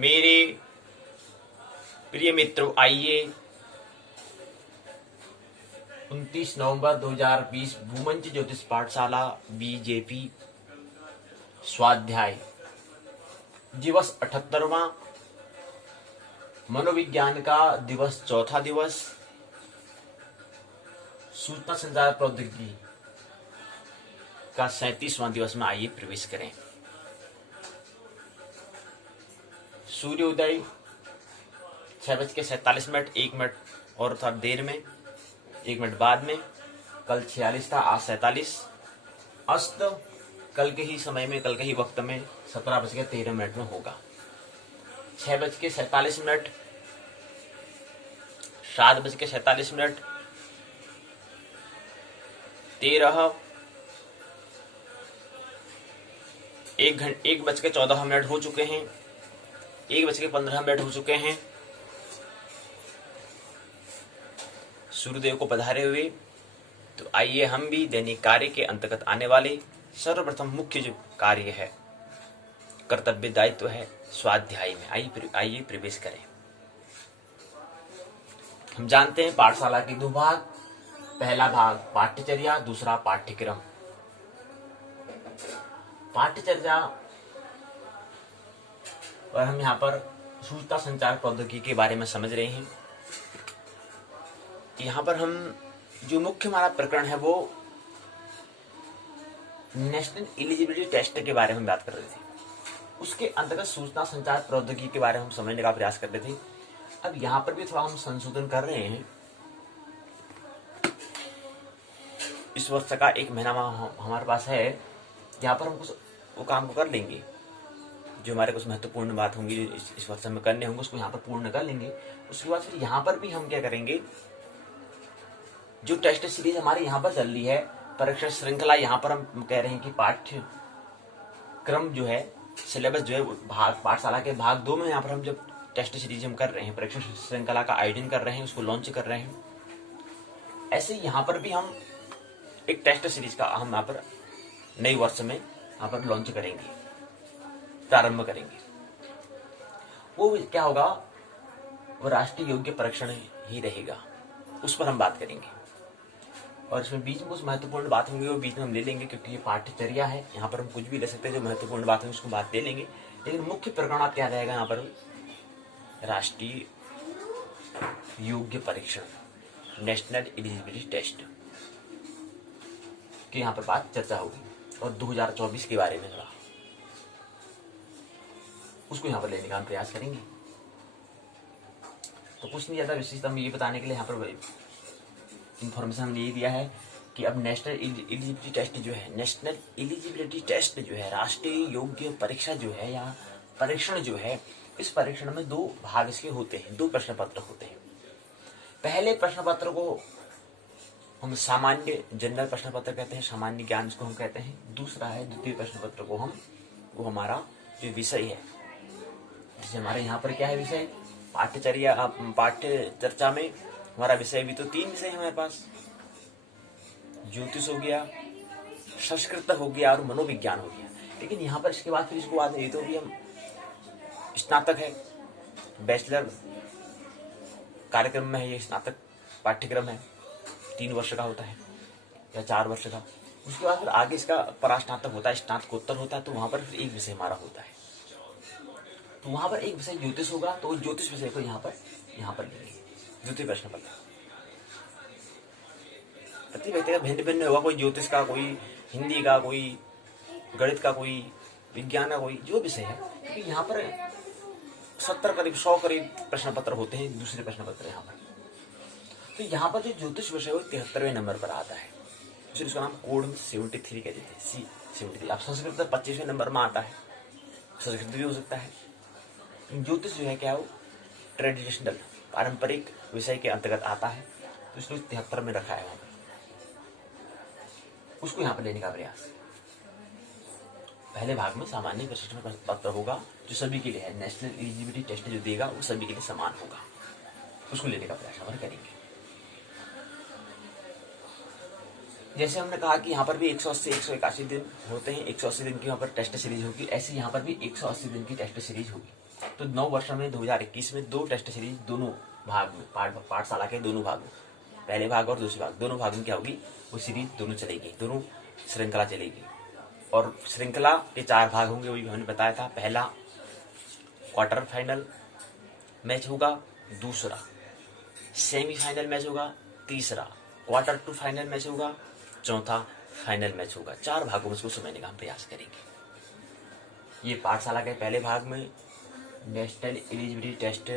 मेरे प्रिय मित्रों, आइए 29 नवंबर 2020 भूमंच ज्योतिष पाठशाला बीजेपी स्वाध्याय दिवस 78वां, मनोविज्ञान का दिवस, चौथा दिवस, सूचना संचार प्रौद्योगिकी का 37वां दिवस में आइए प्रवेश करें। सूर्योदय 6:47, 1 मिनट और था देर में, 1 मिनट बाद में। कल 46 था, आज 47। अस्त कल के ही समय में, कल के ही वक्त में 17:13 में होगा। 6:47, 7:47, 13, 1:14 हो चुके हैं, 1:15 हो चुके हैं। सूर्यदेव को पधारे हुए तो आइए हम भी दैनिक कार्य के अंतर्गत आने वाले सर्वप्रथम मुख्य जो कार्य है, कर्तव्य दायित्व है, स्वाध्याय में आइए प्रवेश करें। हम जानते हैं पाठशाला के 2 भाग, पहला भाग पाठ्यचर्या, दूसरा पाठ्यक्रम। पाठ्यचर्या और हम यहाँ पर सूचना संचार प्रौद्योगिकी के बारे में समझ रहे हैं। यहाँ पर हम जो मुख्य हमारा प्रकरण है वो नेशनल एलिजिबिलिटी टेस्ट के बारे में बात कर रहे थे। उसके अंतर्गत सूचना संचार प्रौद्योगिकी के बारे में हम समझने का प्रयास कर रहे थे। अब यहाँ पर भी थोड़ा हम संशोधन कर रहे हैं। इस वर्ष का 1 महीना हमारे पास है, यहाँ पर हम कुछ वो काम को कर लेंगे। जो हमारे कुछ महत्वपूर्ण बात होंगी जो इस वर्ष में करने होंगे उसको यहाँ पर पूर्ण कर लेंगे। उसके बाद फिर यहाँ पर भी हम क्या करेंगे, जो टेस्ट सीरीज हमारी यहाँ पर चल रही है, परीक्षा श्रृंखला, यहाँ पर हम कह रहे हैं कि पाठ्यक्रम जो है, सिलेबस जो है, भाग पाठशाला के भाग 2 में यहाँ पर हम जब टेस्ट सीरीज हम कर रहे हैं, परीक्षा श्रृंखला का आयोजन कर रहे हैं, उसको लॉन्च कर रहे हैं। ऐसे यहाँ पर भी हम एक टेस्ट सीरीज का हम यहाँ पर नए वर्ष में यहाँ पर लॉन्च करेंगे, प्रारंभ करेंगे। वो क्या होगा, वो राष्ट्रीय योग्य परीक्षण ही रहेगा, उस पर हम बात करेंगे। और इसमें बीच में कुछ महत्वपूर्ण बात होंगी वो बीच में हम ले लेंगे, क्योंकि ये पाठ्यचर्या है, यहाँ पर हम कुछ भी ले सकते हैं। जो महत्वपूर्ण बात है उसको बात ले लेंगे, लेकिन मुख्य प्रकरण आप क्या रहेगा यहाँ पर, राष्ट्रीय योग्य परीक्षण, नेशनल एलिजिबिलिटी टेस्ट की यहाँ पर बात चर्चा होगी। और 2024 के बारे में थोड़ा उसको यहाँ पर लेने का हम प्रयास करेंगे। तो कुछ नहीं ज्यादा विशेष हम ये बताने के लिए यहाँ पर इंफॉर्मेशन हमने ये दिया है कि अब नेशनल एलिजिबिलिटी टेस्ट जो है, नेशनल एलिजिबिलिटी टेस्ट जो है, राष्ट्रीय योग्य परीक्षा जो है या परीक्षण जो है, इस परीक्षण में 2 भाग इसके होते हैं, 2 प्रश्न पत्र होते हैं। पहले प्रश्न पत्र को हम सामान्य जनरल प्रश्न पत्र कहते हैं, सामान्य ज्ञान इसको हम कहते हैं। दूसरा है द्वितीय प्रश्न पत्र को वो हमारा जो विषय है, जैसे हमारे यहाँ पर क्या है विषय, पाठ्यचर्या, पाठ्य चर्चा में हमारा विषय भी तो 3 विषय है हमारे पास, ज्योतिष हो गया, संस्कृत हो गया और मनोविज्ञान हो गया। लेकिन यहाँ पर इसके बाद फिर इसको बाद ये तो भी हम स्नातक है, बैचलर कार्यक्रम में है, ये स्नातक पाठ्यक्रम है, 3 वर्ष का होता है या 4 वर्ष का। उसके बाद फिर आगे इसका परास्नातक होता है, स्नातकोत्तर होता है, तो वहां पर फिर एक विषय हमारा होता है। तो वहां पर एक विषय ज्योतिष होगा, तो ज्योतिष विषय को यहाँ पर लेंगे, द्वितीय प्रश्न पत्र। प्रति व्यक्ति का भिन्न भिन्न होगा, कोई ज्योतिष का, कोई हिंदी का, कोई गणित का, कोई विज्ञान का, कोई जो विषय है। क्योंकि यहाँ पर 70 करीब 100 करीब प्रश्न पत्र होते हैं, दूसरे प्रश्न पत्र यहाँ पर। तो यहाँ पर जो ज्योतिष विषय है 73वें नंबर पर आता है, फिर उसका नाम कोड में 73 कहते हैं, C73। अब संस्कृत 25वें नंबर में आता है, संस्कृत भी हो सकता है। ज्योतिष जो है क्या, वो ट्रेडिशनल पारंपरिक विषय के अंतर्गत आता है, तो इसको 73 में रखा है वहां पर, उसको यहाँ पर लेने का प्रयास। पहले भाग में सामान्य प्रश्न पत्र होगा जो सभी के लिए है, नेशनल एलिजिबिलिटी टेस्ट जो देगा वो सभी के लिए समान होगा, उसको लेने का प्रयास हम करेंगे। जैसे हमने कहा कि यहाँ पर भी 180 181 दिन होते हैं, 180 दिन की यहाँ पर टेस्ट सीरीज होगी, ऐसे यहाँ पर भी 180 दिन की टेस्ट सीरीज होगी। तो 9 वर्ष में 2021 में 2 टेस्ट सीरीज दोनों भाग में, पाठशाला के दोनों भाग में, पहले भाग और दूसरे भाग, दोनों भाग में क्या होगी, वो सीरीज दोनों चलेगी, दोनों श्रृंखला चलेगी। और श्रृंखला के 4 भाग होंगे, वही हमने बताया था। पहला क्वार्टर फाइनल मैच होगा, दूसरा सेमीफाइनल मैच होगा, तीसरा क्वार्टर टू फाइनल मैच होगा, चौथा फाइनल मैच होगा। 4 भागों में इसको समझने का हम प्रयास करेंगे। ये पाठशाला के पहले भाग में नेशनल एलिजिबिलिटी टेस्ट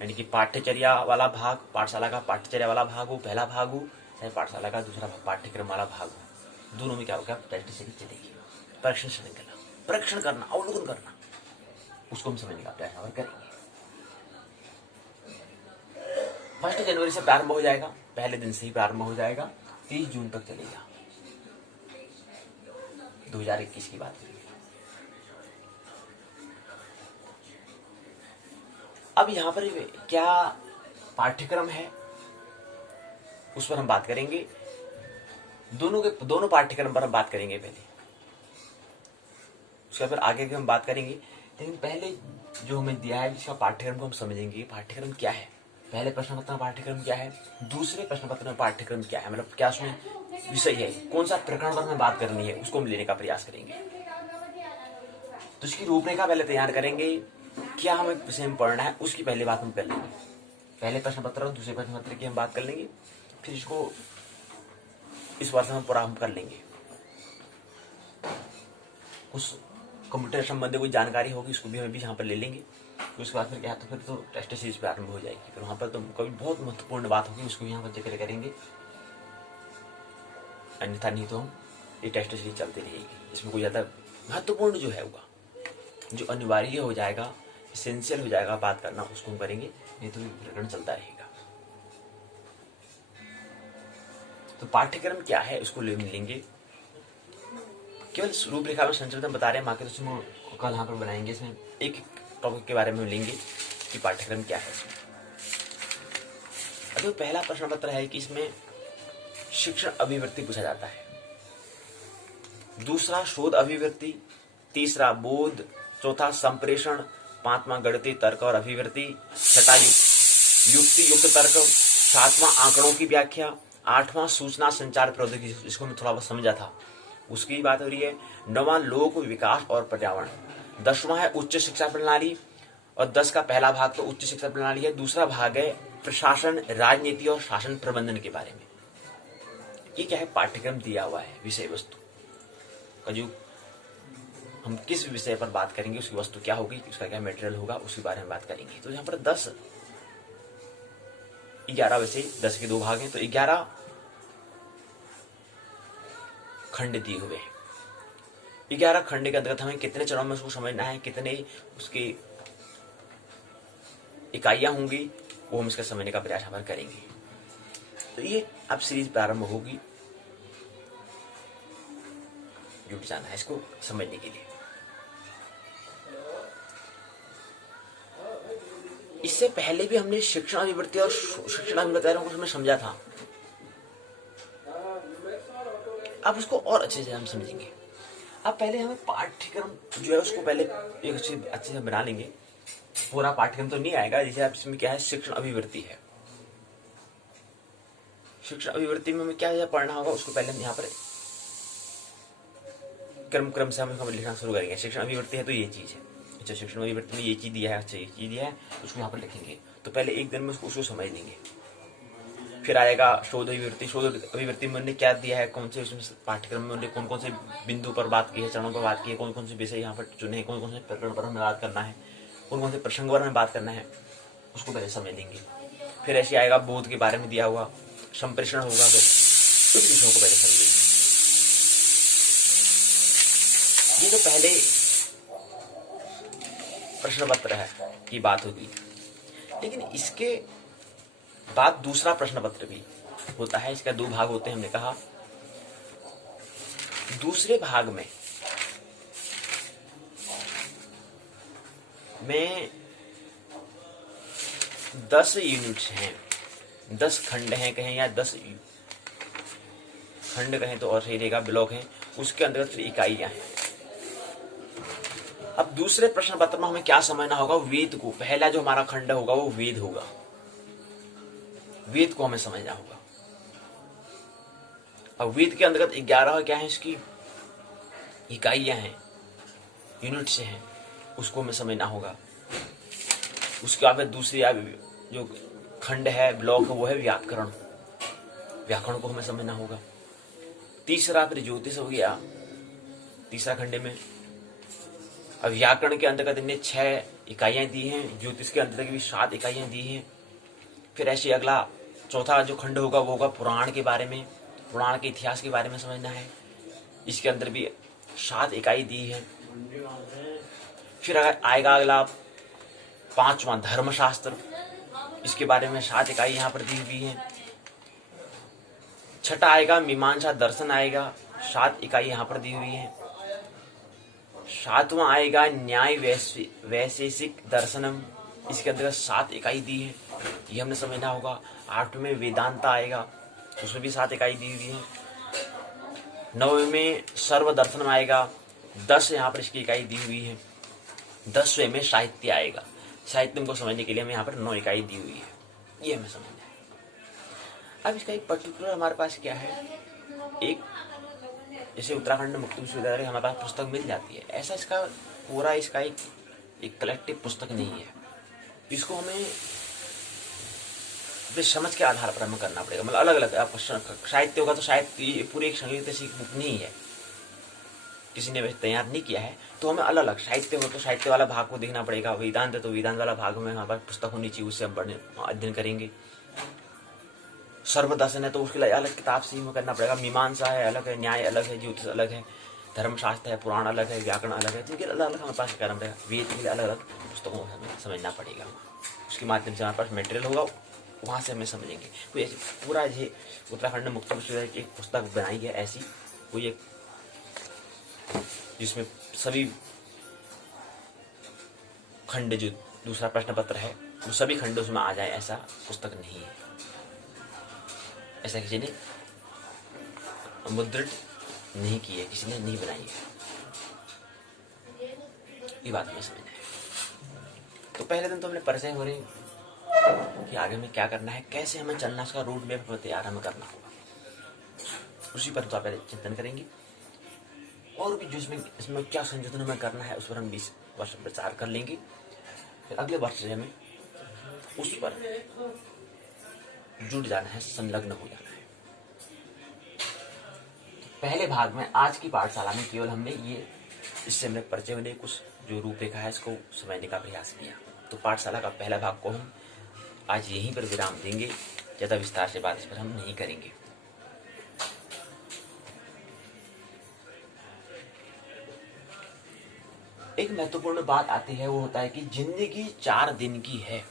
यानी कि पाठ्यचर्या वाला भाग, पाठशाला का पाठ्यचर्या वाला भाग हो, पहला भाग हो, चाहे पाठशाला का दूसरा पाठ्यक्रम वाला भाग हो, दोनों में क्या होगा, टेस्ट सीरीज चलेगी। परीक्षण श्रृंखला, परीक्षण करना, अवलोकन करना, उसको हम समझने का प्रयास करेंगे। 1 जनवरी से प्रारंभ हो जाएगा, पहले दिन से ही प्रारंभ हो जाएगा, 30 जून तक चलेगा। 2021 की बात करेंगे। अब यहाँ पर क्या पाठ्यक्रम है उस पर हम बात करेंगे। दोनों पाठ्यक्रम पर हम बात करेंगे पहले, उसके बाद आगे की हम बात करेंगे। लेकिन पहले जो हमें दिया है इसका पाठ्यक्रम को हम समझेंगे। पाठ्यक्रम क्या है, पहले प्रश्न पत्र में पाठ्यक्रम क्या है, दूसरे प्रश्न पत्र में पाठ्यक्रम क्या है, मतलब क्या उसमें विषय है, कौन सा प्रकरण पर हमें बात करनी है, उसको हम लेने का प्रयास करेंगे। तो इसकी रूपरेखा पहले तैयार करेंगे, क्या हमें विषय में पढ़ना है उसकी पहले बात हम कर लेंगे। पहले प्रश्न पत्र और दूसरे प्रश्न पत्र की हम बात कर लेंगे, फिर इसको इस वर्ष में पूरा हम कर लेंगे। कुछ कंप्यूटर संबंधी कोई जानकारी होगी उसको भी हम भी यहाँ पर ले लेंगे। उसके बाद फिर क्या, तो फिर तो टेस्ट सीरीज प्रारंभ हो जाएगी। फिर वहाँ पर तो कोई बहुत महत्वपूर्ण बात होगी उसको भी यहाँ पर जिक्र करेंगे, अन्यथा नहीं तो हम ये टेस्ट सीरीज चलती रहेगी। इसमें कोई ज़्यादा महत्वपूर्ण जो है होगा, जो अनिवार्य हो जाएगा, एसेंशियल हो जाएगा बात करना, उसको हम करेंगे, नहीं तो प्रकरण चलता रहेगा। तो पाठ्यक्रम क्या है उसको लेंगे, केवल रूपरेखा में संक्षिप्त बता रहे हैं, माँ के उसमें कल यहाँ पर बनाएंगे। इसमें एक टॉपिक के बारे में लेंगे कि पाठ्यक्रम क्या है इसमें। अभी पहला प्रश्न पत्र है कि इसमें शिक्षण अभिवृत्ति पूछा जाता है, दूसरा शोध अभिवृत्ति, तीसरा बोध, चौथा संप्रेषण, पांचवा गणितीय तर्क और अभिवृत्ति, छठा युक्ति युक्त तर्क, सातवां आंकड़ों की व्याख्या, आठवां सूचना संचार प्रौद्योगिकी, इसको मैं थोड़ा बहुत समझा था, उसकी बात हो रही है। नौवां लोक विकास और पर्यावरण, 10वां है उच्च शिक्षा प्रणाली, और 10 का पहला भाग तो उच्च शिक्षा प्रणाली है, दूसरा भाग है प्रशासन, राजनीति और शासन प्रबंधन के बारे में। ये क्या है, पाठ्यक्रम दिया हुआ है, विषय वस्तु का जो हम किस विषय पर बात करेंगे, उसकी वस्तु क्या होगी, उसका क्या मटेरियल होगा, उसके बारे में बात करेंगे। तो यहाँ पर 11 विषय, 10 के 2 भाग हैं, तो 11 खंड दिए हुए हैं। 11 खंड के अंतर्गत हमें कितने चरणों में उसको समझना है, कितने उसकी इकाइयां होंगी, वो हम इसका समझने का प्रयास हमारा करेंगे। तो ये अब सीरीज प्रारंभ होगी, जुट जाना है इसको समझने के लिए। इससे पहले भी हमने शिक्षण अभिवृत्ति और शिक्षण अभिवृत्ति को हमने समझा था, अब उसको और अच्छे से हम समझेंगे। अब पहले हमें पाठ्यक्रम जो है उसको पहले एक अच्छे से बना लेंगे। पूरा पाठ्यक्रम तो नहीं आएगा, जैसे आप इसमें क्या है, शिक्षण अभिवृत्ति है। शिक्षण अभिवृत्ति में हमें क्या पढ़ना होगा उसको पहले हम यहाँ पर क्रम से हम लिखना शुरू करेंगे। शिक्षण अभिवृत्ति है तो ये चीज है, अच्छा शिक्षण अभिवृत्ति में ये चीज दिया है, अच्छा ये चीज दिया है, उसको यहाँ पर लिखेंगे। तो पहले एक दिन में उसको समझ लेंगे। फिर आएगा शोध अभिवृत्ति। शोध अभिवृत्ति में उन्होंने क्या दिया है, कौन से उसमें पाठ्यक्रम में उन्होंने कौन कौन से बिंदु पर बात की है, चरणों पर बात की है, कौन कौन से विषय यहाँ पर चुने, कौन कौन से प्रकरण पर हमें बात करना है, कौन कौन से प्रसंग पर हमें बात करना है, उसको पहले समझ लेंगे। फिर ऐसे आएगा बोध के बारे में दिया हुआ, संप्रेषण होगा, फिर उस विषयों को पहले समझेंगे। ये तो पहले प्रश्न पत्र है की बात होगी, लेकिन इसके बाद दूसरा प्रश्न पत्र भी होता है। इसका 2 भाग होते हैं, हमने कहा। दूसरे भाग में मैं 10 यूनिट्स हैं, 10 खंड हैं कहें, या 10 खंड कहें तो और सही रहेगा, ब्लॉक हैं, उसके अंतर्गत फिर इकाइयां हैं। अब दूसरे प्रश्न पत्र में हमें क्या समझना होगा, वेद को। पहला जो हमारा खंड होगा वो वेद होगा, वेद को हमें समझना होगा। अब वेद के अंतर्गत 11 क्या है, इसकी इकाइयां हैं, यूनिट से हैं, उसको हमें समझना होगा। उसके बाद दूसरी जो खंड है, ब्लॉक है, वो है व्याकरण। व्याकरण को हमें समझना होगा। तीसरा फिर ज्योतिष हो गया, तीसरा खंड में। अब व्याकरण के अंतर्गत इन्हें 6 इकाइयां दी हैं, ज्योतिष के अंतर्गत भी 7 इकाइयां दी हैं। फिर ऐसे अगला चौथा जो खंड होगा वो होगा पुराण के बारे में, पुराण के इतिहास के बारे में समझना है। इसके अंदर भी 7 इकाई दी है। फिर आएगा अगला 5वां धर्मशास्त्र, इसके बारे में 7 इकाई यहाँ पर दी हुई है। छठा आएगा मीमांसा दर्शन आएगा, 7 इकाई यहाँ पर दी हुई है। 7वां आएगा न्याय वैशेषिक दर्शनम, इसके अंदर 7 इकाई दी है, ये हमने समझना होगा। 8वें में वेदांता आएगा, उसमें भी 7 इकाई दी हुई है। 9वें में सर्व दर्शनम आएगा, 10 यहाँ पर इसकी इकाई दी हुई है। 10वें में साहित्य आएगा, साहित्य को समझने के लिए हमें यहाँ पर 9 इकाई दी हुई है, ये हमें समझना है। अब इसका एक पर्टिकुलर हमारे पास क्या है, एक जैसे उत्तराखंड मुक्त विश्वविद्यालय हमारे पास पुस्तक मिल जाती है, ऐसा इसका पूरा इसका एक कलेक्टिव पुस्तक नहीं है। इसको हमें समझ के आधार पर हमें करना पड़ेगा। मतलब अलग अलग आपका साहित्य होगा तो साहित्य पूरी एक संगीत ऐसी बुक नहीं है, किसी ने तैयार नहीं किया है, तो हमें अलग अलग साहित्य हो तो साहित्य वाला भाग को देखना पड़ेगा। वेदांत है तो वेदांत वाला भाग में हमारे पास पुस्तक होनी चाहिए, उससे हम अध्ययन करेंगे। सर्वदर्शन है तो उसके लिए अलग किताब से हमें करना पड़ेगा। मीमांसा है अलग है, न्याय अलग है, ज्योतिष अलग है, धर्मशास्त्र है, पुराण अलग है, व्याकरण अलग है, जिनके अलग अलग हमारे पास करना पड़ेगा। वेद के लिए अलग अलग पुस्तकों को हमें समझना पड़ेगा, उसके माध्यम से हमारे पास मटेरियल होगा, वहाँ से हमें समझेंगे। कोई ऐसी पूरा ये उत्तराखंड मुक्त विश्वविद्यालय की एक पुस्तक बनाई है ऐसी, कोई एक जिसमें सभी खंड जो दूसरा प्रश्न पत्र है वो सभी खंड उसमें आ जाए, ऐसा पुस्तक नहीं है, ऐसा किसी ने मुद्रित नहीं की है, किसी ने नहीं बनाई है, ये बात हमें समझना है। तो पहले दिन तो हमने परिचय हो रही कि आगे में क्या करना है, कैसे हमें चलना, उसका रूट मैप तैयार हमें करना होगा, उसी पर तो पहले चिंतन करेंगे। और भी जो इसमें क्या संशोधन हमें करना है उस पर हम 20 वर्ष विचार कर लेंगे। फिर अगले वर्ष से हमें उस पर जुट जाना है, संलग्न हो जाना है। तो पहले भाग में आज की पाठशाला में केवल हमने ये इससे हमने परिचय होने कुछ जो रूपरेखा है इसको समझने का प्रयास किया। तो पाठशाला का पहला भाग को हम आज यहीं पर विराम देंगे, ज़्यादा विस्तार से बात इस पर हम नहीं करेंगे। एक महत्वपूर्ण बात आती है, वो होता है कि जिंदगी 4 दिन की है,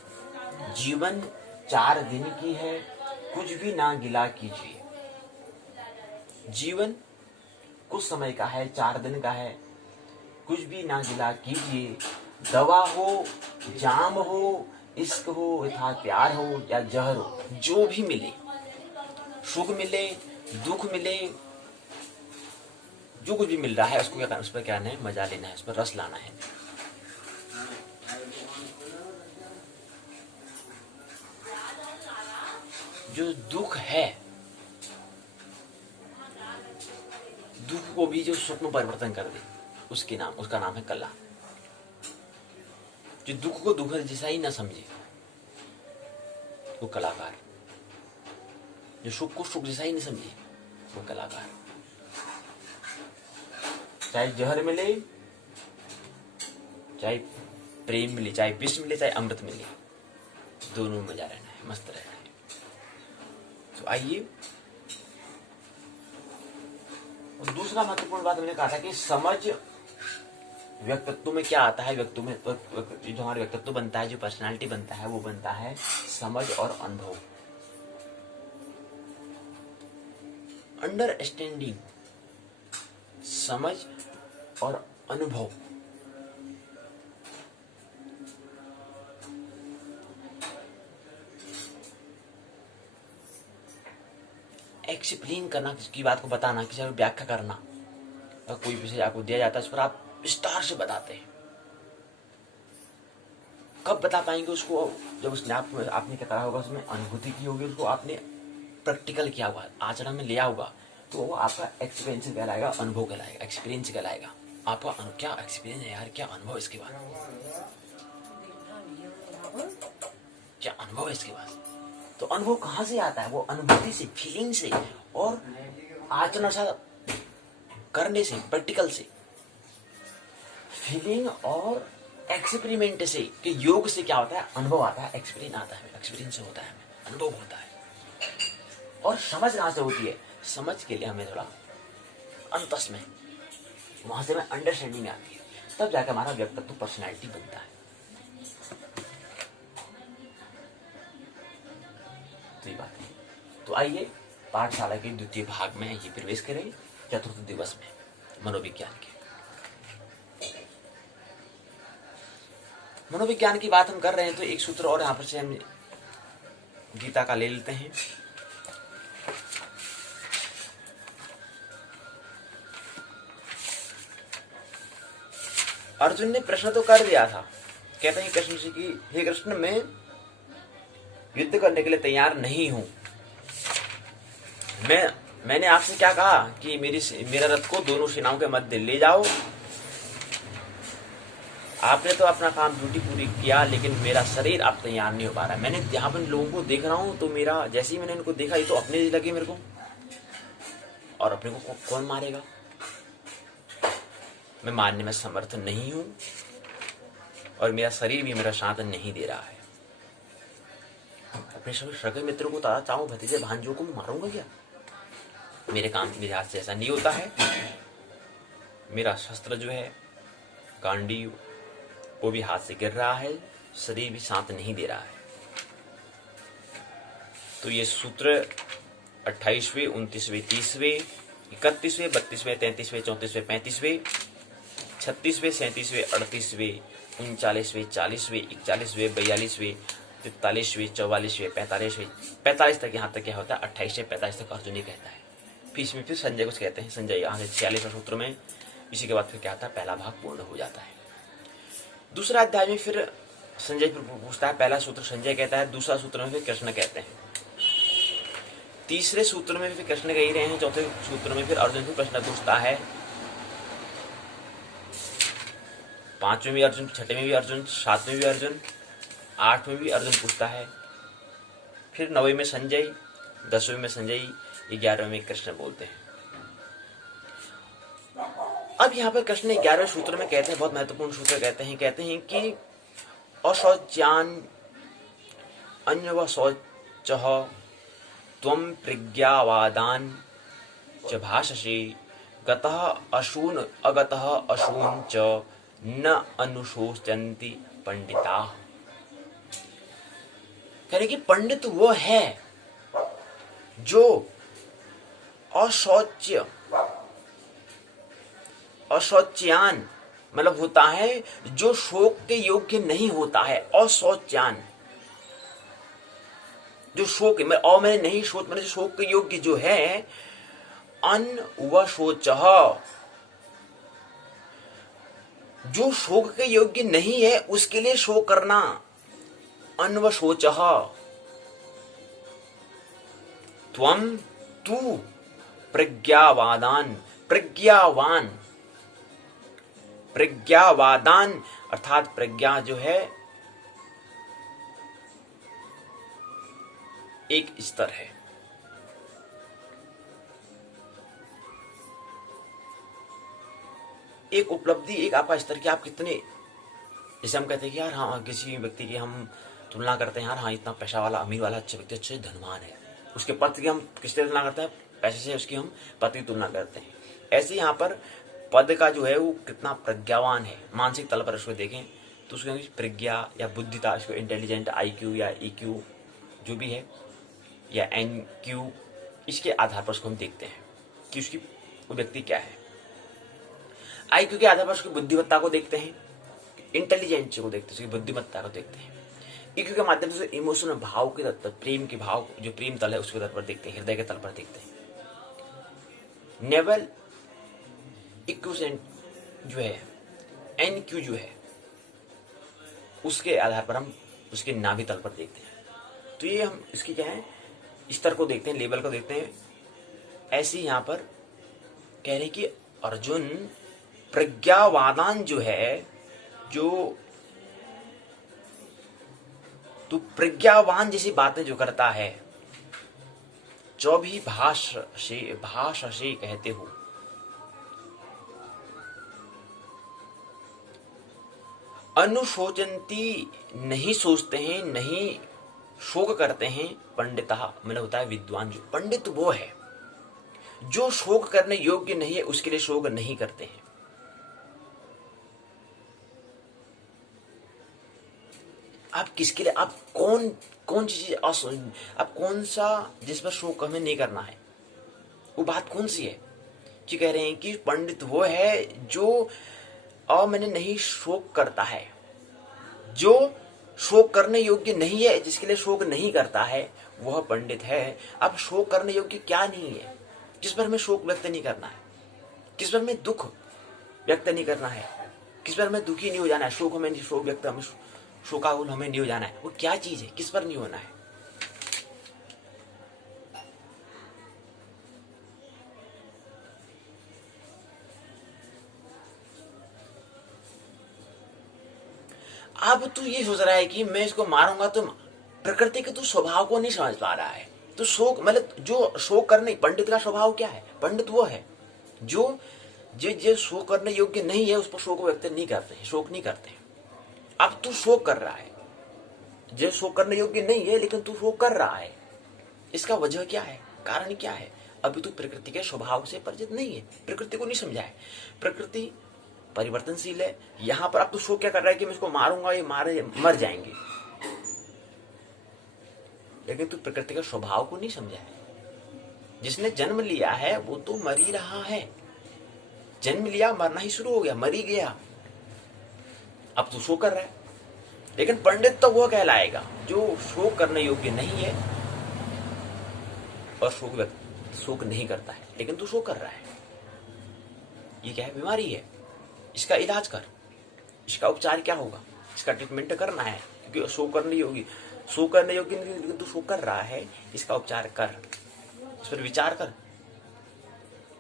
जीवन 4 दिन की है, कुछ भी ना गिला कीजिए। जीवन कुछ समय का है, 4 दिन का है, कुछ भी ना गिला कीजिए। दवा हो, जाम हो, इश्क हो तथा प्यार हो या जहर हो, जो भी मिले, सुख मिले, दुख मिले, जो कुछ भी मिल रहा है उसको क्या करना, उस पर क्या करना है, मजा लेना है, उस पर रस लाना है। जो दुख है, दुख को भी जो सुख में परिवर्तन कर दे, उसका नाम है कला। जो दुख को दुख जैसा ही ना समझे वो कलाकार, जो सुख को सुख जैसा ही नहीं समझे वो कलाकार। चाहे जहर मिले, चाहे प्रेम मिले, चाहे विष मिले, चाहे अमृत मिले, दोनों में मजा रहना है, मस्त रहना है। तो आइए, और दूसरा महत्वपूर्ण बात मैंने कहा था कि समझ व्यक्तित्व में क्या आता है। व्यक्तित्व में जो हमारा व्यक्तित्व बनता है, जो पर्सनालिटी बनता है, वो बनता है समझ और अनुभव, अंडरस्टैंडिंग, समझ और अनुभव। एक्सप्लेन करना, किसी बात को बताना, किसी को व्याख्या करना। अगर कोई विषय आपको दिया जाता है उस पर आप विस्तार से बताते हैं, कब बता पाएंगे उसको? जब उसने आपने क्या करा होगा, उसमें अनुभूति की होगी, उसको आपने प्रैक्टिकल किया होगा, आचरण में लिया होगा, तो वो आपका एक्सपीरियंस कहलाएगा, अनुभव कहलाएगा, एक्सपीरियंस कहलाएगा। आपका क्या एक्सपीरियंस है यार, क्या अनुभव इसके बाद, क्या अनुभव है इसके बाद? तो अनुभव कहाँ से आता है? वो अनुभूति से, फीलिंग से और आचरण से, करने से, प्रैक्टिकल से, फीलिंग और एक्सपेरिमेंट से। कि योग से क्या होता है? अनुभव आता है, एक्सपीरियंस आता है, एक्सपीरियंस होता है, अनुभव होता है। और समझ कहाँ से होती है? समझ के लिए हमें थोड़ा अंतस में, वहां से हमें अंडरस्टैंडिंग आती है, तब जाकर हमारा व्यक्तित्व, पर्सनैलिटी बनता है। तो ये बात है। तो आइए पाठशाला के द्वितीय भाग में ये प्रवेश करें, चतुर्थ दिवस में, मनोविज्ञान के। मनोविज्ञान की बात हम कर रहे हैं, तो एक सूत्र और यहां पर से हम गीता का ले लेते हैं। अर्जुन ने प्रश्न तो कर दिया था, कहते हैं कृष्ण से कि हे कृष्ण, मैं युद्ध करने के लिए तैयार नहीं हूं। मैंने आपसे क्या कहा कि मेरा रथ को दोनों सेनाओं के मध्य ले जाओ। आपने तो अपना काम ड्यूटी पूरी किया, लेकिन मेरा शरीर अब तैयार नहीं हो पा रहा है। मैंने यहाँ पर लोगों को देख रहा हूं, तो मेरा जैसे ही मैंने इनको देखा, ये तो अपने ही लगे मेरे को, और अपने को कौन मारेगा? मैं मारने में समर्थ नहीं हूं, और मेरा शरीर भी मेरा साथ नहीं दे रहा है। अपने सगे मित्रों को, तारा चाहूं भतीजे भांजों को मैं मारूंगा क्या? मेरे काम मेरे हाथ से ऐसा नहीं होता है। मेरा शस्त्र जो है गांडी, वो भी हाथ से गिर रहा है, शरीर भी साथ नहीं दे रहा है। तो ये सूत्र 28वें, 29वें, 30वें, 31वें, 32वें, 33वें, 34वें, 35वें, 36वें, 37वें, 38वें, 39वें, 40वें, 41वें, 42वें, 43वें, 44वें, 45 तक, यहाँ तक क्या होता है 28 से 45 तक अर्जुन ही कहता है। फिर इसमें फिर संजय कुछ कहते हैं, संजय यहाँ से 46वें सूत्र में, इसी के बाद फिर क्या आता है, पहला भाग पूर्ण हो जाता है। दूसरा अध्याय में फिर संजय फिर पूछता है, पहला सूत्र संजय कहता है, दूसरा सूत्र में फिर कृष्ण कहते हैं, तीसरे सूत्र में फिर कृष्ण कह ही रहे हैं, चौथे सूत्र में फिर अर्जुन फिर प्रश्न पूछता है, पांचवें भी अर्जुन, छठे में भी अर्जुन, सातवें भी अर्जुन, आठवें भी अर्जुन पूछता है, फिर 9वें में संजय, 10वें में संजय, 11वें में कृष्ण बोलते हैं। अब यहाँ पर कृष्ण 11वें सूत्र में कहते हैं, बहुत महत्वपूर्ण सूत्र कहते हैं कि अशौच्यान अन्य शौचः त्वं प्रज्ञावादान च भाषसे गतः अशून अगतः अशून च न अनुशोचन्ति पंडिता। कहने कि पंडित वो है जो अशौच्यान मतलब होता है, जो शोक के योग्य नहीं होता है। अशौच्यान जो शोक है, मैंने नहीं शोच, मैंने शोक के योग्य जो है, अन व शोच, जो शोक के योग्य नहीं है उसके लिए शोक करना, अन व शोच। त्वम तू प्रज्ञावादान, प्रज्ञावादान अर्थात प्रज्ञा जो है एक स्तर है। एक उपलब्धि, एक आपका स्तर कि आप कितने, जैसे हम कहते हैं कि यार हाँ, किसी व्यक्ति की हम तुलना करते हैं, यार हाँ इतना पैसा वाला, अमीर वाला, अच्छा व्यक्ति, अच्छे धनवान है, उसके पद की हम किससे तुलना करते हैं? पैसे से उसकी हम पद की तुलना करते हैं। ऐसे यहाँ पर पद का जो है वो कितना प्रज्ञावान है, मानसिक तल पर उसको देखें तो उसको प्रज्ञा या बुद्धिता, उसको इंटेलिजेंट, IQ या EQ जो भी है, या NQ, इसके आधार पर उसको हम देखते हैं कि उसकी वो व्यक्ति क्या है। IQ के आधार पर उसकी बुद्धिमत्ता को देखते हैं, इंटेलिजेंस को देखते हैं, उसकी बुद्धिमत्ता को देखते हैं। EQ के माध्यम से इमोशनल भाव के तल पर, प्रेम के भाव, जो प्रेम तल है उसके तल पर देखते हैं, हृदय के तल पर देखते हैं। नेवल इक्विसेंट जो है, NQ जो है, उसके आधार पर हम उसके नाभि तल पर देखते हैं। तो ये हम इसकी क्या है, स्तर को देखते हैं, लेवल को देखते हैं। ऐसे यहाँ पर कह रहे हैं कि अर्जुन प्रज्ञावादान जो है, जो तू प्रज्ञावान जैसी बातें जो करता है, जो भी भाष से कहते हो, अनुशोचंती नहीं सोचते हैं, नहीं शोक करते हैं। पंडिता मैंने होता है विद्वान। जो पंडित वो है जो शोक करने योग्य नहीं है, उसके लिए शोक नहीं करते हैं। आप किसके लिए, आप कौन सी चीज, आप कौन सा जिस पर शोक हमें नहीं करना है, वो बात कौन सी है? जी कह रहे हैं कि पंडित वो है जो मैंने नहीं शोक करता है, जो शोक करने योग्य नहीं है, जिसके लिए शोक नहीं करता है, वह पंडित है। अब शोक करने योग्य क्या नहीं है, किस पर हमें शोक व्यक्त नहीं करना है, किस पर हमें दुख व्यक्त नहीं करना है, किस पर हमें दुखी नहीं हो जाना है, शोक व्यक्त हमें शोकाकुल हमें नहीं हो जाना है, वो क्या चीज है, किस पर नहीं होना है? अब तू ये सोच रहा है कि मैं इसको मारूंगा तो प्रकृति के तू स्वभाव को नहीं समझ पा रहा है। तो शोक मतलब जो शोक करने, पंडित का स्वभाव क्या है? पंडित वो है जो जो शोक करने योग्य नहीं है, उस पर शोक व्यक्त नहीं करते हैं, शोक नहीं करते हैं। अब तू शोक कर रहा है, जो शोक करने योग्य नहीं है, लेकिन तू शोक कर रहा है। इसका वजह क्या है, कारण क्या है? अभी तू प्रकृति के स्वभाव से परिचित नहीं है, प्रकृति को नहीं समझा है। प्रकृति परिवर्तनशील है। यहां पर अब तू शोक क्या कर रहा है कि मैं इसको मारूंगा, ये मर जाएंगे, लेकिन तू प्रकृति के स्वभाव को नहीं समझा है। जिसने जन्म लिया है वो तो मर ही रहा है, जन्म लिया मरना ही शुरू हो गया, मर ही गया। अब तू शोक कर रहा है, लेकिन पंडित तो वो कहलाएगा जो शोक करने योग्य नहीं है और शोक नहीं करता है, लेकिन तू शोक कर रहा है। ये क्या है? बीमारी है। इसका इलाज कर। इसका उपचार क्या होगा? इसका ट्रीटमेंट करना है, क्योंकि शोक करने योग्य नहीं, लेकिन तू शोक कर रहा है। इसका उपचार कर, इस पर विचार कर।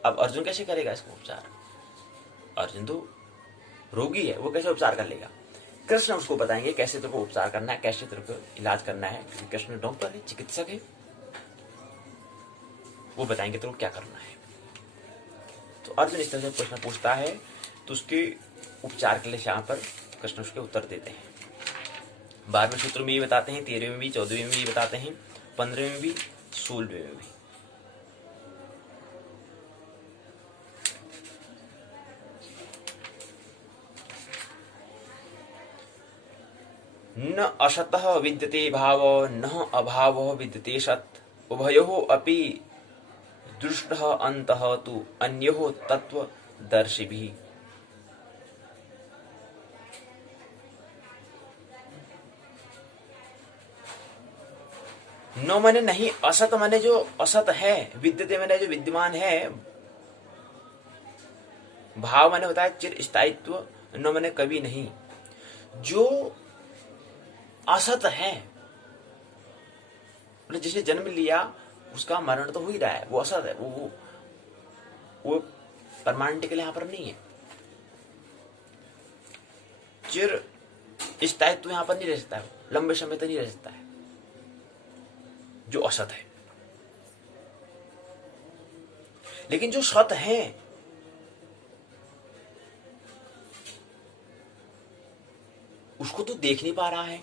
अब अर्जुन कैसे करेगा इसका उपचार? अर्जुन तो रोगी है, वो कैसे उपचार कर लेगा? कृष्ण उसको बताएंगे कैसे तेरे को उपचार करना है, कैसे तेरे को इलाज करना है, क्योंकि कृष्ण डॉक्टर है, चिकित्सक है। वो बताएंगे तेरे को क्या करना है। तो अर्जुन इस तरह से प्रश्न पूछता है, तो उसके उपचार के लिए यहाँ पर कृष्ण उसके उत्तर देते हैं। 12वें सूत्र में ये बताते हैं, 13वें में भी, 14वें में भी बताते हैं, 15वें में भी, 16वें में भी। न असतः विद्यते भाव, न अभावः विद्यते सत्, उभयोः अपि दृष्टः अन्तः तु अन्योः तत्त्वदर्शिभिः। न माने नहीं, असत माने जो असत है, विद्यते माने जो विद्यमान है, भाव माने होता है चिर स्थायित्व, न माने कभी नहीं। जो असत है, जिसने जन्म लिया उसका मरण तो हो ही रहा है, वो असत है, वो परमानेंट के लिए यहां पर नहीं है। चिर स्थायित्व यहां पर नहीं रह सकता है, लंबे समय तक नहीं रह सकता है जो असत है। लेकिन जो सत है, उसको तो देख नहीं पा रहा है,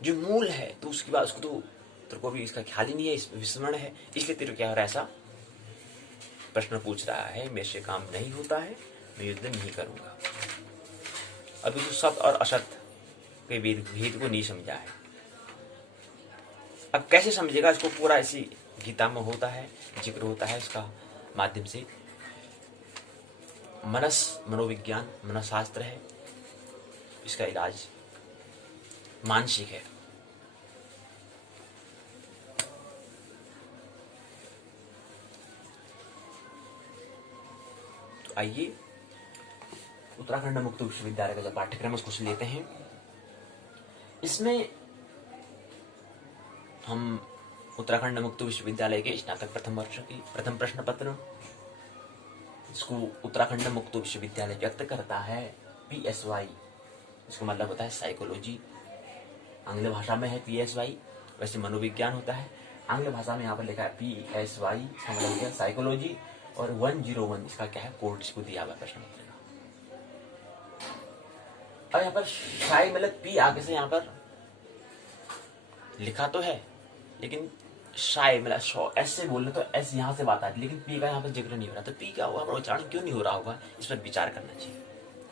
जो मूल है, तो उसकी बात उसको तो तेरे को भी इसका ख्याल ही नहीं है, विस्मरण है, इसलिए तेरे क्या हो रहा है, ऐसा प्रश्न पूछ रहा है। मेरे से काम नहीं होता है, मैं युद्ध नहीं करूंगा। अभी तो सत और असत के भेद को नहीं समझा है। अब कैसे समझेगा इसको? पूरा ऐसी गीता में होता है, जिक्र होता है इसका माध्यम से। मनोविज्ञान, मनोशास्त्र है, इसका इलाज मानसिक है। तो आइए उत्तराखंड मुक्त विश्वविद्यालय का जो पाठ्यक्रम है उसको लेते हैं। इसमें हम उत्तराखंड मुक्त विश्वविद्यालय के स्नातक प्रथम वर्ष की प्रथम प्रश्न पत्र, इसको उत्तराखंड मुक्त विश्वविद्यालय व्यक्त करता है PSY, इसको मतलब होता है साइकोलॉजी। आंग्ल भाषा में है PSY, वैसे मनोविज्ञान होता है। आंग्ल भाषा में यहाँ पर लिखा है PSY, इसका मतलब होता है साइकोलॉजी। और 101 इसका क्या है, कोड इसको दिया हुआ प्रश्न पत्र का। और यहाँ पर शाय मतलब P आगे से यहाँ पर लिखा तो है, लेकिन शाय मतलब एस से बोलने तो एस यहाँ से बात आती, लेकिन पी का यहाँ पर जिक्र नहीं हो रहा। तो पी का वहाँ पर उच्चारण क्यों नहीं हो रहा होगा, इस पर विचार करना चाहिए,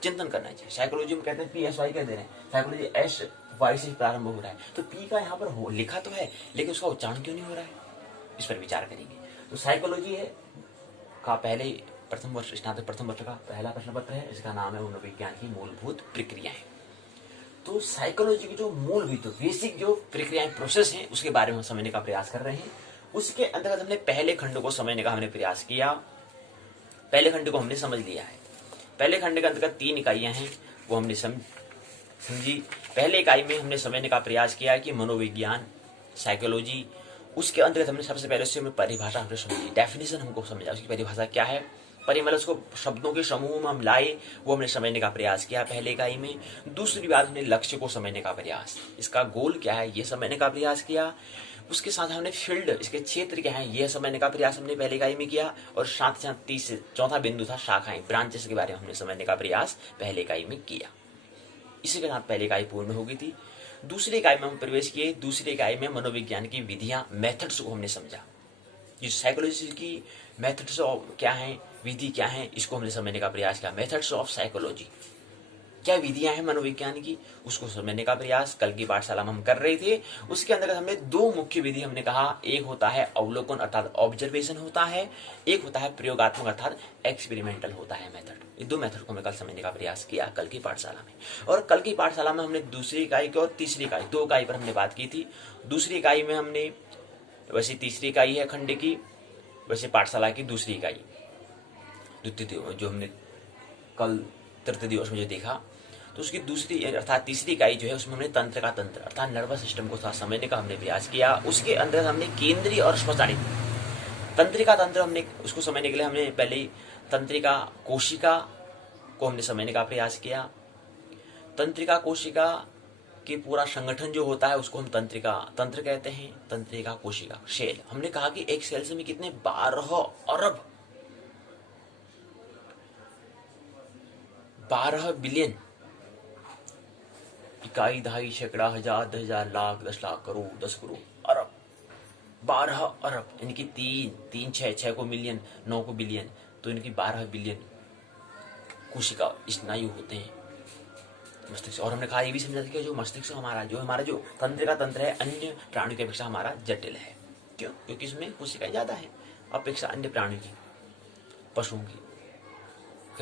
चिंतन करना चाहिए। साइकोलॉजी में कहते हैं PSY कहते हैं, साइकोलॉजी SY से प्रारंभ हो रहा है, तो पी का यहाँ पर लिखा तो है, लेकिन उसका उच्चारण क्यों नहीं हो रहा है, इस पर विचार करेंगे। तो साइकोलॉजी है का पहले प्रथम वर्ष स्नातक प्रथम वर्ष का पहला प्रश्न पत्र है, इसका नाम है मनोविज्ञान की मूलभूत प्रक्रियाएं। तो साइकोलॉजी की जो मूलभूत बेसिक जो प्रक्रियाएं प्रोसेस हैं उसके बारे में हम समझने का प्रयास कर रहे हैं। उसके अंतर्गत हमने पहले खंड को समझने का हमने प्रयास किया, पहले खंड को हमने समझ लिया है। पहले खंड के अंतर्गत 3 इकाइयां हैं, वो हमने समझी। पहले इकाई में हमने समझने का प्रयास किया कि मनोविज्ञान साइकोलॉजी, उसके अंतर्गत हमने सबसे पहले उससे परिभाषा हमने समझी, डेफिनेशन हमको समझा, उसकी परिभाषा क्या है, परिमल उसको शब्दों के समूह में हम लाए, वो हमने समझने का प्रयास किया पहले इकाई में। दूसरी बात हमने लक्ष्य को समझने का प्रयास, इसका गोल क्या है ये समझने का प्रयास किया। उसके साथ हमने फील्ड, इसके क्षेत्र क्या है ये समझने का प्रयास हमने पहले इकाई में किया। और साथ साथ चौथा बिंदु था शाखाएं, ब्रांचेस के बारे में हमने समझने का प्रयास पहले इकाई में किया। इसी के साथ पहली इकाई पूर्ण हो गई थी। दूसरी इकाई में हम प्रवेश किए। दूसरी इकाई में मनोविज्ञान की विधियां, मेथड्स को हमने समझा। ये साइकोलॉजी की मेथड्स क्या हैं, विधि क्या है, इसको हमने समझने का प्रयास किया। मेथड्स ऑफ साइकोलॉजी, क्या विधियां हैं मनोविज्ञान की, उसको समझने का प्रयास कल की पाठशाला में हम कर रहे थे। उसके अंदर हमने 2 मुख्य विधि हमने कहा, एक होता है अवलोकन अर्थात ऑब्जर्वेशन होता है, एक होता है प्रयोगात्मक अर्थात एक्सपेरिमेंटल होता है मेथड। ये 2 मेथड को हमने कल समझने का प्रयास किया कल की पाठशाला में। और कल की पाठशाला में हमने दूसरी इकाई की और तीसरी इकाई, 2 इकाई पर हमने बात की थी। दूसरी इकाई में हमने, वैसे तीसरी इकाई है खंड की, वैसे पाठशाला की दूसरी इकाई, द्वितीय जो हमने कल तृतीय दिवस में जो देखा, तो उसकी दूसरी अर्थात तीसरी इकाई जो है उसमें हमने तंत्र का तंत्र अर्थात नर्वस सिस्टम को साथ समझने का हमने प्रयास किया। उसके अंदर हमने केंद्रीय और स्वचालित तंत्रिका तंत्र हमने उसको समझने के लिए हमने पहले तंत्रिका कोशिका को हमने समझने का प्रयास किया। तंत्रिका कोशिका कि पूरा संगठन जो होता है उसको हम तंत्र कहते हैं। तंत्रिका कोशिका सेल, हमने कहा कि एक सेल से में कितने 12 बिलियन, इकाई, दहाई, सैकड़ा, हजार, 10,000, लाख, 10 लाख, करोड़, 10 करोड़, अरब, 12 अरब, यानी कि 3, 6 को मिलियन, 9 को बिलियन, तो इनकी 12 बिलियन कोशिका स्नायु होते हैं मस्तिष्क। और हमने कहा ये भी समझा कि जो मस्तिष्क हमारा जो तंत्रिका तंत्र है अन्य प्राणियों की अपेक्षा हमारा जटिल है। क्यों? क्योंकि इसमें कोशिकाएं ज्यादा है अपेक्षा अन्य प्राणियों की, पशुओं की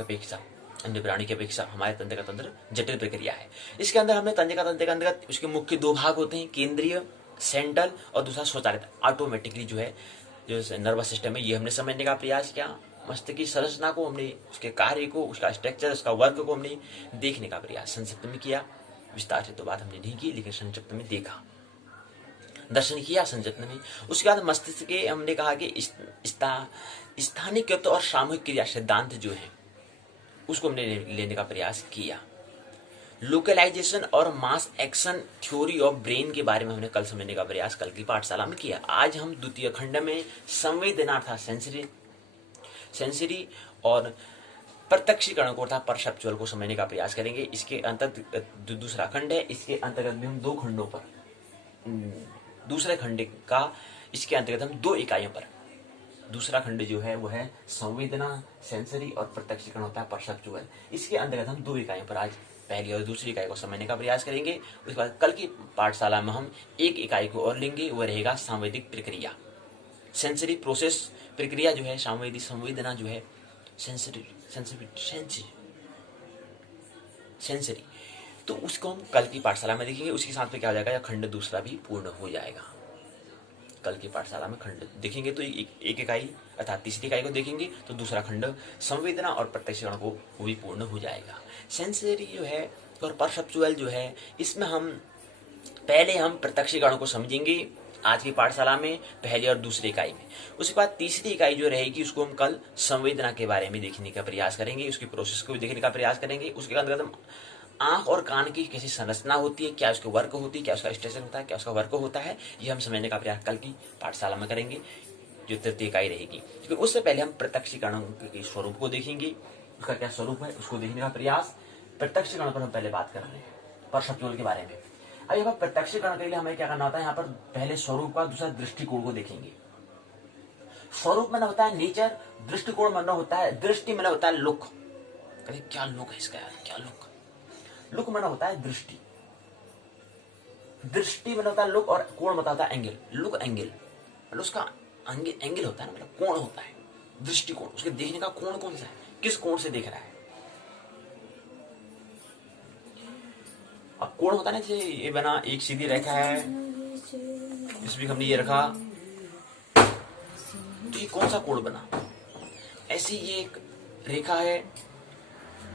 अपेक्षा, अन्य प्राणी की अपेक्षा हमारे तंत्र का तंत्र जटिल प्रक्रिया है। इसके अंदर हमने तंत्र का तंत्र के अंतर्गत उसके मुख्य 2 भाग होते हैं, केंद्रीय सेंट्रल और दूसरा स्वचालित ऑटोमेटिकली जो है जो नर्वस सिस्टम है, ये हमने समझने का प्रयास किया। मस्तिष्क की संरचना को हमने, उसके कार्य को, उसका स्ट्रक्चर, उसका वर्क को हमने देखने का प्रयास संक्षिप्त में किया। विस्तार से तो बात हमने नहीं की, लेकिन संक्षिप्त में देखा, दर्शन किया संक्षिप्त में। उसके बाद मस्तिष्क के हमने कहा कि स्थानिक और सामूहिक क्रिया सिद्धांत जो है उसको हमने लेने का प्रयास किया। लोकलाइजेशन और mass action theory of brain के बारे में हमने कल समझने का प्रयास कल की पाठशाला में किया। आज हम द्वितीय खंड में संवेदना अर्थात सेंसरी और प्रत्यक्षीकरण को अर्थात परसेप्चुअल को समझने का प्रयास करेंगे। इसके अंतर्गत दूसरा खंड है, इसके अंतर्गत भी हम 2 खंडों पर, दूसरे खंड का इसके अंतर्गत हम 2 इकाइयों पर, दूसरा खंड जो है वो है संवेदना सेंसरी और प्रत्यक्षीकरण होता है परसेप्चुअल। इसके अंतर्गत हम 2 इकाइयों पर आज पहली और दूसरी इकाई को समझने का प्रयास करेंगे। उसके बाद कल की पाठशाला में हम 1 इकाई को और लेंगे, वो रहेगा सांवेदिक प्रक्रिया, सेंसरी प्रोसेस प्रक्रिया जो है, संवेदना जो है, सेंसरी, तो उसको हम कल की पाठशाला में देखेंगे। उसके साथ में क्या हो जाएगा, खंड दूसरा भी पूर्ण हो जाएगा। कल की पाठशाला में खंड देखेंगे तो एक इकाई अर्थात तीसरी इकाई को देखेंगे तो दूसरा खंड संवेदना और प्रत्यक्षीकरण को वो भी पूर्ण हो जाएगा। सेंसरी जो है और परसेप्चुअल जो है, इसमें हम पहले हम प्रत्यक्षीकरण को समझेंगे आज की पाठशाला में, पहली और दूसरी इकाई में। उसके बाद तीसरी इकाई जो रहेगी उसको हम कल संवेदना के बारे में देखने का प्रयास करेंगे, उसकी प्रोसेस को भी देखने का प्रयास करेंगे। उसके अंतर्गत हम आंख और कान की कैसी संरचना होती है, क्या उसके वर्क होती है, क्या उसका स्ट्रक्चर होता है, क्या उसका वर्क होता है, ये हम समझने का प्रयास कल की पाठशाला में करेंगे जो तृतीय इकाई रहेगी। क्योंकि उससे पहले हम प्रत्यक्षीकरण के स्वरूप को देखेंगे, उसका क्या स्वरूप है उसको देखने का प्रयास। प्रत्यक्षीकरण पर हम पहले बात कर रहे हैं, परसेप्चुअल के बारे में। अब यहाँ पर प्रत्यक्षीकरण के लिए हमें क्या करना होता है, यहाँ पर पहले स्वरूप का, दूसरा दृष्टिकोण को देखेंगे। स्वरूप मतलब होता है नेचर, दृष्टिकोण मतलब होता है दृष्टि, मतलब होता है लुक। कहीं क्या लुक है इसका यार, क्या लुक। लुक मतलब होता है दृष्टि, दृष्टि मतलब होता है लुक, और कोण मतलब होता है एंगल। लुक एंगल मतलब उसका एंगल होता है, मतलब कोण होता है। दृष्टिकोण उसके देखने का कोण कौन सा है, किस कोण से देख रहा है। अब कोण होता है ना, जैसे ये बना एक सीधी रेखा है, इसमें हमने ये रखा, तो ये कौन सा कोण बना। ऐसी ये एक रेखा है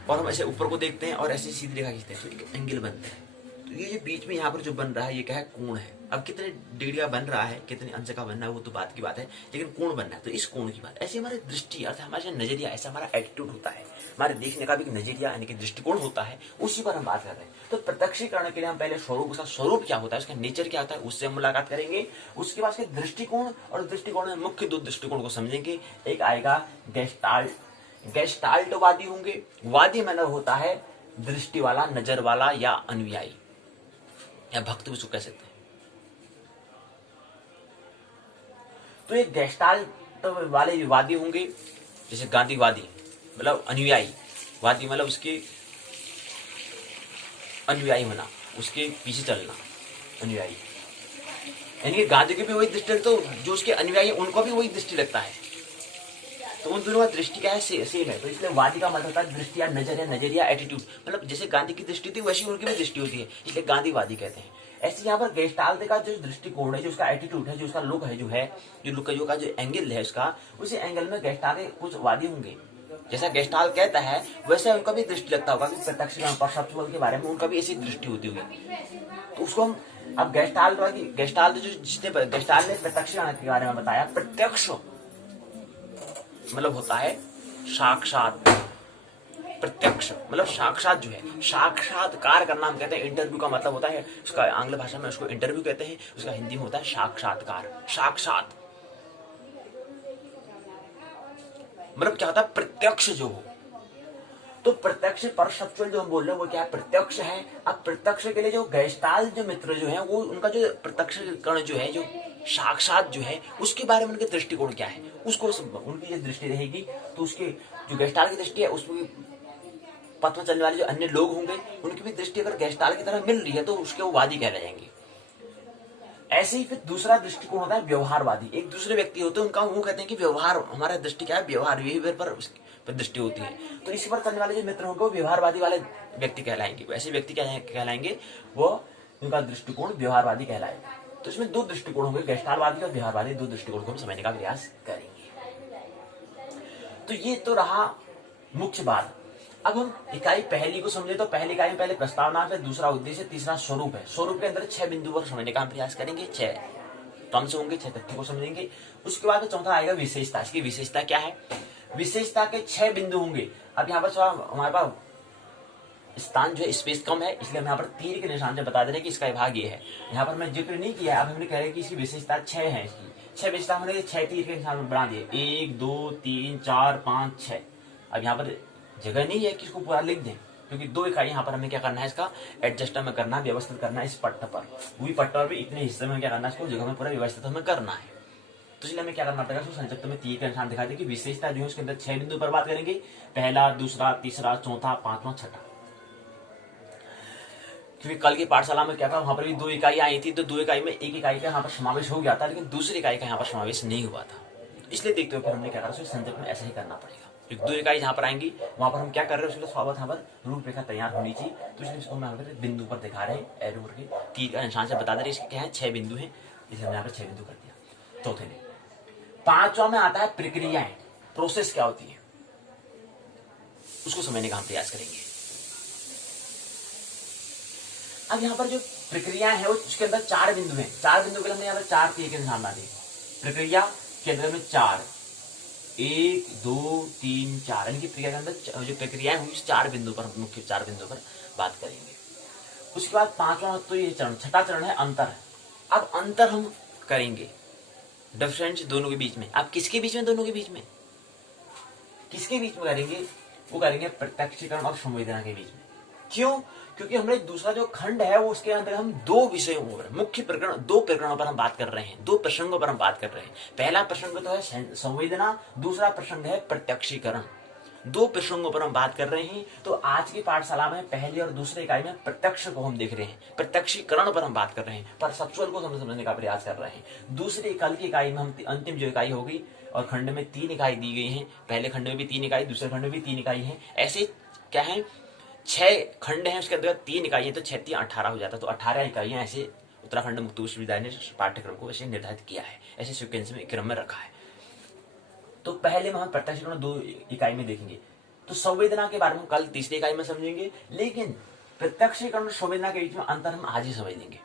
और हम ऐसे ऊपर को देखते हैं और ऐसी सीधी रेखा खींचते हैं तो एक एंगल बनता है। तो ये जो बीच में यहाँ पर जो बन रहा है ये क्या है, कोण है। अब कितने डिग्री का बन रहा है, कितने अंश का बन रहा है वो तो बात की बात है, लेकिन कोण बनना है तो इस कोण की बात। ऐसे हमारी दृष्टि अर्थात हमारा नजरिया, ऐसा हमारा एटीट्यूड होता है, हमारे देखने का भी नजरिया यानी कि दृष्टिकोण होता है, उसी पर हम बात कर रहे हैं। तो प्रत्यक्षीकरण के लिए हम पहले स्वरूप, उसका स्वरूप क्या होता है, उसका नेचर क्या होता है, उससे हम मुलाकात करेंगे। उसके बाद उसके दृष्टिकोण, और दृष्टिकोण में मुख्य दो दृष्टिकोण को समझेंगे। एक आएगा गेस्टाल्टवादी होंगे। वादी मतलब होता है दृष्टि वाला, नजर वाला या अनुयायी या भक्त भी उसको कह सकते हैं। तो ये गेस्टाल्ट वाले वादी होंगे, जैसे गांधीवादी मतलब अनुयायी, वादी मतलब उसके अनुयायी होना, उसके पीछे चलना, अनुयायी। यानी कि गांधी की भी वही दृष्टि, तो जो उसके अनुयायी उनको भी वही दृष्टि लगता है, तो उन दोनों का दृष्टि क्या है, सेम है। तो इसलिए वादी का मतलब होता है दृष्टि या नजर या नजरिया, एटीट्यूड। मतलब जैसे गांधी की दृष्टि थी वैसी उनकी भी दृष्टि होती है, इसलिए गांधीवादी कहते हैं। ऐसे यहाँ पर गेस्टाल्ट का जो दृष्टिकोण है, जो उसका एटीट्यूड है, जो उसका लुक है, जो लुक का जो एंगल है उसका, उसी एंगल में गेस्टाल्ट कुछ वादी होंगे। जैसा गेस्टाल्ट कहता है वैसे उनका भी दृष्टि लगता होगा कि प्रत्यक्षीकरण परसेप्चुअल के बारे में उनका भी ऐसी दृष्टि होती होगी। तो उसको हम अब गेस्टाल्ट जो जितने गेस्टाल्ट ने प्रत्यक्षीकरण के बारे में बताया, प्रत्यक्ष मतलब होता है साक्षात। प्रत्यक्ष मतलब साक्षात जो है, साक्षात्कार करना हम कहते हैं। इंटरव्यू का मतलब होता है, उसका आंग्ल भाषा में उसको इंटरव्यू कहते हैं, उसका हिंदी में होता है साक्षात्कार। साक्षात मतलब क्या होता है, प्रत्यक्ष जो हो। तो प्रत्यक्ष परसेप्चुअल जो हम बोल रहे हैं वो क्या है, प्रत्यक्ष है। अब प्रत्यक्ष के लिए जो गेस्टाल्ट जो मित्र जो है, वो उनका जो प्रत्यक्षीकरण जो है, जो साक्षात जो है, उसके बारे में उनके दृष्टिकोण क्या है, उसको उनकी जो दृष्टि रहेगी, तो उसके जो गेस्टाल्ट की दृष्टि है, उसमें पथ में चलने वाले जो अन्य लोग होंगे उनकी भी दृष्टि अगर गेस्टाल्ट की तरह मिल रही है तो उसके वो वादी कह जाएंगे। ऐसे ही फिर दूसरा दृष्टिकोण होता है व्यवहारवादी। एक दूसरे व्यक्ति होते हैं, उनका वो कहते हैं कि व्यवहार, हमारा दृष्टि क्या है, व्यवहार, बिहेवियर पर दृष्टि होती है। तो इसी पर चलने वाले जो मित्र होंगे वो व्यवहारवादी वाले व्यक्ति कहलाएंगे। ऐसे व्यक्ति कहलाएंगे, वो उनका दृष्टिकोण व्यवहारवादी कहलाएगा। तो इसमें दो दृष्टिकोण होंगे, गेस्टाल्टवादी और व्यवहारवादी, दो दृष्टिकोण को हम समझने का प्रयास करेंगे। तो ये तो रहा मुख्य बात। अब हम इकाई पहली को समझे, तो पहली इकाई में पहले प्रस्तावना है, दूसरा उद्देश्य, तीसरा स्वरूप है। स्वरूप के अंदर 6 बिंदु पर समझने का हम प्रयास करेंगे, 6 टर्म्स होंगे, 6 तथ्य को समझेंगे। उसके बाद चौथा आएगा विशेषता। इसकी विशेषता क्या है, विशेषता के 6 बिंदु होंगे। अब यहाँ पर हमारे पास स्थान जो है, स्पेस कम है, इसलिए हम यहाँ पर तीर के निशान से बता दे रहे हैं कि इसका विभाग ये है। यहाँ पर मैं जिक्र नहीं किया, अब हमने कह रहे हैं कि इसकी विशेषता 6 है। इसकी 6 विशेषता हमने 6 तीर के निशान बना दिए, 1 2 3 4 5 6। अब यहाँ पर जगह नहीं है कि इसको पूरा लिख दें, क्योंकि 2 इकाई यहाँ पर हमें क्या करना है, इसका एडजस्ट में करना है, व्यवस्थित करना है। इस पट्ट पर, वही पट्ट पर भी इतने हिस्से में क्या करना है, इसको जगह में पूरा व्यवस्थित हमें करना है। तो इसलिए हमें क्या करना पड़ेगा, संक्षिप्त में तीर का निशान दिखा दे कि विशेषता जो है उसके अंदर 6 बिंदु पर बात करेंगे, पहला, दूसरा, तीसरा, चौथा, पांचवा, छठा। क्योंकि कल की पाठशाला में क्या था, वहां पर भी 2 इकाई आई थी, तो 2 इकाई में एक इकाई का यहाँ पर समावेश हो गया था, लेकिन दूसरी इकाई का यहाँ पर समावेश नहीं हुआ था। इसलिए देखते हुए हमने क्या करा, संक्षिप्त में ऐसा ही करना पड़ेगा। 2 इकाई जहां पर आएंगी वहां पर हम क्या कर रहे हैं, उसके स्वागत यहाँ पर रूपरेखा तैयार होनी चाहिए। तो इसलिए इसको हम यहाँ पर बिंदु पर दिखा रहे हैं, एरो करके तीर का निशान से बता दे रहे हैं इसके क्या है, 6 बिंदु हैं, इसलिए हमने यहाँ पर 6 बिंदु कर दिया। चौथे में, पांचवा में आता है प्रक्रियाएं, प्रोसेस क्या होती है, उसको समझने का हम प्रयास करेंगे। अब यहाँ पर जो प्रक्रियाएं है उसके अंदर 4 बिंदु हैं। 4 बिंदु के लिए हमने यहाँ पर 4 के निशान डाले। प्रक्रिया के अंदर में 4, 1 2 3 4, यानी कि प्रक्रिया के अंदर जो प्रक्रियाएं हुई 4 बिंदु पर, मुख्य 4 बिंदु पर बात करेंगे। उसके बाद पांचवा तो ये चरण, छठा चरण है अंतर। अब अंतर हम करेंगे डिफरेंस दोनों के बीच में। अब किसके बीच में? दोनों के बीच में। किसके बीच में करेंगे? वो करेंगे प्रत्यक्षीकरण और संवेदना के बीच में। क्यों? क्योंकि हमने दूसरा जो खंड है वो उसके अंदर हम 2 विषयों पर, मुख्य प्रकरण 2 प्रकरणों पर हम बात कर रहे हैं, 2 प्रसंगों पर हम बात कर रहे हैं। पहला प्रसंग तो है संवेदना, दूसरा प्रसंग है प्रत्यक्षीकरण। 2 प्रसंगों पर हम बात कर रहे हैं। तो आज की पाठशाला में पहली और दूसरी इकाई में प्रत्यक्ष को हम देख रहे हैं, प्रत्यक्षीकरण पर हम बात कर रहे हैं, परसेप्चुअल को समझने का प्रयास कर रहे हैं। दूसरी कल की इकाई में हम अंतिम जो इकाई होगी, और खंड में 3 इकाई दी गई हैं, पहले खंड में भी 3 इकाई, दूसरे खंड में भी 3 इकाई है। ऐसे क्या है, 6 खंड है, उसके अंदर 3 इकाई है, तो 6 3 18 हो जाता है। तो 18 इकाइयां ऐसे उत्तराखंड मुक्त विश्वविद्यालय ने पाठ्यक्रम को ऐसे निर्धारित किया है, ऐसे सिक्वेंस में क्रम में रखा है। तो पहले में हम प्रत्यक्षीकरण 2 इकाई में देखेंगे। तो संवेदना के बारे में कल तीसरी इकाई में समझेंगे, लेकिन प्रत्यक्षीकरण और संवेदना के बीच में अंतर हम आज ही समझ लेंगे।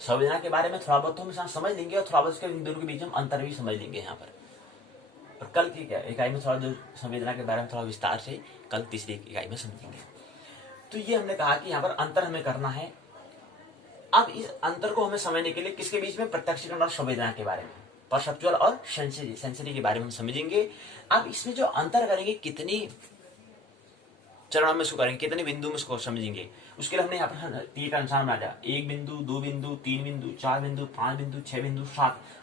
संवेदना के बारे में थोड़ा बहुत तो हम समझ लेंगे, और थोड़ा बहुत उसके दोनों के बीच में अंतर भी समझ लेंगे यहाँ पर। और कल की इकाई में थोड़ा जो संवेदना के बारे में थोड़ा विस्तार से कल तीसरी इकाई में समझेंगे। तो ये हमने कहा कि यहाँ पर अंतर हमें करना है। अब इस अंतर को हमें समझने के लिए किसके बीच में? प्रत्यक्षीकरण और संवेदना के बारे में, परसेप्चुअल और सेंसरी के बारे में हम समझेंगे। अब इसमें जो अंतर करेंगे, कितनी चरणों में इसको करेंगे, कितने बिंदु में इसको समझेंगे, उसके लिए हमने यहाँ पर 3 का निशान बना दिया। 1 बिंदु, 2 बिंदु, 3 बिंदु, 4 बिंदु, 5 बिंदु, 6 बिंदु,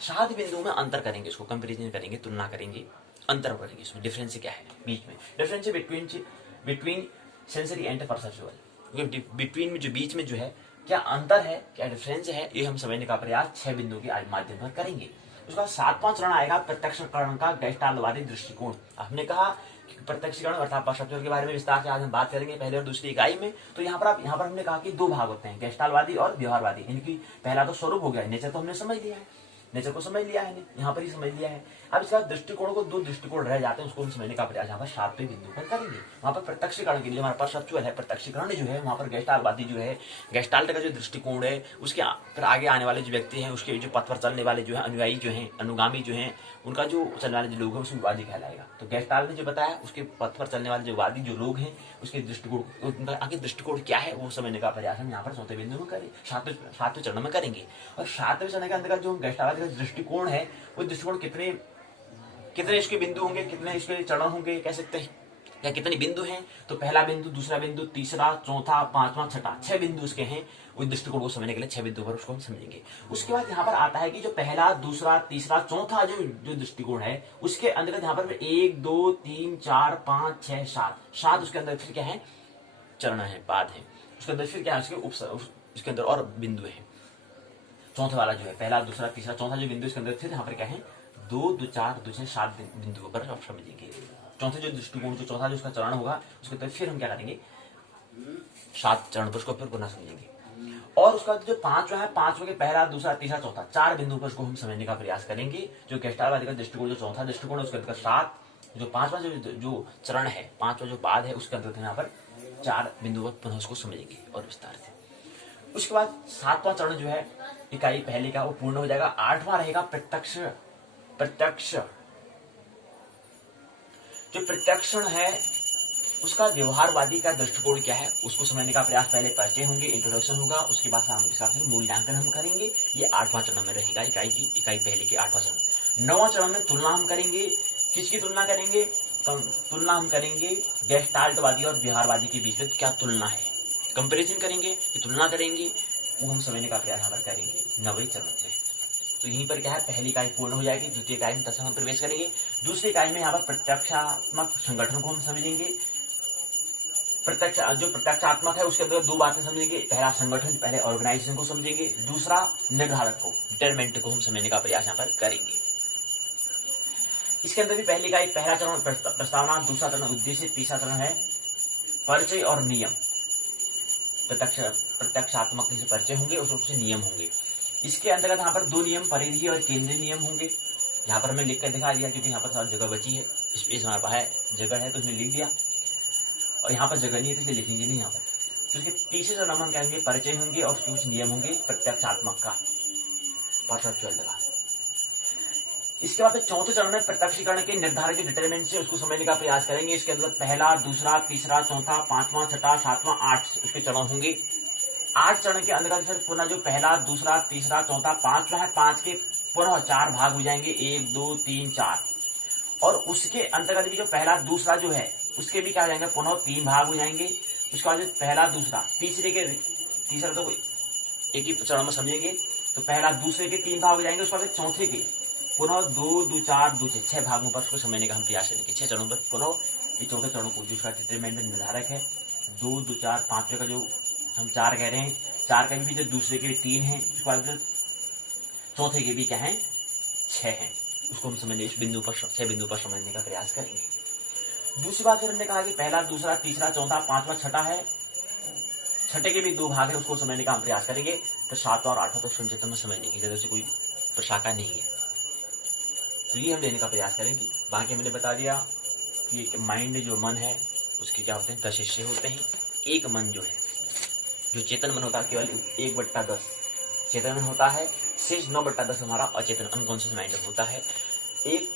7 बिंदु में अंतर करेंगे, इसको कंपेरिजन करेंगे, तुलना करेंगे, अंतर करेंगे। इसमें डिफरेंस क्या है बीच में? Difference between sensory and perceptual. Between में जो बीच में जो है, क्या अंतर है, क्या डिफरेंस है, ये हम समझने का प्रयास 6 बिंदु के माध्यम पर करेंगे। उसका 7वां चरण आएगा प्रत्यक्षीकरण का गैस्टाल्टवादी दृष्टिकोण। हमने कहा कि प्रत्यक्षीकरण अर्थात परसेप्चुअल के बारे में विस्तार से आज हम बात करेंगे पहले और दूसरी इकाई में। तो यहाँ पर हमने कहा कि 2 भाग होते हैं, गैस्टाल्टवादी और व्यवहारवादी। इनकी पहला तो स्वरूप हो गया, नेचर तो हमने समझ लिया है, नेचर को समझ लिया है, यहाँ पर ही समझ लिया है। अब इसका दृष्टिकोण को 2 दृष्टिकोण रह जाते हैं, उसको हम समझने का प्रयास यहाँ पर 7वें बिंदु पर करेंगे। वहां पर प्रत्यक्षीकरण के लिए हमारे पास परसेप्चुअल है, प्रत्यक्षीकरण जो है वहां पर गैस्टाल्टवादी जो है, गैस्टाल्ट का जो दृष्टिकोण है, उसके फिर आगे आने वाले जो व्यक्ति हैं, उसके जो पथ पर चलने वाले जो है अनुयायी जो है, अनुगामी जो है, उनका जो चलने वाले जो लोग हैं उसमें वादी कहलाएगा। तो गैस्टाल्ट ने जो बताया, उसके पथ पर चलने वाले जो वादी जो लोग हैं, उसके दृष्टिकोण, उनका आगे दृष्टिकोण क्या है वो समझने का प्रयास हम यहाँ पर 4वें बिंदु में करें, 7वें चरण में करेंगे। और 7वें चरण के अंतर्गत जो गैस्टाल्ट का दृष्टिकोण है, वो दृष्टिकोण कितने इसके बिंदु होंगे, कितने इसके चरण होंगे, कह सकते हैं, या कितने बिंदु हैं? तो पहला बिंदु, दूसरा बिंदु, तीसरा, चौथा, 5वां, 6ठा, 6 बिंदु उसके हैं। उस दृष्टिकोण को समझने के लिए 6 बिंदु पर उसको हम समझेंगे। उसके बाद यहाँ पर आता है कि जो पहला, दूसरा, तीसरा, चौथा जो दृष्टिकोण है, उसके अंतर्गत यहाँ पर 1 2 3 4 5 6 7 उसके अंदर फिर क्या है? चरण है, पाद है। उसके अंदर फिर क्या है? उसके अंदर और बिंदु है। चौथा वाला जो है, पहला, दूसरा, तीसरा, चौथा जो बिंदु, इसके अंदर फिर यहाँ पर क्या है? 2 2 4 2 6 7 बिंदुओं पर आप समझेंगे। चौथे जो दृष्टिकोण, जो चौथा जो उसका चरण होगा, उसके अंदर फिर हम क्या करेंगे? 7 चरण पर उसको फिर पुनः समझेंगे। और उसका जो 5वां है, 5वें के पहला, दूसरा, तीसरा, चौथा, 4 बिंदु पर उसको हम समझने का प्रयास करेंगे। जो गैस्टाल्टवादी का दृष्टिकोण जो चौथा दृष्टिकोण है, उसके अंदर 7, जो 5वां जो चरण है, 5वां जो पाद है, उसके अंदर यहाँ पर 4 बिंदु पर पुनः उसको समझेंगे और विस्तार से। उसके बाद 7वां चरण जो है, इकाई पहले का, वो पूर्ण हो जाएगा। 8वां रहेगा प्रत्यक्ष। जो प्रत्यक्षण है, उसका व्यवहारवादी का दृष्टिकोण क्या है, उसको समझने का प्रयास, पहले परिचय होंगे, इंट्रोडक्शन होगा, उसके बाद हम इसका फिर मूल्यांकन हम करेंगे। ये 8वां चरण में रहेगा, इकाई पहले के 8वां चरण। 9वां चरण में तुलना हम करेंगे। किसकी तुलना करेंगे? तुलना हम करेंगे गैस्टाल्टवादी और व्यवहारवादी के बीच में क्या तुलना है, कंपेरिजन करेंगे, तुलना करेंगे, वो हम समझने का प्रयास यहाँ पर करेंगे 9वें चरण में। तो यहीं पर क्या है, पहली इकाई पूर्ण हो जाएगी। द्वितीय इकाई में तत्सम प्रवेश करेंगे। दूसरी इकाई में यहाँ पर प्रत्यक्षात्मक संगठन को हम समझेंगे। जो प्रत्यक्षात्मक है, उसके अंदर 2 बातें समझेंगे। पहला संगठन, पहले ऑर्गेनाइजेशन को समझेंगे। दूसरा निर्धारक को, डिटरमिनेंट को हम समझने का प्रयास यहाँ पर करेंगे। इसके अंदर भी पहली इकाई, पहला चरण प्रस्तावना, दूसरा चरण उद्देश्य, तीसरा चरण है परिचय और नियम। प्रत्यक्षात्मक से परिचय होंगे, उसमें कुछ नियम होंगे। इसके अंतर्गत यहाँ पर 2 नियम, परिधि और केंद्रीय नियम होंगे। यहाँ पर हमने लिख कर दिखा दिया, क्योंकि यहाँ पर जगह बची है, स्पेस हमारे पास है, जगह है तो उसने लिख दिया, और यहाँ पर जगह नहीं है तो इसलिए लिखेंगे नहीं यहाँ पर। तो इसके तीसरे चरण में हम क्या होंगे, परिचय होंगे और उसके कुछ नियम होंगे प्रत्यक्षात्मक का, परसेप्चुअल का। इसके बाद चौथे चरण में प्रत्यक्षीकरण के निर्धारक के डिटरमिनेंट से उसको समझने का प्रयास करेंगे। इसके अंदर पहला, दूसरा, तीसरा, चौथा, पांचवा, छठा, सातवां, 8 उसके चरण होंगे। 8 चरण के अंदर फिर पुनः जो पहला, दूसरा, तीसरा, चौथा, पांचवा है, 5 के पुनः 4 भाग हो जाएंगे, 1, 2, 3, 4। और उसके अंतर्गत भी जो पहला, दूसरा जो है उसके भी क्या हो जाएंगे, पुनः 3 भाग हो जाएंगे। उसके बाद जो पहला, दूसरा, तीसरा तो एक ही चरण में समझेंगे, तो पहला, दूसरे के 3 भाग हो जाएंगे। उसके बाद चौथे के पुनः 2, 2, 4, 2, 6 भागों पर उसको समझने का हम प्रयास करेंगे। 6 चरणों पर पुनः ये चौथे चरणों को, जिसका डिटरमिनेंट निर्धारक है 2, 2, 4, 5वें का जो हम 4 कह रहे हैं, 4 का भी जो दूसरे के भी 3 है, उसके बाद चौथे के भी क्या है, 6 है। उसको हम समझने, इस बिंदु पर 6 बिंदु पर समझने का प्रयास करेंगे। दूसरी बात फिर हमने कहा कि पहला, दूसरा, तीसरा, चौथा, पांचवा, छठा है, छठे के भी 2 भाग है, उसको समझने का हम प्रयास करेंगे। तो 7वां और 8वां तो संचित में समझने की जरूरत से कोई प्रशाखा नहीं है, तो ये हम लेने का प्रयास करेंगे। बाकी हमने बता दिया कि एक माइंड जो मन है उसके क्या होते हैं, 10 हिस्से होते हैं। एक मन जो है, जो चेतन मन होता है, केवल 1/10 चेतन मन होता है, शेष 9/10 हमारा अचेतन अनकॉन्शियस माइंड होता है। एक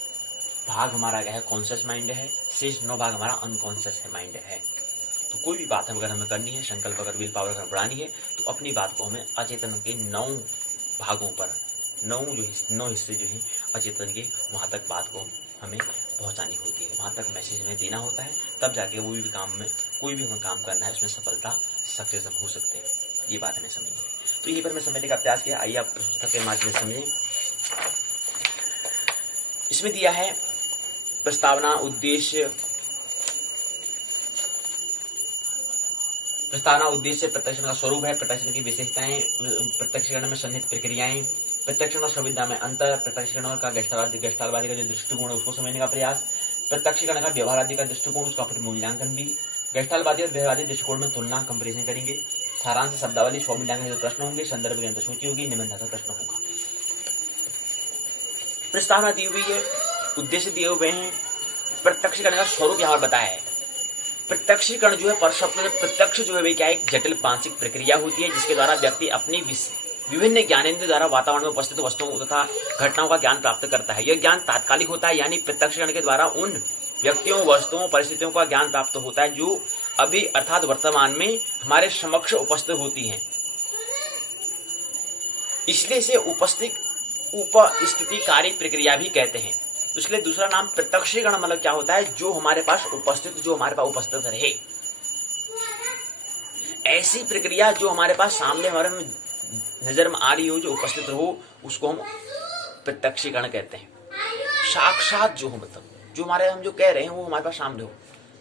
भाग हमारा क्या है, कॉन्शियस माइंड है, शेष 9 भाग हमारा अनकॉन्शियस माइंड है। तो कोई भी बात अगर हमें करनी है, संकल्प अगर विल पावर अगर बढ़ानी है, तो अपनी बात को हमें अचेतन के 9 भागों पर, 9 हिस्से जो है अचेतन के, वहां तक बात को हमें पहुंचानी होती है, वहां तक मैसेज हमें देना होता है, तब जाके वो भी काम में, कोई भी हमें काम करना है उसमें सफलता सक्सेस हो सकते हैं। ये बात हमें समझिए। तो यही पर मैं समझने का प्रयास किया। आइए आप पुस्तक के माध्यम से समझें। इसमें दिया है प्रस्तावना, उद्देश्य, प्रत्यक्षण का स्वरूप है, प्रत्यक्षण की विशेषताएं, प्रत्यक्षीकरण में सन्निहित प्रक्रियाएं, प्रत्यक्षण और संविदा में अंतर, प्रत्यक्षीकरण का गेस्टालवादी का जो दृष्टिकोण है उसको समझने का प्रयास, प्रत्यक्षीकरण का व्यवहारवादी का दृष्टिकोण, उसका फिर मूल्यांकन भी, गेस्टालवादी और व्यवहारवादी दृष्टिकोण में तुलना, कंपेरिजन करेंगे। सारांश, शब्दावली, स्वमूल्यांकन के प्रश्न होंगे, संदर्भ की अंतसूची होगी, निबंध का प्रश्न होगा। प्रस्तावना दी हुई है, उद्देश्य दिए हुए हैं, प्रत्यक्षीकरण का स्वरूप यहाँ बताया है। प्रत्यक्षीकरण जो है, प्रत्यक्ष जो है क्या एक जटिल मानसिक प्रक्रिया होती है, जिसके द्वारा व्यक्ति अपनी विभिन्न ज्ञानेंद्रियों द्वारा वातावरण में उपस्थित वस्तुओं तथा घटनाओं का ज्ञान प्राप्त करता है। यह ज्ञान तात्कालिक होता है, यानी प्रत्यक्षीकरण के द्वारा उन व्यक्तियों, वस्तुओं, परिस्थितियों का ज्ञान प्राप्त होता है जो अभी अर्थात वर्तमान में हमारे समक्ष उपस्थित होती हैं। इसलिए इसे उपस्थितिकारी प्रक्रिया भी कहते हैं। तो इसलिए दूसरा नाम प्रत्यक्षीकरण मतलब क्या होता है, जो हमारे पास उपस्थित रहे, ऐसी प्रक्रिया जो हमारे पास सामने हमारे नजर में आ रही हो, जो उपस्थित हो, उसको हम प्रत्यक्षीकरण कहते हैं। साक्षात जो हो, मतलब जो हमारे, हम जो कह रहे हैं वो हमारे पास सामने हो।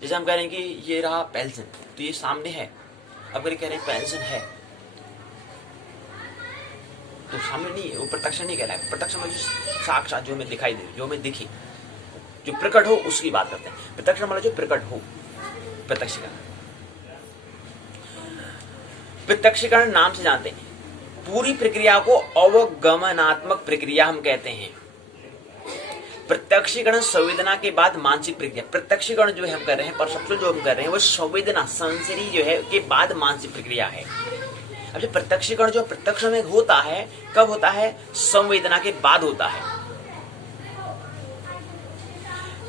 जैसे हम कह रहे हैं कि ये रहा पेंसिल, तो ये सामने है। अब अगर कह रहे हैं पेंसिल है, तो सामने नहीं है, वो प्रत्यक्ष नहीं कहलाएगा। प्रत्यक्ष मतलब साक्षात जो हमें दिखाई दे, जो हमें दिखे, जो प्रकट हो, उसकी बात करते हैं। प्रत्यक्ष मतलब जो प्रकट हो, प्रत्यक्षीकरण। प्रत्यक्षीकरण नाम से जानते हैं। पूरी प्रक्रिया को अवगमनात्मक प्रक्रिया हम कहते हैं। प्रत्यक्षीकरण संवेदना के बाद मानसिक प्रक्रिया। प्रत्यक्षीकरण जो है हम कर रहे हैं, परसेप्शन जो हम कर रहे हैं, वो संवेदना, सेंसरी जो है के बाद मानसिक प्रक्रिया है। अब जो प्रत्यक्षीकरण जो प्रत्यक्ष में होता है, कब होता है, संवेदना के बाद होता है।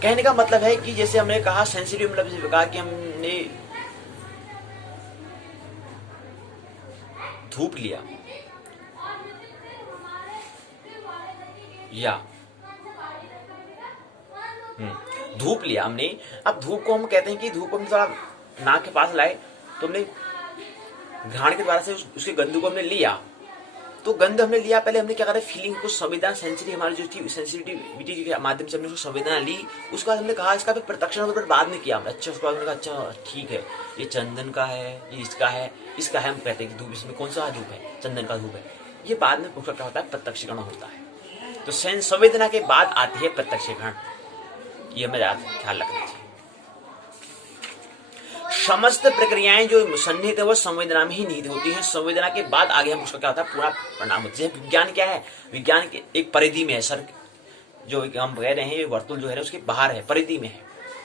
कहने का मतलब है कि जैसे हमने कहा सेंसिटिव, मतलब कहा कि हमने धूप लिया या धूप लिया हमने। अब धूप को हम कहते हैं कि धूप हम थोड़ा नाक के पास लाए, तो हमने घ्राण के द्वारा से उसके गंध को हमने लिया, तो गंध हमने लिया, पहले हमने क्या करा, फीलिंग को, संवेदना, सेंसिटी हमारी जो थी, सेंसिटिविटी के माध्यम से हमने उसको संवेदना ली। उसके बाद हमने कहा इसका प्रत्यक्षण बाद में किया हमने। अच्छा, उसके बाद हमने कहा अच्छा ठीक है, ये चंदन का है, ये इसका है, हम कहते हैं कि धूप, इसमें कौन सा धूप है, चंदन का धूप है। ये बाद में उसका क्या होता है, प्रत्यक्षीकरण होता है। तो संवेदना के बाद आती है प्रत्यक्षीकरण, ये हमें ख्याल रखना चाहिए। समस्त प्रक्रियाएं जो सन्निहित है वो संवेदना में ही निहित होती हैं। संवेदना के बाद आगे हम उसका क्या होता है, पूरा परिणाम होता है। विज्ञान क्या है, विज्ञान के एक परिधि में है, सर जो हम कह रहे हैं, ये वर्तुल जो है उसके बाहर है, परिधि में है,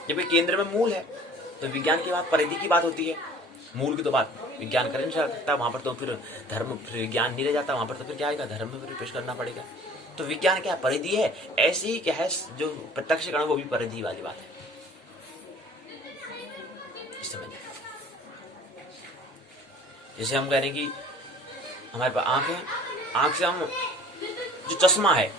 जबकि केंद्र में मूल है। तो विज्ञान की बात परिधि की बात होती है। मूल की तो बात विज्ञान कर नहीं सकता, वहां पर तो फिर धर्म, फिर विज्ञान नहीं रह जाता, वहां पर तो फिर क्या आएगा, धर्म में फिर पेश करना पड़ेगा। तो विज्ञान क्या परिधि है, ऐसी ही क्या है जो प्रत्यक्षीकरण वो भी परिधि वाली बात है। इस समय जैसे हम कह रहे हैं कि हमारे पास आंख है, आंख से हम जो चश्मा है,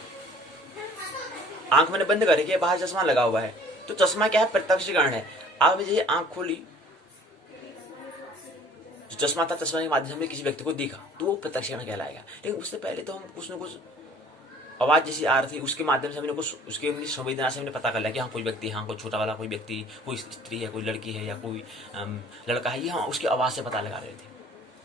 आंख मैंने बंद करी, बाहर चश्मा लगा हुआ है, तो चश्मा क्या है, प्रत्यक्षीकरण है। आप जैसे आंख खोली, जो चश्मा था, चश्मा के माध्यम से हमने किसी व्यक्ति को देखा, तो वो प्रत्यक्षीकरण कहलाएगा। लेकिन उससे पहले तो हम कुछ न कुछ आवाज जैसी आ रही थी, उसके माध्यम से हमने कुछ, उसके संवेदना से हमने पता कर लिया कि हाँ कोई व्यक्ति, हाँ कोई छोटा वाला कोई व्यक्ति, कोई स्त्री है, कोई लड़की है, या कोई लड़का है, ये हाँ उसकी आवाज से पता लगा रहे थे।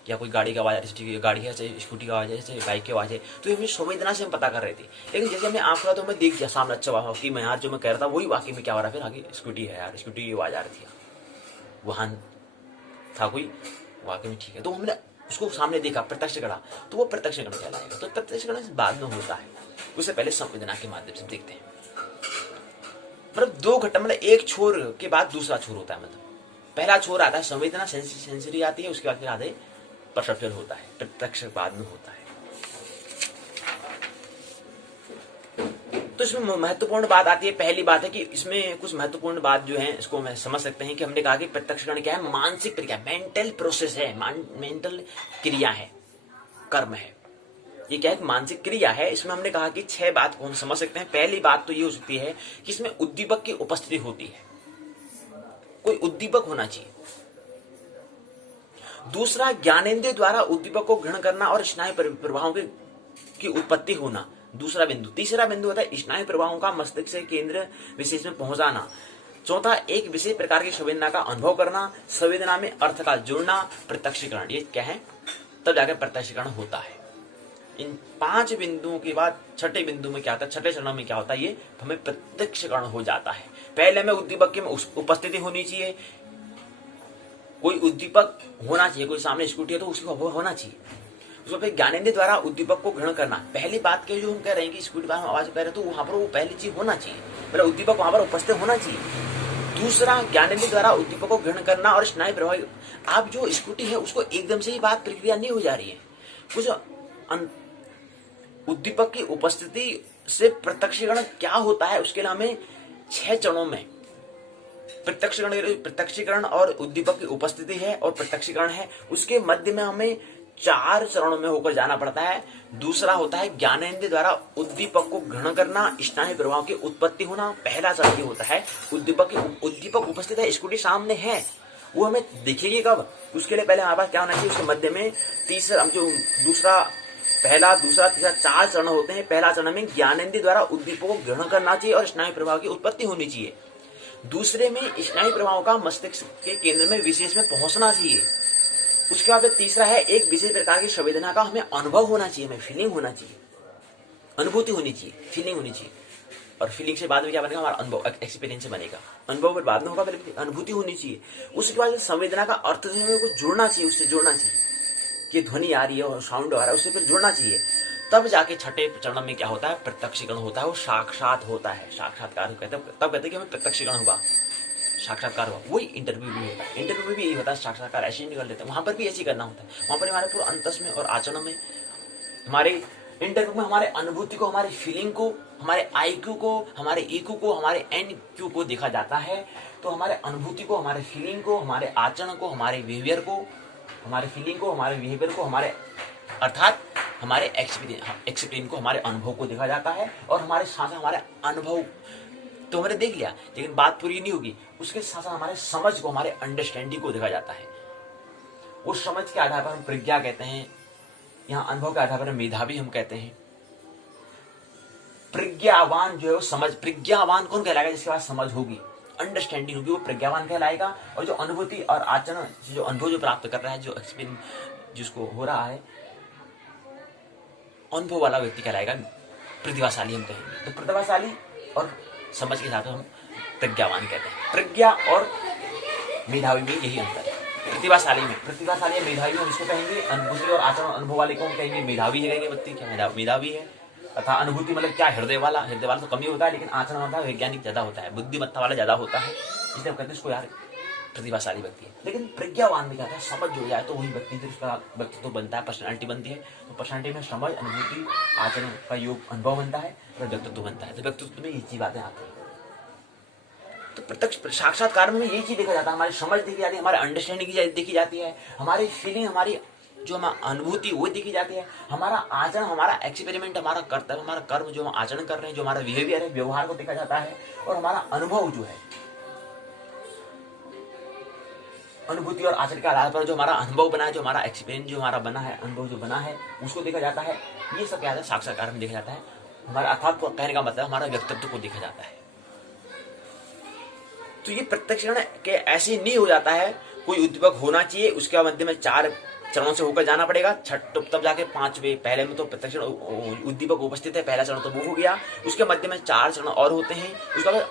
या कोई गाड़ी का आवाज आ रही है, गाड़ी है, चाहे स्कूटी का आवाज है, चाहे बाइक की आवाज है, तो ये हमें संवेदना से हम पता कर रहे थे। लेकिन जैसे हमने आंख खोला तो हमें देख दिया सामने, अच्छा वाकई में यार जो मैं कह रहा था वही वाकई में क्या हो रहा है, फिर आगे स्कूटी है यार, स्कूटी की आवाज आ रही थी, वाहन था कोई, वाकई में ठीक है, तो हमने उसको सामने देखा, प्रत्यक्ष करा, तो वो प्रत्यक्षीकरण कहलाएगा। तो प्रत्यक्षीकरण बाद में होता है, उससे पहले संवेदना के माध्यम से देखते हैं। मतलब दो घटना, मतलब एक छोर के बाद दूसरा छोर होता है। मतलब पहला छोर आता है संवेदना, सेंसरी आती है, उसके बाद फिर आते परसेप्शन होता है, प्रत्यक्ष बाद में होता है। तो इसमें महत्वपूर्ण बात आती है, पहली बात है कि इसमें कुछ महत्वपूर्ण बात जो है इसको मैं समझ सकते हैं कि हमने कहा कि प्रत्यक्षीकरण क्या है, मानसिक क्रिया, मेंटल प्रोसेस है, मेंटल क्रिया है, कर्म है। ये क्या है, मानसिक क्रिया है। इसमें हमने कहा कि 6 बात को हम समझ सकते हैं। पहली बात तो ये हो सकती है कि इसमें उद्दीपक की उपस्थिति होती है, कोई उद्दीपक होना चाहिए। दूसरा, ज्ञानेंद्रिय द्वारा उद्दीपक को ग्रहण करना और स्नायु प्रवाहों की उत्पत्ति होना, दूसरा बिंदु। तीसरा बिंदु होता है स्नायु प्रवाहों का मस्तिष्क से केंद्र विशेष में पहुंचाना। चौथा, एक विशेष प्रकार की संवेदना का अनुभव करना, संवेदना में अर्थ का जुड़ना, प्रत्यक्षीकरण। ये क्या है, तब जाकर प्रत्यक्षीकरण होता है। इन 5 बिंदुओं के बाद छठे बिंदु में क्या होता है, छठे चरण में क्या होता है, ये हमें प्रत्यक्षीकरण हो जाता है। पहले हमें उद्दीपक की उपस्थिति होनी चाहिए, कोई उद्दीपक होना चाहिए, कोई सामने स्कूटी है तो उसकी होना चाहिए। उसको फिर ज्ञानेंद्रिय द्वारा उद्दीपक को ग्रहण करना। पहली बात के जो हम कह रहे हैं कि स्कूटी बाहर आवाज कह रहे हैं, तो वहां पर वो पहली चीज होना चाहिए, मतलब उद्दीपक वहां पर उपस्थित होना चाहिए। दूसरा, ज्ञानेंद्रिय द्वारा उद्दीपक को ग्रहण करना और स्नायु प्रवाह। आप जो स्कूटी है उसको एकदम से ही बात प्रक्रिया नहीं हो जा रही है, कुछ उद्दीपक की उपस्थिति से प्रत्यक्षीकरण क्या होता है, उसके लिए हमें 6 चरणों में प्रत्यक्षीकरण और उद्दीपक की उपस्थिति है और प्रत्यक्षीकरण है, उसके मध्य में हमें 4 चरणों में होकर जाना पड़ता है। दूसरा होता है ज्ञानेंद्रिय द्वारा उद्दीपक को ग्रहण करना, स्नायु प्रवाह की उत्पत्ति होना। पहला चरण ये होता है उद्दीपक उपस्थित है, स्कूटी सामने है, वो हमें दिखेगी कब, उसके लिए पहले हमारे पास क्या होना चाहिए, उसके मध्य में तीसरा जो दूसरा, पहला, दूसरा, तीसरा 4 चरण होते हैं। पहला चरण में ज्ञानेंद्रिय द्वारा उद्दीपक को ग्रहण करना चाहिए और स्नायु प्रवाह की उत्पत्ति होनी चाहिए। दूसरे में स्नायु प्रवाहों का मस्तिष्क के केंद्र में विशेष में पहुंचना चाहिए। उसके बाद तीसरा है एक विशेष प्रकार की संवेदना का हमें अनुभव होना चाहिए, हमें फीलिंग होना चाहिए, अनुभूति होनी चाहिए, फीलिंग होनी चाहिए। और फीलिंग से बाद में क्या बनेगा, हमारा अनुभव, एक्सपीरियंस बनेगा। अनुभव बाद में होगा, पहले अनुभूति होनी चाहिए। उसके बाद संवेदना का अर्थ से हमें कुछ जुड़ना चाहिए, उससे जुड़ना चाहिए कि ध्वनि आ रही है और साउंड आ रहा है, उससे फिर जुड़ना चाहिए। तब जाके छठे चरण में क्या होता है, प्रत्यक्षीकरण होता है, वो साक्षात होता है, साक्षात्कार कहते हैं। तब कहते हैं कि हमें प्रत्यक्षीकरण हुआ, साक्षात्कार हुआ। वही इंटरव्यू भी होता है, इंटरव्यू में भी यही होता है, साक्षात्कार ऐसे ही निकल लेते हैं, वहां पर भी ऐसे ही करना होता है। वहां पर हमारे पूरे अंतस में और आचरण में, हमारे इंटरव्यू में हमारे अनुभूति को, हमारी फीलिंग को, हमारे IQ को, हमारे EQ को, हमारे NQ को देखा जाता है। तो हमारे अनुभूति को, हमारे फीलिंग को, हमारे आचरण को, हमारे बिहेवियर को, हमारे फीलिंग को, हमारे बिहेवियर को, हमारे अर्थात हमारे एक्सपीरियंस को, हमारे अनुभव को देखा जाता है। और हमारे साथ हमारे अनुभव तो हमने देख लिया, लेकिन बात पूरी नहीं होगी, उसके साथ साथ हमारे समझ को, हमारे अंडरस्टैंडिंग को देखा जाता है। उस समझ के आधार पर हम प्रज्ञा कहते हैं, यहाँ अनुभव के आधार पर मेधावी हम कहते हैं। प्रज्ञावान जो है वो समझ, प्रज्ञावान कौन कहलाएगा, जिसके पास समझ होगी, अंडरस्टैंडिंग होगी, वो प्रज्ञावान कहलाएगा। और जो अनुभूति और आचरण, जो अनुभव जो प्राप्त कर रहा है, जो एक्सपीरियंस जिसको हो रहा है, अनुभव वाला व्यक्ति कहलाएगा प्रतिभाशाली हम कहेंगे। तो प्रतिभाशाली और समझ के साथ हम प्रज्ञावान कहते हैं। प्रज्ञा और मेधावी में यही अंतर है। प्रतिभाशाली या मेधावी में इसको कहेंगे, अनुभूति और आचरण अनुभव वाले को हम कहेंगे मेधावी है, कहेंगे व्यक्ति क्या मेधावी है। तथा अनुभूति मतलब क्या, हृदय वाला तो कम ही होता है, लेकिन आचरण होता है वैज्ञानिक ज्यादा होता है, बुद्धिमत्ता वाला ज्यादा होता है, इसलिए हम कहते हैं इसको यार प्रतिभाशाली व्यक्ति है। लेकिन प्रज्ञावान में क्या है, समझ जो जाए तो वही व्यक्ति फिर उसका व्यक्तित्व बनता है, पर्सनैलिटी बनती है। तो पर्सनैलिटी में समझ, अनुभूति, आचरण का योग अनुभव बनता है और व्यक्तित्व बनता है। तो व्यक्तित्व में ये चीज बातें आती है। तो प्रत्यक्ष साक्षात्कार में यही चीज देखा जाता है, हमारी समझ देखी जाती है, हमारी अंडरस्टैंडिंग देखी जाती है, हमारी फीलिंग, हमारी जो हमारी अनुभूति वो देखी जाती है, हमारा आचरण, हमारा एक्सपेरिमेंट, हमारा कर्तव्य, हमारा कर्म जो हम आचरण कर रहे हैं, जो हमारा बिहेवियर है, व्यवहार को देखा जाता है। और हमारा अनुभव जो है, अनुभूति और आचरण के आधार पर जो हमारा अनुभव बना है, जो हमारा एक्सपीरियंस जो हमारा बना है, अनुभव जो बना है, उसको देखा जाता है। ये सब क्या है, साक्षात्कार में देखा जाता है। हमारा अर्थात कहने का मतलब हमारा व्यक्तित्व को देखा जाता है। तो ये प्रत्यक्षीकरण के ऐसे नहीं हो जाता है, कोई उद्दीपक होना चाहिए, उसके मध्य में 4 चरणों से होकर जाना पड़ेगा, तब जाके 5वें। पहले में तो प्रत्यक्ष उद्दीपक उपस्थित है, पहला चरण तो वो हो गया, उसके मध्य में 4 चरण और होते हैं, उसके बाद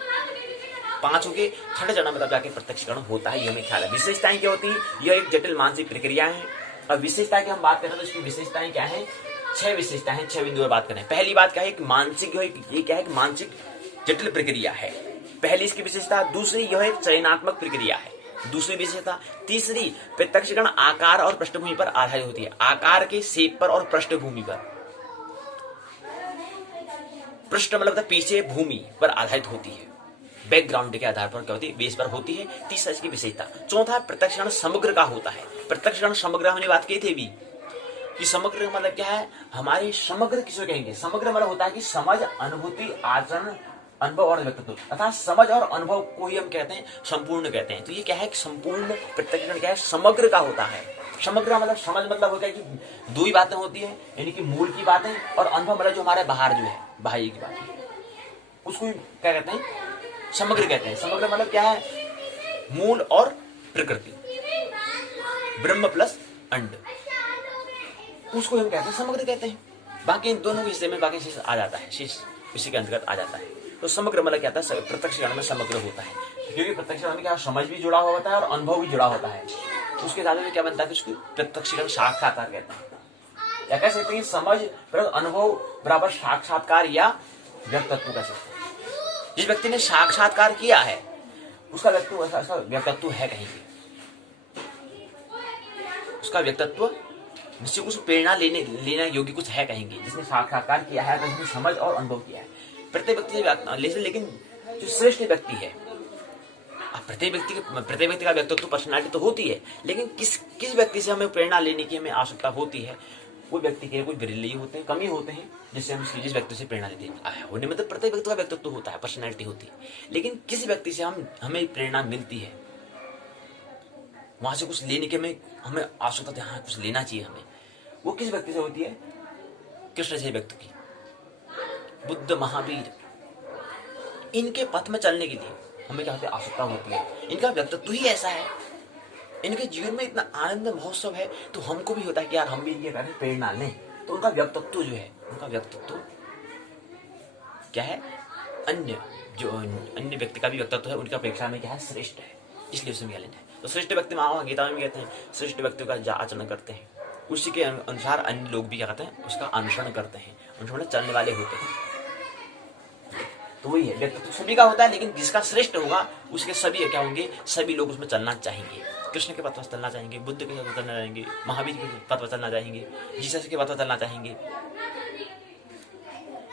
5 हो गए, 6ठे चरण में तब जाके प्रत्यक्षीकरण होता है। ये हमें ख्याल है। विशेषताएं क्या होती है, यह एक जटिल मानसिक प्रक्रिया है। अब विशेषता की हम बात करें तो इसकी विशेषताएं क्या है, 6 विशेषताएं हैं, 6 बिंदु पर बात करें। पहली बात क्या है, मानसिक, ये क्या है, मानसिक जटिल प्रक्रिया है, पहली इसकी विशेषता। दूसरी यह एक चयनात्मक प्रक्रिया है, दूसरी विशेषता। तीसरी, प्रत्यक्षीकरण आकार और पृष्ठभूमि पर आधारित होती है, आकार के शेप पर और पृष्ठभूमि पर। पृष्ठ मतलब पीछे, भूमि पर आधारित होती है, बैकग्राउंड के आधार पर क्या होती है, बेस पर होती है। तीसरा इसकी विशेषता। चौथा, प्रत्यक्षीकरण समग्र का होता है। प्रत्यक्षीकरण समग्र हमने बात की थी भी कि समग्र मतलब क्या है, हमारे समग्र किसको कहेंगे, समग्र मतलब होता है कि समझ, अनुभूति, आचरण, अनुभव और व्यक्तित्व, अर्थात समझ और अनुभव को ही हम कहते हैं संपूर्ण कहते हैं। तो ये क्या है, संपूर्ण प्रत्यक्षीकरण क्या है, समग्र का होता है। समग्र मतलब समझ मतलब होता है कि 2 ही बातें होती है, यानी कि मूल की बातें, और अनुभव मतलब जो हमारे बाहर जो है, बाह्य की बातें, उसको क्या कहते हैं, समग्र कहते हैं। समग्र मतलब क्या है, मूल और प्रकृति, ब्रह्म प्लस अंड, उसको हम कहते हैं समग्र कहते हैं। बाकी इन दोनों हिस्से में बाकी शेष आ जाता है, शेष इसी के अंतर्गत आ जाता है। तो समग्र मतलब क्या होता है, प्रत्यक्षीकरण में समग्र होता है, क्योंकि प्रत्यक्षीकरण में क्या समझ भी जुड़ा हुआ होता है और अनुभव भी जुड़ा होता है। उसके साथ में क्या बनता है, उसको प्रत्यक्षीकरण साक्षात्कार कहते हैं। या कह सकते हैं समझ प्लस अनुभव बराबर साक्षात्कार या व्यक्तित्व कह सकते हैं। जिस व्यक्ति ने साक्षात्कार किया है उसका व्यक्तित्व है कहेंगे, उसका व्यक्तित्व निश्चय कुछ प्रेरणा लेना योग्य कुछ है कहेंगे, जिसने साक्षात्कार किया है, जिसने समझ और अनुभव किया है। प्रत्येक व्यक्ति से, लेकिन जो श्रेष्ठ व्यक्ति है, प्रत्येक व्यक्ति का व्यक्तित्व, पर्सनालिटी तो होती है, लेकिन किस व्यक्ति से हमें प्रेरणा लेने की हमें आवश्यकता होती है, वो व्यक्ति के कुछ बिरले होते हैं, कमी होते हैं, जिससे हम जिस व्यक्ति से प्रेरणा लेते हैं। होने में तो प्रत्येक व्यक्ति का व्यक्तित्व होता है, पर्सनालिटी होती है, लेकिन किस व्यक्ति से हमें प्रेरणा मिलती है, वहां से कुछ लेने की हमें आवश्यकता, हाँ कुछ लेना चाहिए हमें, वो किस व्यक्ति से होती है, कृष्ण से व्यक्ति की, बुद्ध, महावीर, इनके पथ में चलने के लिए हमें क्या होती है, आवश्यकता होती है। इनका व्यक्तित्व ही ऐसा है, इनके जीवन में इतना आनंद महोत्सव है, तो हमको भी होता है कि यार हम भी इनके बारे में प्रेरणा लें। तो उनका व्यक्तित्व जो है, उनका व्यक्तित्व क्या है, अन्य व्यक्ति का भी व्यक्तित्व है, उनकी अपेक्षा में क्या है, श्रेष्ठ है, इसलिए उसमें क्या लेना है। तो श्रेष्ठ व्यक्ति वहां गीता में भी कहते हैं, श्रेष्ठ व्यक्ति का आचरण करते हैं, उसी के अनुसार अन्य लोग भी क्या करते हैं, उसका अनुसरण करते हैं, अनुसरण चलने वाले होते हैं। तो वही है, व्यक्तित्व सभी का होता है, लेकिन जिसका श्रेष्ठ होगा उसके सभी क्या होंगे, सभी लोग उसमें चलना चाहेंगे। कृष्ण के पथ पर चलना चाहेंगे, बुद्ध के पथ पर चलना चाहेंगे, महावीर के पथ पर चलना चाहेंगे, जीसस के पथ पर चलना चाहेंगे,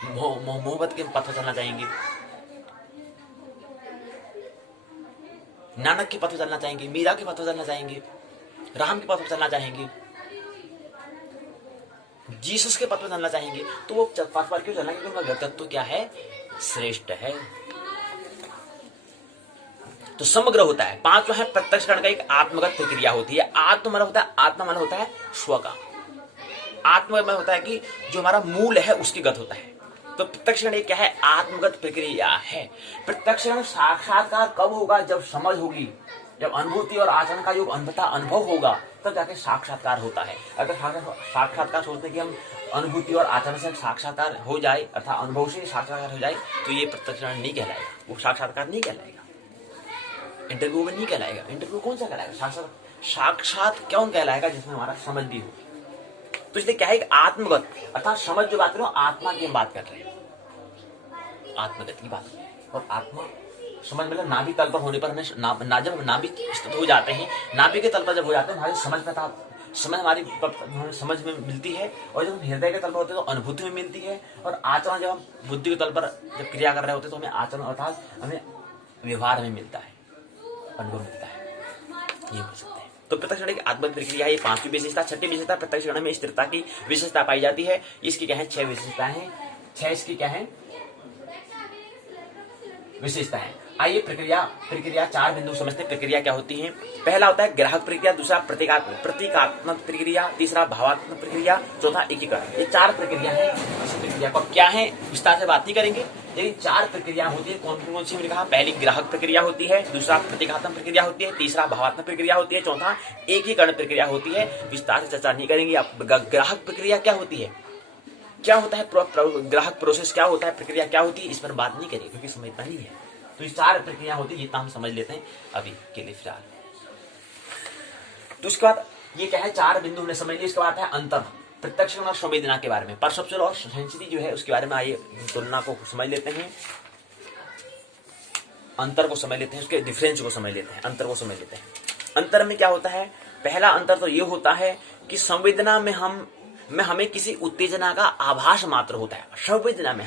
मोहब्बत के पथ पर चलना चाहेंगे, नानक के पथ पर चलना चाहेंगे, मीरा के पथ पर चलना चाहेंगे, राम के पथ पर चलना चाहेंगे, जीसस के पथ पर चलना चाहेंगे। तो वो पथ पर क्यों चलना, क्योंकि उनका व्यक्तित्व क्या है, श्रेष्ठ है। तो समग्र होता है। 5 है, प्रत्यक्षीकरण का एक आत्मगत प्रक्रिया होती है। आत्म मन होता है, आत्मा मन होता है स्व का, आत्म मन होता है कि जो हमारा मूल है उसकी गत होता है। तो प्रत्यक्षीकरण एक क्या है, आत्मगत प्रक्रिया है। प्रत्यक्षीकरण साक्षात्कार कब होगा, जब समझ होगी, जब अनुभूति और आचरण का योग अनुभव होगा, तब जाके साक्षात्कार होता है। अगर साक्षात्कार सोचते कि हम अनुभूति और आचरण से साक्षात्कार हो जाए, अर्थात अनुभव से साक्षात्कार हो जाए, तो ये प्रत्यक्षीकरण नहीं कहलाएगा, वो साक्षात्कार नहीं कहलाएगा, इंटरव्यू में नहीं कहलाएगा। इंटरव्यू कौन सा कहलाएगा, साक्षात क्यों कहलाएगा, जिसमें हमारा समझ भी हो। तो इसलिए क्या है, आत्मगत, अर्थात समझ जो बात कर रहे हो, आत्मा की हम बात कर रहे हैं, आत्मगत की बात कर रहे हैं। और आत्मा समझ मतलब नाभि तल पर होने पर हमें जब नाभि स्थित हो जाते हैं, नाभि के तल पर जब हो जाते हैं हमारी समझ हमारी समझ में मिलती है, और जब हम हृदय के तल पर होते हैं तो अनुभूति में मिलती है, और आचरण जब हम बुद्धि के तल पर जब क्रिया कर रहे होते हैं तो हमें आचरण अर्थात हमें व्यवहार में मिलता है, अनुभव मिलता है, ये हो सकते हैं। तो प्रत्यक्ष गण की आत्मक प्रक्रिया ये पांचवी विशेषता। छठी विशेषता, प्रत्यक्ष गण में स्थिरता की विशेषता पाई जाती है। इसकी क्या है, 6 विशेषताएं हैं, 6 इसकी क्या है विशेषताएं। आइए प्रक्रिया 4 बिंदु समझते हैं। प्रक्रिया क्या होती है। पहला होता है ग्राहक प्रक्रिया, दूसरा प्रतीकात्मक प्रक्रिया, तीसरा भावात्मक प्रक्रिया, चौथा एकीकरण। ये 4 प्रक्रिया है। इस प्रक्रिया को क्या है विस्तार से बात नहीं करेंगे, लेकिन 4 प्रक्रिया होती है। कौन सी मैंने कहा, पहली ग्राहक प्रक्रिया होती है, दूसरा प्रतीकात्मक प्रक्रिया होती है, तीसरा भावात्मक प्रक्रिया होती है, चौथा एकीकरण प्रक्रिया होती है। विस्तार से चर्चा नहीं करेंगे। अब ग्राहक प्रक्रिया क्या होती है, क्या होता है ग्राहक प्रोसेस क्या होता है, प्रक्रिया क्या होती है, इस पर बात नहीं करेंगे क्योंकि समझना नहीं है। तो ये 4 प्रक्रिया होती है, जितना हम समझ लेते हैं अभी के लिए फिलहाल। तो उसके बाद ये क्या है, 4 बिंदु हमने समझ लिए। इसके बाद है अंतर, प्रत्यक्ष और संवेदना के बारे में, परसेप्चुअल और सेंसिटी जो है उसके बारे में। आइए तुलना को समझ लेते हैं, अंतर को समझ लेते हैं, उसके डिफरेंस को समझ लेते हैं, अंतर को समझ लेते हैं। अंतर में क्या होता है, पहला अंतर तो ये होता है कि संवेदना में हमें किसी उत्तेजना का आभास मात्र होता है। संवेदना में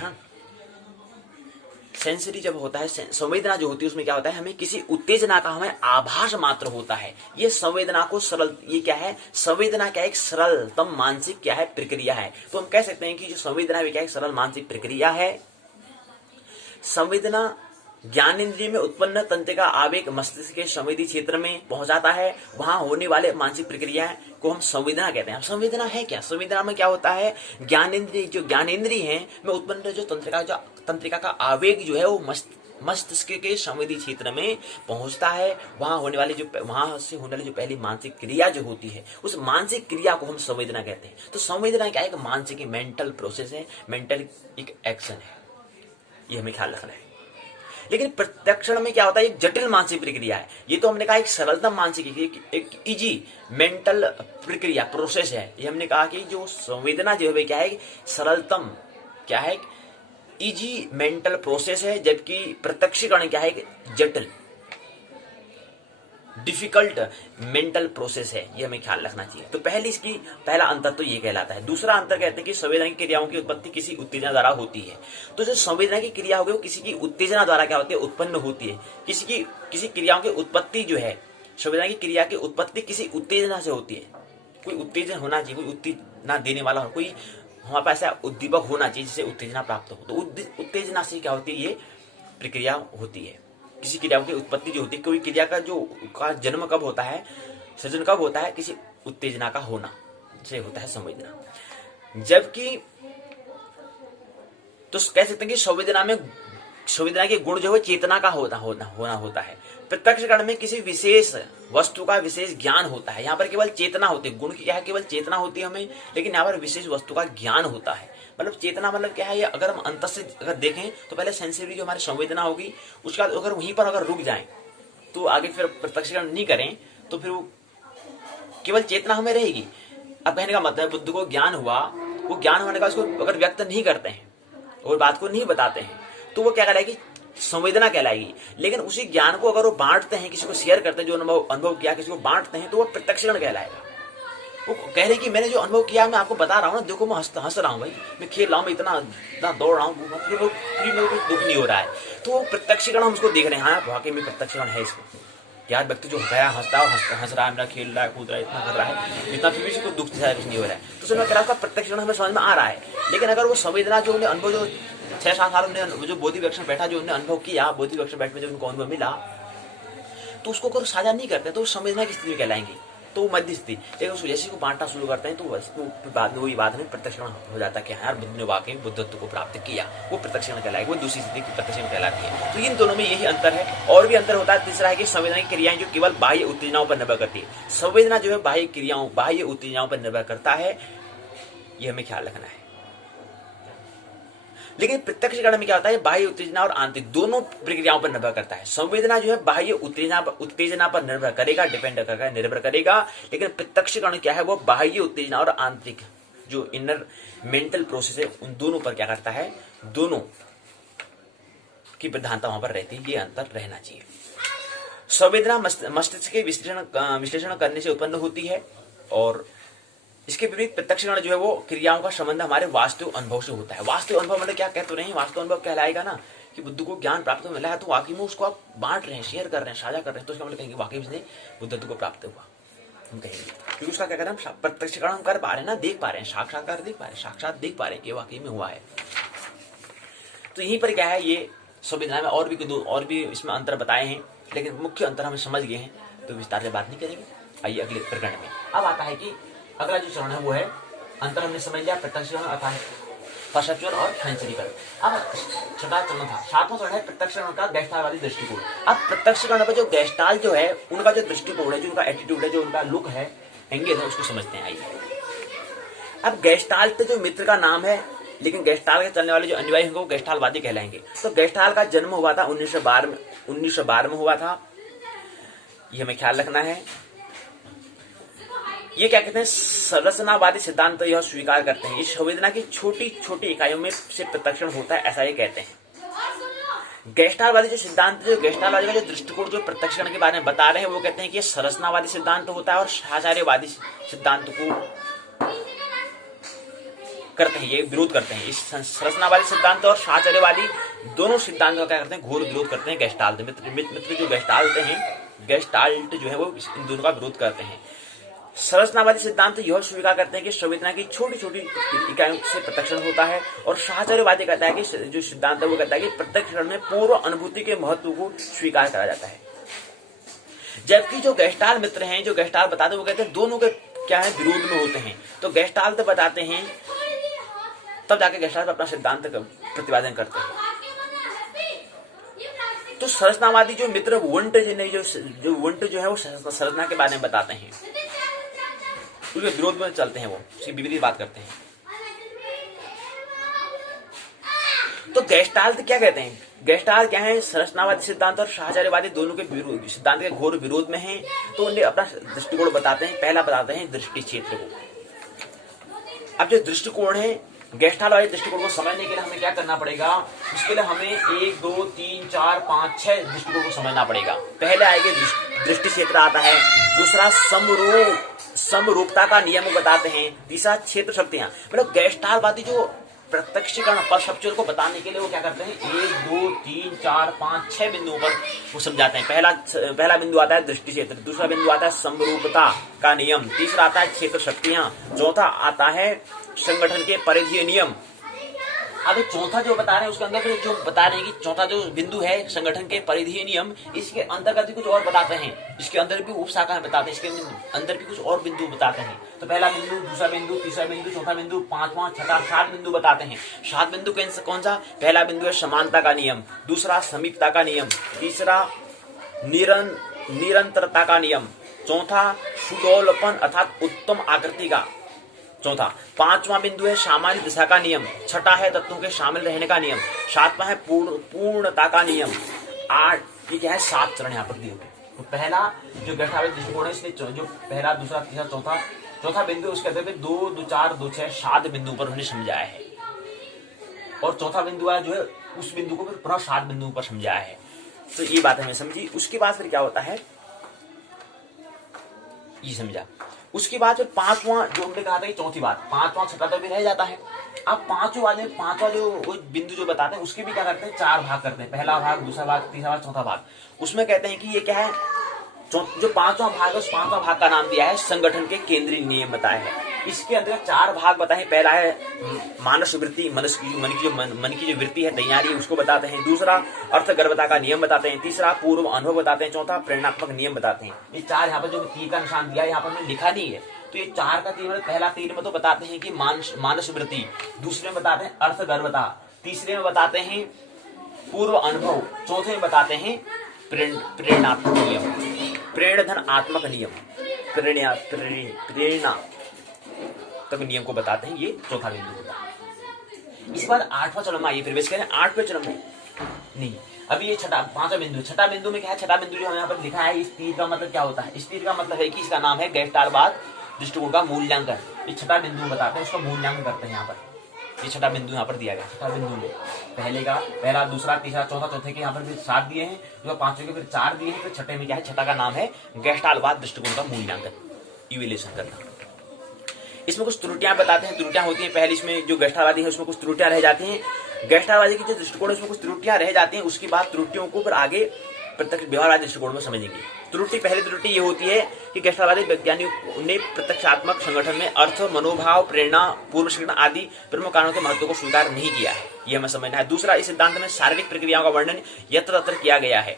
सेंसरी जब होता है, संवेदना जो होती है उसमें क्या होता है, हमें किसी उत्तेजना का हमें आभास मात्र होता है। ये संवेदना को सरल, ये क्या है, संवेदना क्या है, एक सरलतम मानसिक क्या है प्रक्रिया है। तो हम कह सकते हैं कि जो संवेदना है क्या है, सरल मानसिक प्रक्रिया है। संवेदना ज्ञानेंद्रिय में उत्पन्न तंत्रिका आवेग मस्तिष्क के संवेदी क्षेत्र में पहुंचाता है, वहां होने वाले मानसिक प्रक्रिया को हम संवेदना कहते हैं। अब संवेदना है क्या, संवेदना में क्या होता है, ज्ञानेंद्रिय है में उत्पन्न जो तंत्रिका का आवेग जो है वो मस्तिष्क के संवेदी क्षेत्र में पहुंचता है, वहां से होने वाली जो पहली मानसिक क्रिया जो होती है, उस मानसिक क्रिया को हम संवेदना कहते हैं। तो संवेदना क्या है, एक मानसिक मेंटल प्रोसेस है, मेंटल एक एक्शन है, ये हमें ख्याल रखना है। लेकिन प्रत्यक्षण में क्या होता है, एक जटिल मानसिक प्रक्रिया है। ये तो हमने कहा एक सरलतम मानसिक, एक इजी मेंटल प्रक्रिया प्रोसेस है। ये हमने कहा कि जो संवेदना जो है क्या है, सरलतम क्या है, इजी मेंटल प्रोसेस है, जबकि प्रत्यक्षीकरण क्या है, जटिल डिफिकल्ट मेंटल प्रोसेस है। ये हमें ख्याल रखना चाहिए। तो पहला अंतर तो ये कहलाता है। दूसरा अंतर कहते हैं कि संवेदना की क्रियाओं की उत्पत्ति किसी उत्तेजना द्वारा होती है। तो जो संवेदना की क्रिया होगी वो किसी की उत्तेजना द्वारा क्या होती है, उत्पन्न होती है। किसी क्रियाओं की उत्पत्ति जो है, संवेदना की क्रिया की उत्पत्ति किसी उत्तेजना से होती है। कोई उत्तेजन होना चाहिए, कोई उत्तेजना देने वाला, कोई हमारे पास ऐसा उद्दीपक होना चाहिए जिससे उत्तेजना प्राप्त हो। तो उत्तेजना से क्या होती है, ये प्रक्रिया होती है। किसी क्रियाओं की उत्पत्ति जो होती है, कोई क्रिया का जन्म कब होता है, सृजन कब होता है, किसी उत्तेजना का होना से होता है संवेदना। जबकि तो कह सकते हैं कि संवेदना के गुण जो है चेतना का होना होता है। प्रत्यक्षकरण में किसी विशेष वस्तु का विशेष ज्ञान होता है। यहाँ पर केवल चेतना होती है, गुण की क्या है, केवल चेतना होती है हमें, लेकिन यहाँ पर विशेष वस्तु का ज्ञान होता है। मतलब चेतना मतलब क्या है, ये अगर हम अंतर से अगर देखें तो पहले सेंसिटिव जो हमारी संवेदना होगी, उसके बाद अगर वहीं पर अगर रुक जाएं तो आगे फिर प्रत्यक्षीकरण नहीं करें तो फिर वो केवल चेतना हमें रहेगी। अब कहने का मतलब बुद्ध को ज्ञान हुआ, वो ज्ञान होने का उसको अगर व्यक्त नहीं करते हैं और बात को नहीं बताते हैं तो वो क्या कहलाएगी, संवेदना कहलाएगी। लेकिन उसी ज्ञान को अगर वो बांटते हैं, किसी को शेयर करते हैं, जो अनुभव किया किसी को बांटते हैं, तो वो प्रत्यक्षीकरण कहलाएगा। वो कह रहे कि मैंने जो अनुभव किया मैं आपको बता रहा हूँ ना, देखो मैं हंस रहा हूँ भाई, मैं खेल रहा हूँ, मैं इतना दौड़ रहा हूँ, फिर मेरे कुछ दुख नहीं हो रहा है। तो प्रत्यक्षीकरण हम उसको देख रहे हैं, हाँ वाकई में प्रत्यक्षीकरण है इसमें। यार व्यक्ति जो गया हंस रहा है, मेरा खेल रहा है, कूद रहा है, इतना कर रहा है, इतना फिर भी कोई दुख कुछ नहीं हो रहा है। तो उसमें कह रहा था प्रत्यक्षीकरण हमें समझ में आ रहा है। लेकिन अगर वो संवेदना जो उन्हें अनुभव, जो 6-7 साल में जो बोधि वृक्ष में बैठा, जो उन्हें अनुभव किया, बोधि वृक्ष में बैठने में जो उनको अनुभव मिला, तो उसको अगर साझा नहीं करते तो संवेदना की स्थिति में कहलाएंगे, तो मध्य स्थिति। लेकिन उसको जैसे को बांटना शुरू करते हैं तो बाद में वही बात में प्रत्यक्षीकरण हो जाता है कि यार बुद्ध ने वाकई बुद्धत्व को प्राप्त किया, वो प्रत्यक्षीकरण कहलाएगी, वो दूसरी स्थिति की प्रत्यक्षीकरण कहलाती है। तो इन दोनों में यही अंतर है। और भी अंतर होता है। तीसरा है कि संवेदना की क्रियाएं जो केवल बाह्य उत्तेजनाओं पर निर्भर करती है। संवेदना जो है बाह्य उत्तेजनाओं पर निर्भर करता है, ये हमें ख्याल रखना है। लेकिन प्रत्यक्षीकरण में क्या होता है, बाह्य उत्तेजना और आंतरिक दोनों प्रक्रियाओं पर निर्भर करता है। संवेदना जो है बाह्य उत्तेजना पर निर्भर करेगा, निर्भर करेगा। लेकिन प्रत्यक्षीकरण क्या है, वो बाह्य उत्तेजना और आंतरिक जो इनर मेंटल प्रोसेस है, उन दोनों पर क्या करता है, दोनों की प्रधानता वहां पर रहती है, ये अंतर रहना चाहिए। संवेदना मस्तिष्क के विश्लेषण करने से उत्पन्न होती है और इसके विपरीत प्रत्यक्षीकरण जो है वो क्रियाओं का संबंध हमारे वास्तविक अनुभव से होता है। वास्तविक अनुभव मतलब क्या कह तो रहे हैं, वास्तविक अनुभव कहलाएगा ना कि बुद्ध को ज्ञान प्राप्त मिला है तो वाकई में उसको आप बांट रहे हैं, शेयर कर रहे हैं, साझा कर रहे हैं, तो इसका मतलब कहेंगे वाकई में बुद्धत्व को प्राप्त हुआ, हम कहेंगे। क्योंकि उसका क्या कहते हैं, हम प्रत्यक्षीकरण हम कर पा रहे हैं ना, देख पा रहे हैं, साक्षात्कार देख पा रहे हैं, साक्षात देख पा रहे हैं कि वाकई में हुआ है। तो यहीं पर क्या है, ये संविधान में और भी इसमें अंतर बताए हैं, लेकिन मुख्य अंतर हम समझ गए हैं तो विस्तार से बात नहीं करेंगे। आइए अगले प्रकरण में। अब आता है कि अगला जो चरण है वो है, अंतर हमने समझ लिया प्रत्यक्षीकरण अर्थात परसेप्चुअल और सेंसरीकरण। अब छठा चरण था, सातवां चरण है प्रत्यक्षीकरण का गैस्टालवादी दृष्टिकोण। अब प्रत्यक्षीकरण पर जो गैस्टाल जो है उनका जो दृष्टिकोण है, जो उनका एटीट्यूड है, जो उनका लुक है, एंगल है, उसको समझते हैं। आइए अब गेस्टाल्ट जो मित्र का नाम है, लेकिन गेस्टाल के चलने वाले जो अनुयायी होंगे वो गेस्टालवादी कहलाएंगे। तो गेस्टाल का जन्म हुआ था 1912 में हुआ था, ये हमें ख्याल रखना है। ये क्या कहते हैं, संरचनावादी सिद्धांत तो यह स्वीकार करते हैं, इस संवेदना की छोटी छोटी इकाइयों में से प्रत्यक्षण होता है, ऐसा ये कहते हैं। गेस्टालवादी जो सिद्धांत, जो गेस्टालवादी का जो दृष्टिकोण जो प्रत्यक्षण के बारे में बता रहे हैं, वो कहते हैं कि ये संरचनावादी सिद्धांत होता है और साचार्यवादी सिद्धांत को करते हैं, ये विरोध करते हैं। इस संरचनावादी सिद्धांत और साचार्यवादी दोनों सिद्धांतों का क्या करते हैं, घोर विरोध करते हैं। गेस्टाल्ट मित्र जो गेस्टाल्ट हैं, गेस्टाल्ट जो है वो इन दोनों का विरोध करते हैं। संरचनावादी सिद्धांत यह स्वीकार करते हैं कि संवेदना की छोटी छोटी इकाइयों से प्रत्यक्षण होता है, और साहचर्यवादी कहता है कि जो सिद्धांत है वो कहता है कि प्रत्यक्षण में पूर्व अनुभूति के महत्व को स्वीकार करा जाता है। जबकि जो गेस्टाल मित्र हैं, जो गेस्टाल बताते हैं, वो कहते हैं दोनों के क्या है, विरोध में होते हैं। तो गेस्टाल तो बताते हैं, तब जाके गेस्टाल अपना सिद्धांत प्रतिपादन करते हैं। तो संरचनावादी जो मित्र वुंट जो वुंट जो है वो संरचना के बारे में बताते हैं, उसके विरोध में चलते हैं, वो उसकी विपरीत बात करते हैं। तो गेस्टाल्ट क्या कहते हैं, गेस्टाल्ट क्या है, संरचनावादी सिद्धांत और साहचर्यवादी दोनों के सिद्धांत के घोर विरोध में हैं। तो उन्हें अपना दृष्टिकोण बताते हैं। पहला बताते हैं दृष्टि क्षेत्र को। अब जो दृष्टिकोण है, गेस्टाल वाले दृष्टिकोण को समझने के लिए हमें क्या करना पड़ेगा, उसके लिए हमें 1 2 3 4 5 6 दृष्टिकोण को समझना पड़ेगा। पहले आएगा दृष्टि क्षेत्र आता है, दूसरा समरूपता का नियम बताते हैं, तीसरा क्षेत्र शक्तियां। मतलब गेस्टालवादी जो प्रत्यक्षीकरण परसेप्चुअल को बताने के लिए वो क्या करते हैं, 1 2 3 4 5 6 बिंदुओं पर वो समझाते हैं। पहला बिंदु आता है दृष्टि क्षेत्र, दूसरा बिंदु आता है समरूपता का नियम, तीसरा आता है क्षेत्र शक्तियां, चौथा आता है संगठन के परिधीय नियम। अब चौथा जो बता रहे हैं उसके अंदर जो बता रहे हैं कि चौथा जो बिंदु है संगठन के परिधीय नियम, इसके अंतर्गत भी कुछ और बताते हैं, इसके अंदर भी उपशाखा बताते हैं, इसके अंदर भी कुछ और बिंदु बताते हैं। तो पहला बिंदु, दूसरा बिंदु, तीसरा बिंदु, चौथा बिंदु, पांचवा, छठा, 7 बिंदु बताते हैं। 7 बिंदु कौन सा, पहला बिंदु है समानता का नियम, दूसरा समीपता का नियम, तीसरा निरंतरता का नियम, चौथा सुडौलपन अर्थात उत्तम आकृति का, चौथा, पांचवा बिंदु है सामान्य दिशा का नियम, छठा है तत्वों के शामिल रहने का नियम, सातवां है पूर्णता का नियम, 8 ये क्या है, 7 चरण यहाँ पर दिए हुए। तो पहला जो गेस्टाल दृष्टिकोण है, इसने जो पहला, दूसरा, तीसरा, चौथा बिंदु, उसके अंदर 2 2 4 2 6 7 बिंदु पर उन्हें समझाया है, और चौथा बिंदु है जो है उस बिंदु को फिर पुनः 7 बिंदुओं पर समझाया है। तो ये बात हमें समझी। उसके बाद फिर क्या होता है, ये समझा। उसके बाद फिर पांचवा जो हमने कहा था कि चौथी बात, पांचवा छठा तो भी रह जाता है। अब पांचवा जो बिंदु जो बताते हैं उसके भी क्या करते हैं, 4 भाग करते हैं, पहला भाग, दूसरा भाग, तीसरा भाग, चौथा भाग। उसमें कहते हैं कि ये क्या है, जो पांचवा भाग है उस पांचवा भाग का नाम दिया है संगठन के केंद्रीय नियम बताए हैं। इसके अंदर 4 भाग बताए, पहला है मानस वृत्ति, मन की जो वृत्ति है, तैयारी है, उसको बताते हैं। दूसरा अर्थगर्भता का नियम बताते हैं, तीसरा पूर्व अनुभव बताते हैं, चौथा प्रेरणात्मक नियम बताते हैं। ये 4 यहाँ पर जो तीर का निशान दिया है, यहाँ पर मैंने लिखा नहीं है। तो ये 4 का तीर, पहला तीर में तो बताते हैं कि मानस वृत्ति, दूसरे में बताते हैं अर्थगर्भता, तीसरे में बताते हैं पूर्व अनुभव, चौथे में बताते हैं प्रेरणात्मक नियम, प्रेरणधन आत्मक नियम, प्रेरणा तक नियम को बताते हैं। ये चौथा बिंदु होता है। इसके बाद 8वां चरण में आइए प्रवेश करें। 8वें चरण में नहीं, अभी ये पांचवा बिंदु, छठा बिंदु में क्या है, छठा बिंदु जो हमें यहाँ पर लिखा है, इस तीर का मतलब क्या होता है, इस तीर का मतलब है कि इसका नाम है गेस्टालवाद दृष्टिकोण का मूल्यांकन। ये छठा बिंदु बताते हैं, उसका मूल्यांकन करते हैं यहाँ पर। ये छठा बिंदु यहाँ पर दिया गया। छठा बिंदु में पहला, दूसरा, तीसरा, चौथा, चौथे के यहाँ पर फिर 7 दिए हैं, जो पांचवें के फिर 4 दिए हैं, फिर छठे में क्या है, छठा का नाम है गेस्टाल्टवाद दृष्टिकोण का मूल्यांकन, इवैल्यूएशन करना। इसमें कुछ त्रुटियां बताते हैं, त्रुटियां होती हैं। पहले इसमें जो गेस्टाल्टवादी है उसमें कुछ त्रुटियां रह जाती हैं। गेस्टाल्टवादी की जो दृष्टिकोण है उसमें कुछ त्रुटियां रह जाती हैं, उसके बाद त्रुटियों को फिर आगे प्रत्यक्ष व्यवहारवादी दृष्टिकोण में समझेंगे। पहली त्रुटि ये होती है कि गेस्टाल्टवादी वैज्ञानिकों ने प्रत्यक्षात्मक संगठन में अर्थ, मनोभाव, प्रेरणा, पूर्व शिक्षण आदि प्रमुख कारणों के महत्व को स्वीकार नहीं किया है, यह हमें समझना है। दूसरा, इस सिद्धांत में शारीरिक प्रक्रियाओं का वर्णन यत्र तत्र किया गया है।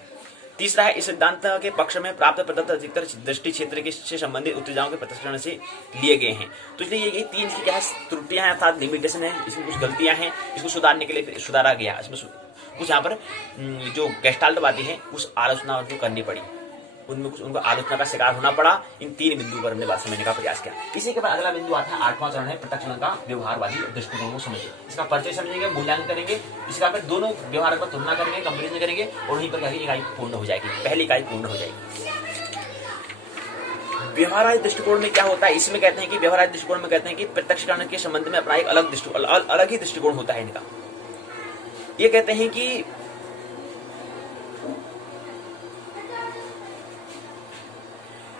तीसरा है, इस सिद्धांत के पक्ष में प्राप्त प्रदत्त अधिकतर दृष्टि क्षेत्र के से संबंधित उत्तेजनाओं के प्रत्यक्षण से लिए गए हैं। तो इसलिए ये 3 की क्या है, त्रुटियां हैं अर्थात लिमिटेशन है, इसमें कुछ गलतियां हैं, इसको सुधारने के लिए सुधारा गया। इसमें कुछ यहाँ पर जो गेस्टाल्टवादी है उस आलोचना जो करनी पड़ी, उनमें कुछ उनको आलोचना का शिकार होना पड़ा। इन 3 बिंदुओं पर हमने बात समझने का प्रयास किया। इसी के बाद अगला बिंदु आता है 8वां चरण है प्रत्यक्ष का व्यवहारवादी दृष्टिकोण को समझिए। इसका परिचय समझेंगे, मूल्यांकन करेंगे, इसका फिर दोनों व्यवहार पर तुलना करेंगे, कंपेरिजन करेंगे और वहीं पर इकाई पूर्ण हो जाएगी, पहली इकाई पूर्ण हो जाएगी। व्यवहारवादी दृष्टिकोण में क्या होता है, इसमें कहते हैं कि व्यवहारवादी दृष्टिकोण में कहते हैं कि प्रत्यक्षीकरण के संबंध में अपना एक अलग ही दृष्टिकोण होता है इनका। ये कहते हैं कि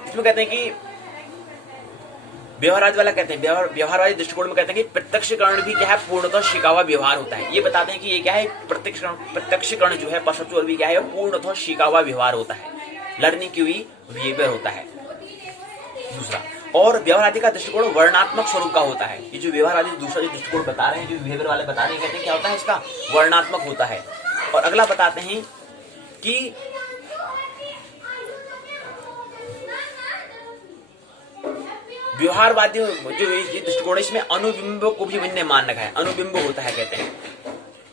इसमें कहते हैं कि व्यवहारवादी वाला कहते हैं, व्यवहारवादी दृष्टिकोण में कहते हैं कि प्रत्यक्षीकरण भी क्या है, पूर्णतः शिका हुआ व्यवहार होता है। ये बताते हैं कि ये क्या है, प्रत्यक्षीकरण जो है परसेप्चुअल भी क्या है, पूर्णतः शिका हुआ व्यवहार होता है, लर्निंग की हुई बिहेवियर होता है। दूसरा, और व्यवहारवादी का दृष्टिकोण वर्णात्मक स्वरूप का होता है। ये जो व्यवहारवादी दूसरा जो दृष्टिकोण बता रहे हैं, जो बिहेवियर वाले बता रहे हैं, कहते हैं क्या होता है, इसका वर्णात्मक होता है। और अगला बताते हैं कि व्यवहारवादी जो ये दृष्टिकोण है इसमें अनुबिंब को भी इन्हें मान रखा है, अनुबिंब होता है कहते हैं।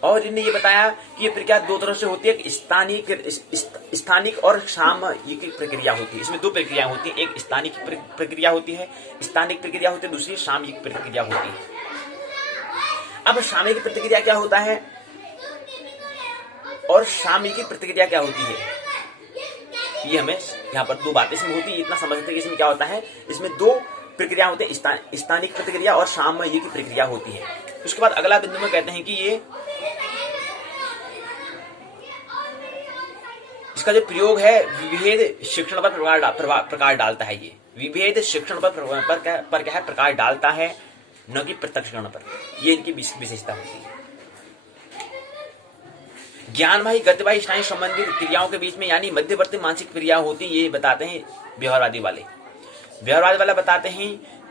और इन्हें ये बताया कि ये प्रक्रिया 2 तरह से होती है, स्थानिक और सामयिक प्रक्रिया होती है। इसमें 2 प्रक्रिया होती है, एक स्थानिक प्रक्रिया होती है, स्थानिक प्रक्रिया होती है, दूसरी सामयिक प्रक्रिया होती है। अब सामयिक प्रतिक्रिया क्या होता है और सामयिक प्रतिक्रिया क्या होती है, ये हमें यहाँ पर 2 बातें इसमें होती है, इतना समझते हैं कि इसमें क्या होता है। इसमें 2 प्रक्रिया होती है, स्थानिक प्रतिक्रिया और सामयिक प्रक्रिया होती है। उसके बाद अगला बिंदु में कहते हैं कि ये इसका जो प्रयोग है विभेद शिक्षण पर प्रकाश डालता है। ये विभेद शिक्षण पर क्या है, प्रकाश डालता है, न कि प्रत्यक्षीकरण पर। ये इनकी विशेषता होती है। ज्ञानवाही, गतिवाही, स्नायु संबंधित क्रियाओं के बीच में यानी मध्यवर्ती मानसिक क्रिया होती, ये बताते हैं व्यवहारवादी वाले। व्यवहारवादी वाला बताते हैं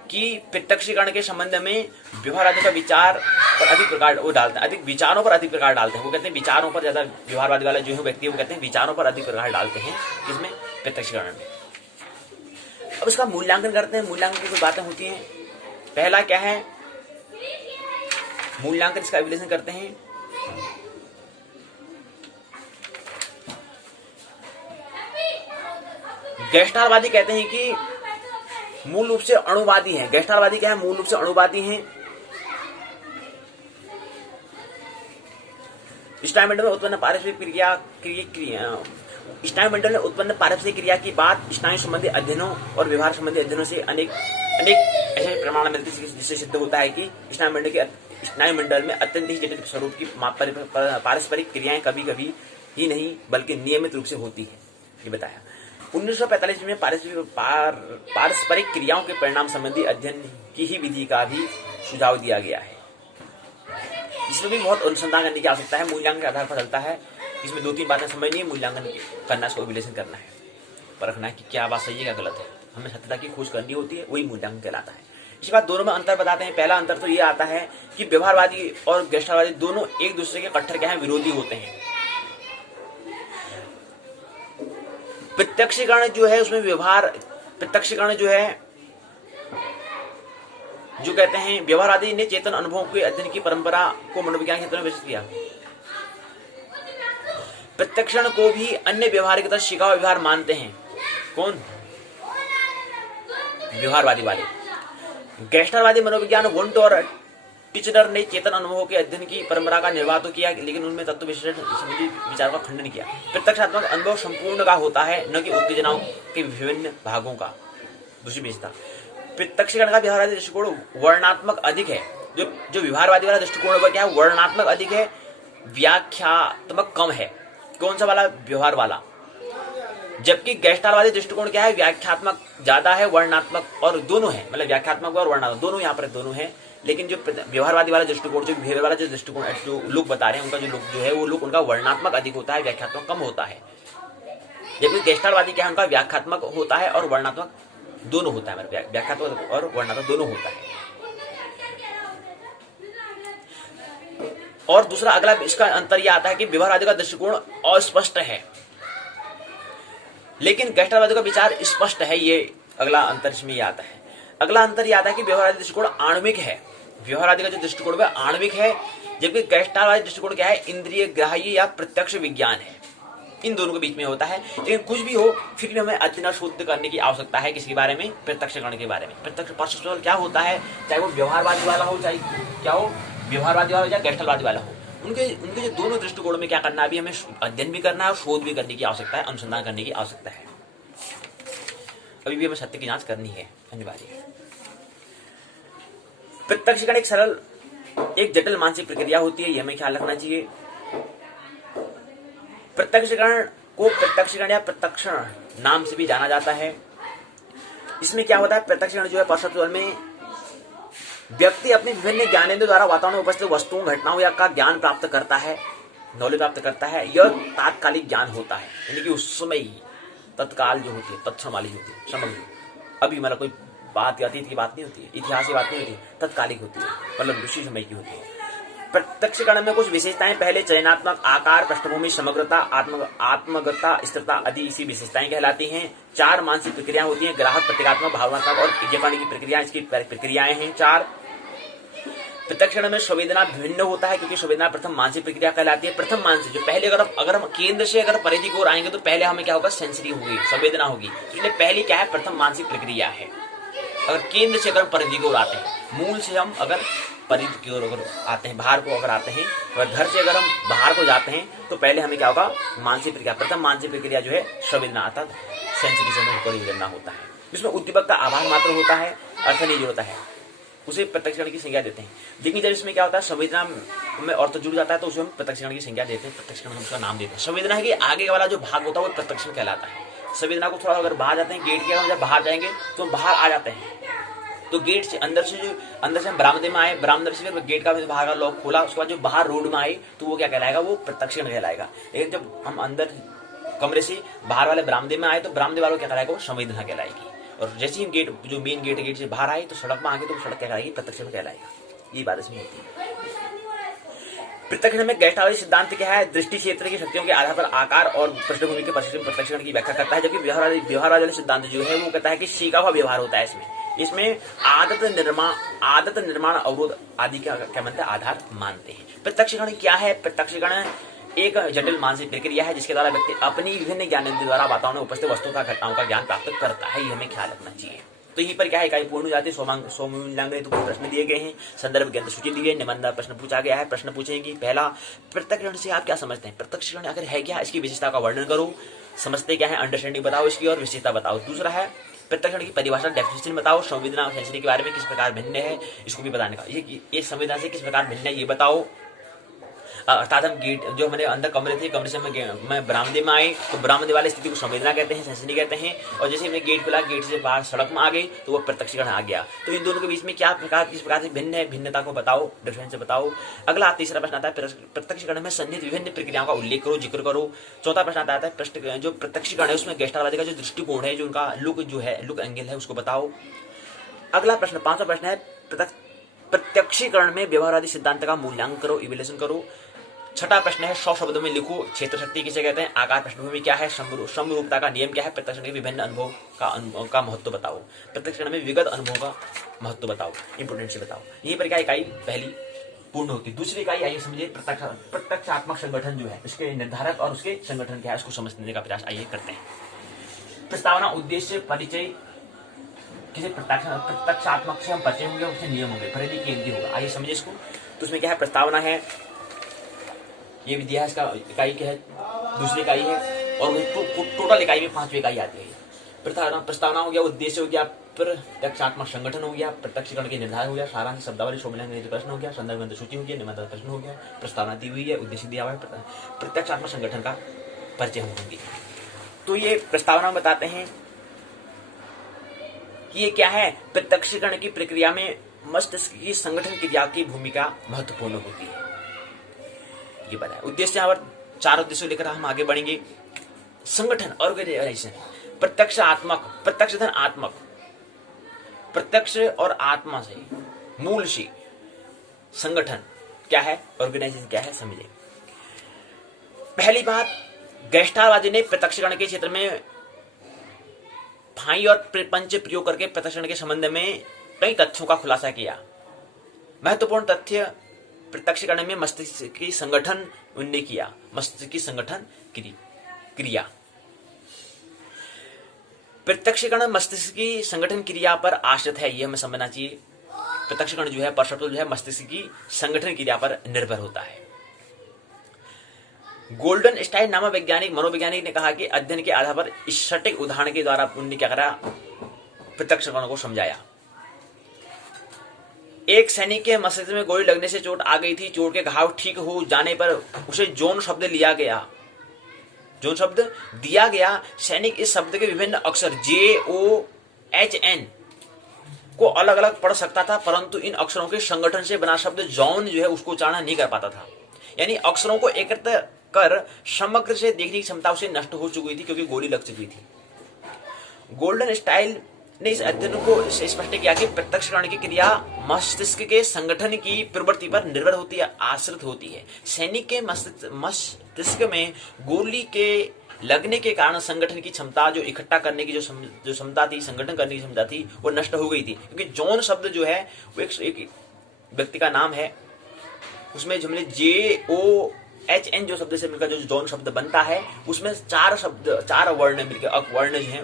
कि प्रत्यक्षीकरण के संबंध में व्यवहारवादी का विचार पर अधिक प्रकाश वो डालते हैं, अधिक विचारों पर अधिक प्रकाश डालते हैं। वो कहते हैं विचारों पर ज्यादा, व्यवहारवादी वाला जो है व्यक्ति वो कहते हैं विचारों पर अधिक प्रकाश डालते हैं, इसमें प्रत्यक्षीकरण में। अब इसका मूल्यांकन करते हैं। मूल्यांकन की कुछ बातें होती हैं। पहला क्या है, मूल्यांकन, इसका विश्लेषण करते हैं। गेस्टाल्टवादी कहते हैं कि मूल रूप से अणुवादी हैं। गेस्टाल्टवादी क्या है, मूल रूप से अणुवादी हैं। स्नायुमंडल में उत्पन्न पारस्परिक स्नायुमंडल में उत्पन्न पारस्परिक क्रिया की बात स्नायु संबंधी अध्ययनों और व्यवहार संबंधी अध्ययनों से अनेक ऐसे प्रमाण मिलते हैं जिससे सिद्ध होता है कि स्नायुमंडल में अत्यंत ही जटिल स्वरूप की पारस्परिक क्रियाएं कभी कभी ही नहीं बल्कि नियमित रूप से होती है, ये बताया। 1945 में पारस्परिक क्रियाओं के परिणाम संबंधी अध्ययन की ही विधि का भी सुझाव दिया गया है। इसमें भी बहुत अनुसंधान करने की आवश्यकता है, मूल्यांकन के आधार पर चलता है। इसमें 2-3 बातें समझनी है, मूल्यांकन करना, इसको विश्लेषण करना है, परखना है कि क्या बात सही है क्या गलत है। हमें सत्यता की खोज करनी होती है, वही मूल्यांकन कहलाता है। इसके बाद दोनों में अंतर बताते हैं। पहला अंतर तो ये आता है कि व्यवहारवादी और गेस्टाल्टवादी दोनों एक दूसरे के कट्टर क्या है, विरोधी होते हैं। प्रत्यक्षीकरण जो है उसमें प्रत्यक्षीकरण जो है, जो कहते हैं व्यवहारवादी ने चेतन अनुभवों के अध्ययन की परंपरा को मनोविज्ञान के क्षेत्र में विकसित किया। प्रत्यक्षीकरण को भी अन्य व्यवहार की तरह शिका हुआ व्यवहार मानते हैं। कौन? व्यवहारवादी वाले। गेस्टाल्टवादी मनोविज्ञान वुंट और टीचर ने चेतन अनुभवों के अध्ययन की परंपरा का निर्वाह तो किया, लेकिन उनमें तत्व विशेषण संबंधी विचारों का खंडन किया। प्रत्यक्षात्मक अनुभव संपूर्ण का होता है, न कि उत्तेजनाओं के विभिन्न भागों का। दूसरी विशेषता, प्रत्यक्षीकरण का व्यवहारवादी दृष्टिकोण वर्णनात्मक अधिक है, जो व्यवहारवादी वाला दृष्टिकोण है क्या है, वर्णनात्मक अधिक है, व्याख्यात्मक कम है। कौन सा वाला? व्यवहार वाला। जबकि गेस्टाल्टवादी दृष्टिकोण क्या है, व्याख्यात्मक ज्यादा है, वर्णनात्मक और दोनों है, मतलब व्याख्यात्मक और वर्णनात्मक दोनों यहाँ पर दोनों है। लेकिन जो व्यवहारवादी वाला दृष्टिकोण, जो बिहेवियर वाला जो दृष्टिकोण, जो लोग बता रहे हैं उनका जो लोग जो है वो लोग उनका वर्णनात्मक अधिक होता है, व्याख्यात्मक कम होता है। जबकि गेस्टाल्टवादी क्या है, उनका व्याख्यात्मक होता है और वर्णनात्मक दोनों होता है, व्याख्यात्मक और वर्णनात्मक दोनों होता है। और दूसरा अगला इसका अंतर यह आता है कि व्यवहारवादी का दृष्टिकोण अस्पष्ट है, लेकिन गेस्टाल्टवादी का विचार स्पष्ट है। ये अगला अंतर इसमें यह आता है। अगला अंतर यह आता है कि व्यवहारवादी दृष्टिकोण आणविक है। व्यवहारवादी का जो दृष्टिकोण है आणविक है, जबकि गेस्टाल्टवादी दृष्टिकोण क्या है, इंद्रिय ग्राह्य या प्रत्यक्ष विज्ञान है। इन दोनों के बीच में होता है। लेकिन कुछ भी हो फिर भी हमें अध्ययन शुद्ध करने की आवश्यकता है। किसके बारे में? प्रत्यक्षीकरण के बारे में। प्रत्यक्ष परसेप्चुअल क्या होता है, चाहे वो व्यवहारवादी वाला हो, चाहे क्या हो, व्यवहारवादी वाला हो या गेस्टाल्टवादी वाला हो, उनके जो दोनों दृष्टिकोणों में क्या करना है, अभी हमें अध्ययन भी करना है और शोध भी करने की आवश्यकता है, अनुसंधान करने की आवश्यकता है। अभी भी हमें सत्य की जांच करनी है, अनिवार्य है। प्रत्यक्षीकरण एक सरल, एक जटिल मानसिक प्रक्रिया होती है, यह हमें ख्याल रखना चाहिए। प्रत्यक्षीकरण को प्रत्यक्षीकरण या प्रत्यक्षण नाम से भी जाना जाता है। इसमें क्या होता है, प्रत्यक्षीकरण जो है परसेप्चुअल में व्यक्ति अपने विभिन्न ज्ञानेंद्रियों द्वारा वातावरण में उपस्थित वस्तुओं, घटनाओं या का ज्ञान प्राप्त करता है, नॉलेज प्राप्त करता है। यह तात्कालिक ज्ञान होता है, यानी कि उस समय ही तत्काल जो होती है, तत्क्षण वाली होती है, समझ लो। अभी मतलब कोई बात अतीत की बात नहीं होती है, इतिहास की बात नहीं होती, तत्कालिक होती है, मतलब उसी समय की होती है। प्रत्यक्षीकरण में कुछ विशेषताएं, पहले चयनात्मक, आकार, पृष्ठभूमि, समग्रता, आत्मगतता, स्थिरता आदि इसी विशेषताएं कहलाती हैं। 4 मानसिक प्रक्रियाएं होती हैं, ग्राहक, प्रतीकात्मक, भावनात्मक और इज्जतवाणी की प्रक्रिया, इसकी प्रक्रियाएं हैं 4। प्रत्यक्षीकरण में संवेदना भिन्न होता है, क्योंकि संवेदना प्रथम मानसिक प्रक्रिया कहलाती है। प्रथम मानसिक, जो पहले अगर हम केंद्र से अगर परिधि की ओर आएंगे तो पहले हमें क्या होगा, सेंसरी होगी, संवेदना होगी। इसलिए पहली क्या है, प्रथम मानसिक प्रक्रिया है। अगर केंद्र से अगर परिधि की ओर आते हैं, मूल से हम अगर परिधि की ओर अगर आते हैं, बाहर को अगर आते हैं, और घर से अगर हम बाहर को जाते हैं तो पहले हमें क्या होगा, मानसिक प्रक्रिया, प्रथम मानसिक प्रक्रिया जो है संवेदना, अर्थात सेंसरी से होकर गुजरना होता है। इसमें उद्दीपक का आभास मात्र होता है, अर्थ नहीं होता है, उसे प्रत्यक्षीकरण की संज्ञा देते हैं। लेकिन जब इसमें क्या होता है, संवेदना में अर्थ जुड़ जाता है तो उसे हम प्रत्यक्षीकरण की संज्ञा देते हैं, प्रत्यक्षीकरण हम उसका नाम देते हैं। संवेदना है कि आगे वाला जो भाग होता है वो प्रत्यक्षीकरण कहलाता है। संवेदना को थोड़ा अगर बाहर जाते हैं, गेट के अगर जब बाहर जाएंगे तो हम बाहर आ जाते हैं, तो गेट से अंदर से हम बरामदे में आए, बरामदे से गेट का बाहर का लॉक खोला, उसके बाद जो बाहर रोड में आए तो वो क्या कहलाएगा, वो प्रत्यक्षीकरण कहलाएगा। लेकिन जब हम अंदर कमरे से बाहर वाले बरामदे में आए तो बरामदे वालों क्या कहलाएगा, वो संवेदना कहलाएगी। और जैसे ही गेट, जो मेन गेट है, गेट से बाहर आए तो सड़क में आगे तो सड़क क्या कहलाएगी, प्रत्यक्षीकरण कहलाएगा। ये बात इसमें होती है। प्रत्यक्षीकरण में गेस्टाल्टवादी सिद्धांत क्या है, दृष्टि क्षेत्र की शक्तियों के आधार पर आकार और पृष्ठभूमि के प्रत्यक्षीकरण की व्याख्या करता है। जबकि व्यवहारवादी सिद्धांत जो है वो कहता है कि सीखा हुआ व्यवहार होता है। इसमें आदत निर्माण अवरोध आदि का क्या मानते हैं, आधार मानते हैं। प्रत्यक्षीकरण क्या है, प्रत्यक्षीकरण एक जटिल मानसिक प्रक्रिया है जिसके द्वारा व्यक्ति अपनी विभिन्न ज्ञानेंद्रियों द्वारा वातावरण में उपस्थित वस्तुओं का, घटनाओं का ज्ञान प्राप्त करता है। ये हमें ख्याल रखना चाहिए। तो यहीं पर क्या है, इकाई पूर्ण हो जाती है। 100 मूल्यांकन तो प्रश्न दिए गए हैं, संदर्भ ग्रंथ सूची दी गई, निबंध प्रश्न पूछा गया है। प्रश्न पूछेंगे, पहला, प्रत्यक्षीकरण से आप क्या समझते हैं, प्रत्यक्षीकरण आखिर है क्या, इसकी विशेषता का वर्णन करो, समझते क्या है, अंडरस्टैंडिंग बताओ इसकी और विशेषता बताओ। दूसरा है प्रत्यक्षीकरण की परिभाषा, डेफिनेशन बताओ। संवेदना और सेंसरी के बारे में किस प्रकार भिन्न है, इसको भी बताने का, ये संवेदना से किस प्रकार भिन्न है ये बताओ। अर्थात हम गेट, जो हमारे अंदर कमरे थे, कमरे से मैं बरामदे में आए तो बरामदे वाली स्थिति को संवेदना कहते हैं, सेंसरी कहते हैं। और जैसे हमने गेट खुला, गेट से बाहर सड़क में आ गए तो वो प्रत्यक्षीकरण आ गया। तो इन दोनों के बीच में क्या प्रकार, किस प्रकार से भिन्न है, भिन्नता को बताओ, डिफरेंस बताओ। अगला तीसरा प्रश्न आता है, प्रत्यक्षीकरण में सन्निहित विभिन्न प्रक्रियाओं का उल्लेख करो, जिक्र करो। चौथा प्रश्न आता है, जो प्रत्यक्षीकरण है उसमें गेस्टाल्टवादी का जो दृष्टिकोण है, जो उनका लुक जो है, लुक एंगल है, उसको बताओ। अगला प्रश्न, पांचवा प्रश्न है, प्रत्यक्षीकरण में व्यवहारवादी सिद्धांत का मूल्यांकन करो, इवैल्यूएशन करो। छठा प्रश्न है, 100 शब्दों में लिखो, क्षेत्र शक्ति किसे कहते हैं, आकार पृष्ठभूमि क्या है, समरूपता का नियम क्या है, प्रत्यक्षीकरण के विभिन्न अनुभव का महत्व बताओ, प्रत्यक्षीकरण में विगत अनुभव का महत्व बताओ, इंपोर्टेंट से बताओ। यहीं पर क्या इकाई पहली पूर्ण होती है। दूसरी इकाई आइए समझिए, प्रत्यक्षात्मक संगठन जो है, उसके निर्धारक और उसके संगठन क्या है, उसको समझने का प्रयास आइए करते हैं। प्रस्तावना, उद्देश्य, परिचय, किसी प्रत्यक्षात्मक से हम परिचय होंगे, उससे नियम होंगे, परिधि केंद्रीय होगा। आइए समझिए इसको। तो उसमें क्या है, प्रस्तावना है, ये विद्या इसका इकाई क्या है, दूसरी इकाई है, और टोटल इकाई में 5वीं इकाई आती है। प्रस्तावना हो गया, उद्देश्य हो गया, प्रत्यक्षात्मक संगठन हो गया, प्रत्यक्षीकरण के निर्धारण हो गया, सारांश शब्दावली शोभन प्रश्न हो गया, संदर्भ ग्रंथ सूची हो गया, निबंध प्रश्न हो गया, प्रस्तावना दी हुई है, उद्देश्य दिया हुआ है, प्रत्यक्षात्मक संगठन का परिचय होंगे। तो ये प्रस्तावना में बताते हैं कि ये क्या है, प्रत्यक्षीकरण की प्रक्रिया में मस्तिष्क की संगठन क्रिया की भूमिका महत्वपूर्ण होती है, ये बताया। उद्देश्य यहाँ पर 4 उद्देश्य लेकर हम आगे बढ़ेंगे। संगठन, ऑर्गेनाइजेशन, प्रत्यक्षात्मक, प्रत्यक्ष धन आत्मक, प्रत्यक्ष और आत्मा से, मूल से संगठन क्या है, ऑर्गेनाइजेशन क्या है, समझे। पहली बात, गेस्टालवादी ने प्रत्यक्षीकरण के क्षेत्र में फाई और प्रपंच प्रयोग करके प्रत्यक्षीकरण के संबंध में कई तथ्यों का खुलासा किया। महत्वपूर्ण तथ्य, प्रत्यक्षीकरण में मस्तिष्क की संगठन उन्होंने किया, मस्तिष्क की संगठन क्रिया। प्रत्यक्षीकरण मस्तिष्क की संगठन क्रिया पर आश्रित है, यह हमें समझना चाहिए। प्रत्यक्षीकरण जो है, परसेप्शन जो है, मस्तिष्क की संगठन क्रिया पर निर्भर होता है। गोल्डन स्टाइन नामक वैज्ञानिक मनोवैज्ञानिक ने कहा कि अध्ययन के आधार पर इस सटीक उदाहरण के द्वारा उन्होंने क्या करा, प्रत्यक्षीकरण को समझाया। एक सैनिक के मस्तिष्क में गोली लगने से चोट आ गई थी। चोट के घाव ठीक हो जाने पर उसे जोन शब्द लिया गया, जोन शब्द दिया गया। सैनिक इस शब्द के विभिन्न अक्षर JOHN को अलग अलग पढ़ सकता था, परंतु इन अक्षरों के संगठन से बना शब्द जॉन जो है उसको उच्चारण नहीं कर पाता था। यानी अक्षरों को एकत्र कर समग्र से देखने की क्षमता उसे नष्ट हो चुकी थी, क्योंकि गोली लग चुकी थी। गोल्डन स्टाइल ने इस अध्ययन को स्पष्ट किया कि प्रत्यक्षीकरण की क्रिया मस्तिष्क के संगठन की प्रवृत्ति पर निर्भर होती है, आश्रित होती है। सैनिक के मस्तिष्क में गोली के लगने के कारण संगठन की क्षमता, जो इकट्ठा करने की जो क्षमता थी, संगठन करने की क्षमता थी, वो नष्ट हो गई थी, क्योंकि जॉन शब्द जो है वो एक व्यक्ति का नाम है। उसमें जो हमने JOHN जो शब्द से मिलकर जो जॉन शब्द बनता है, उसमें 4 वर्ण मिलकर, वर्ण जो है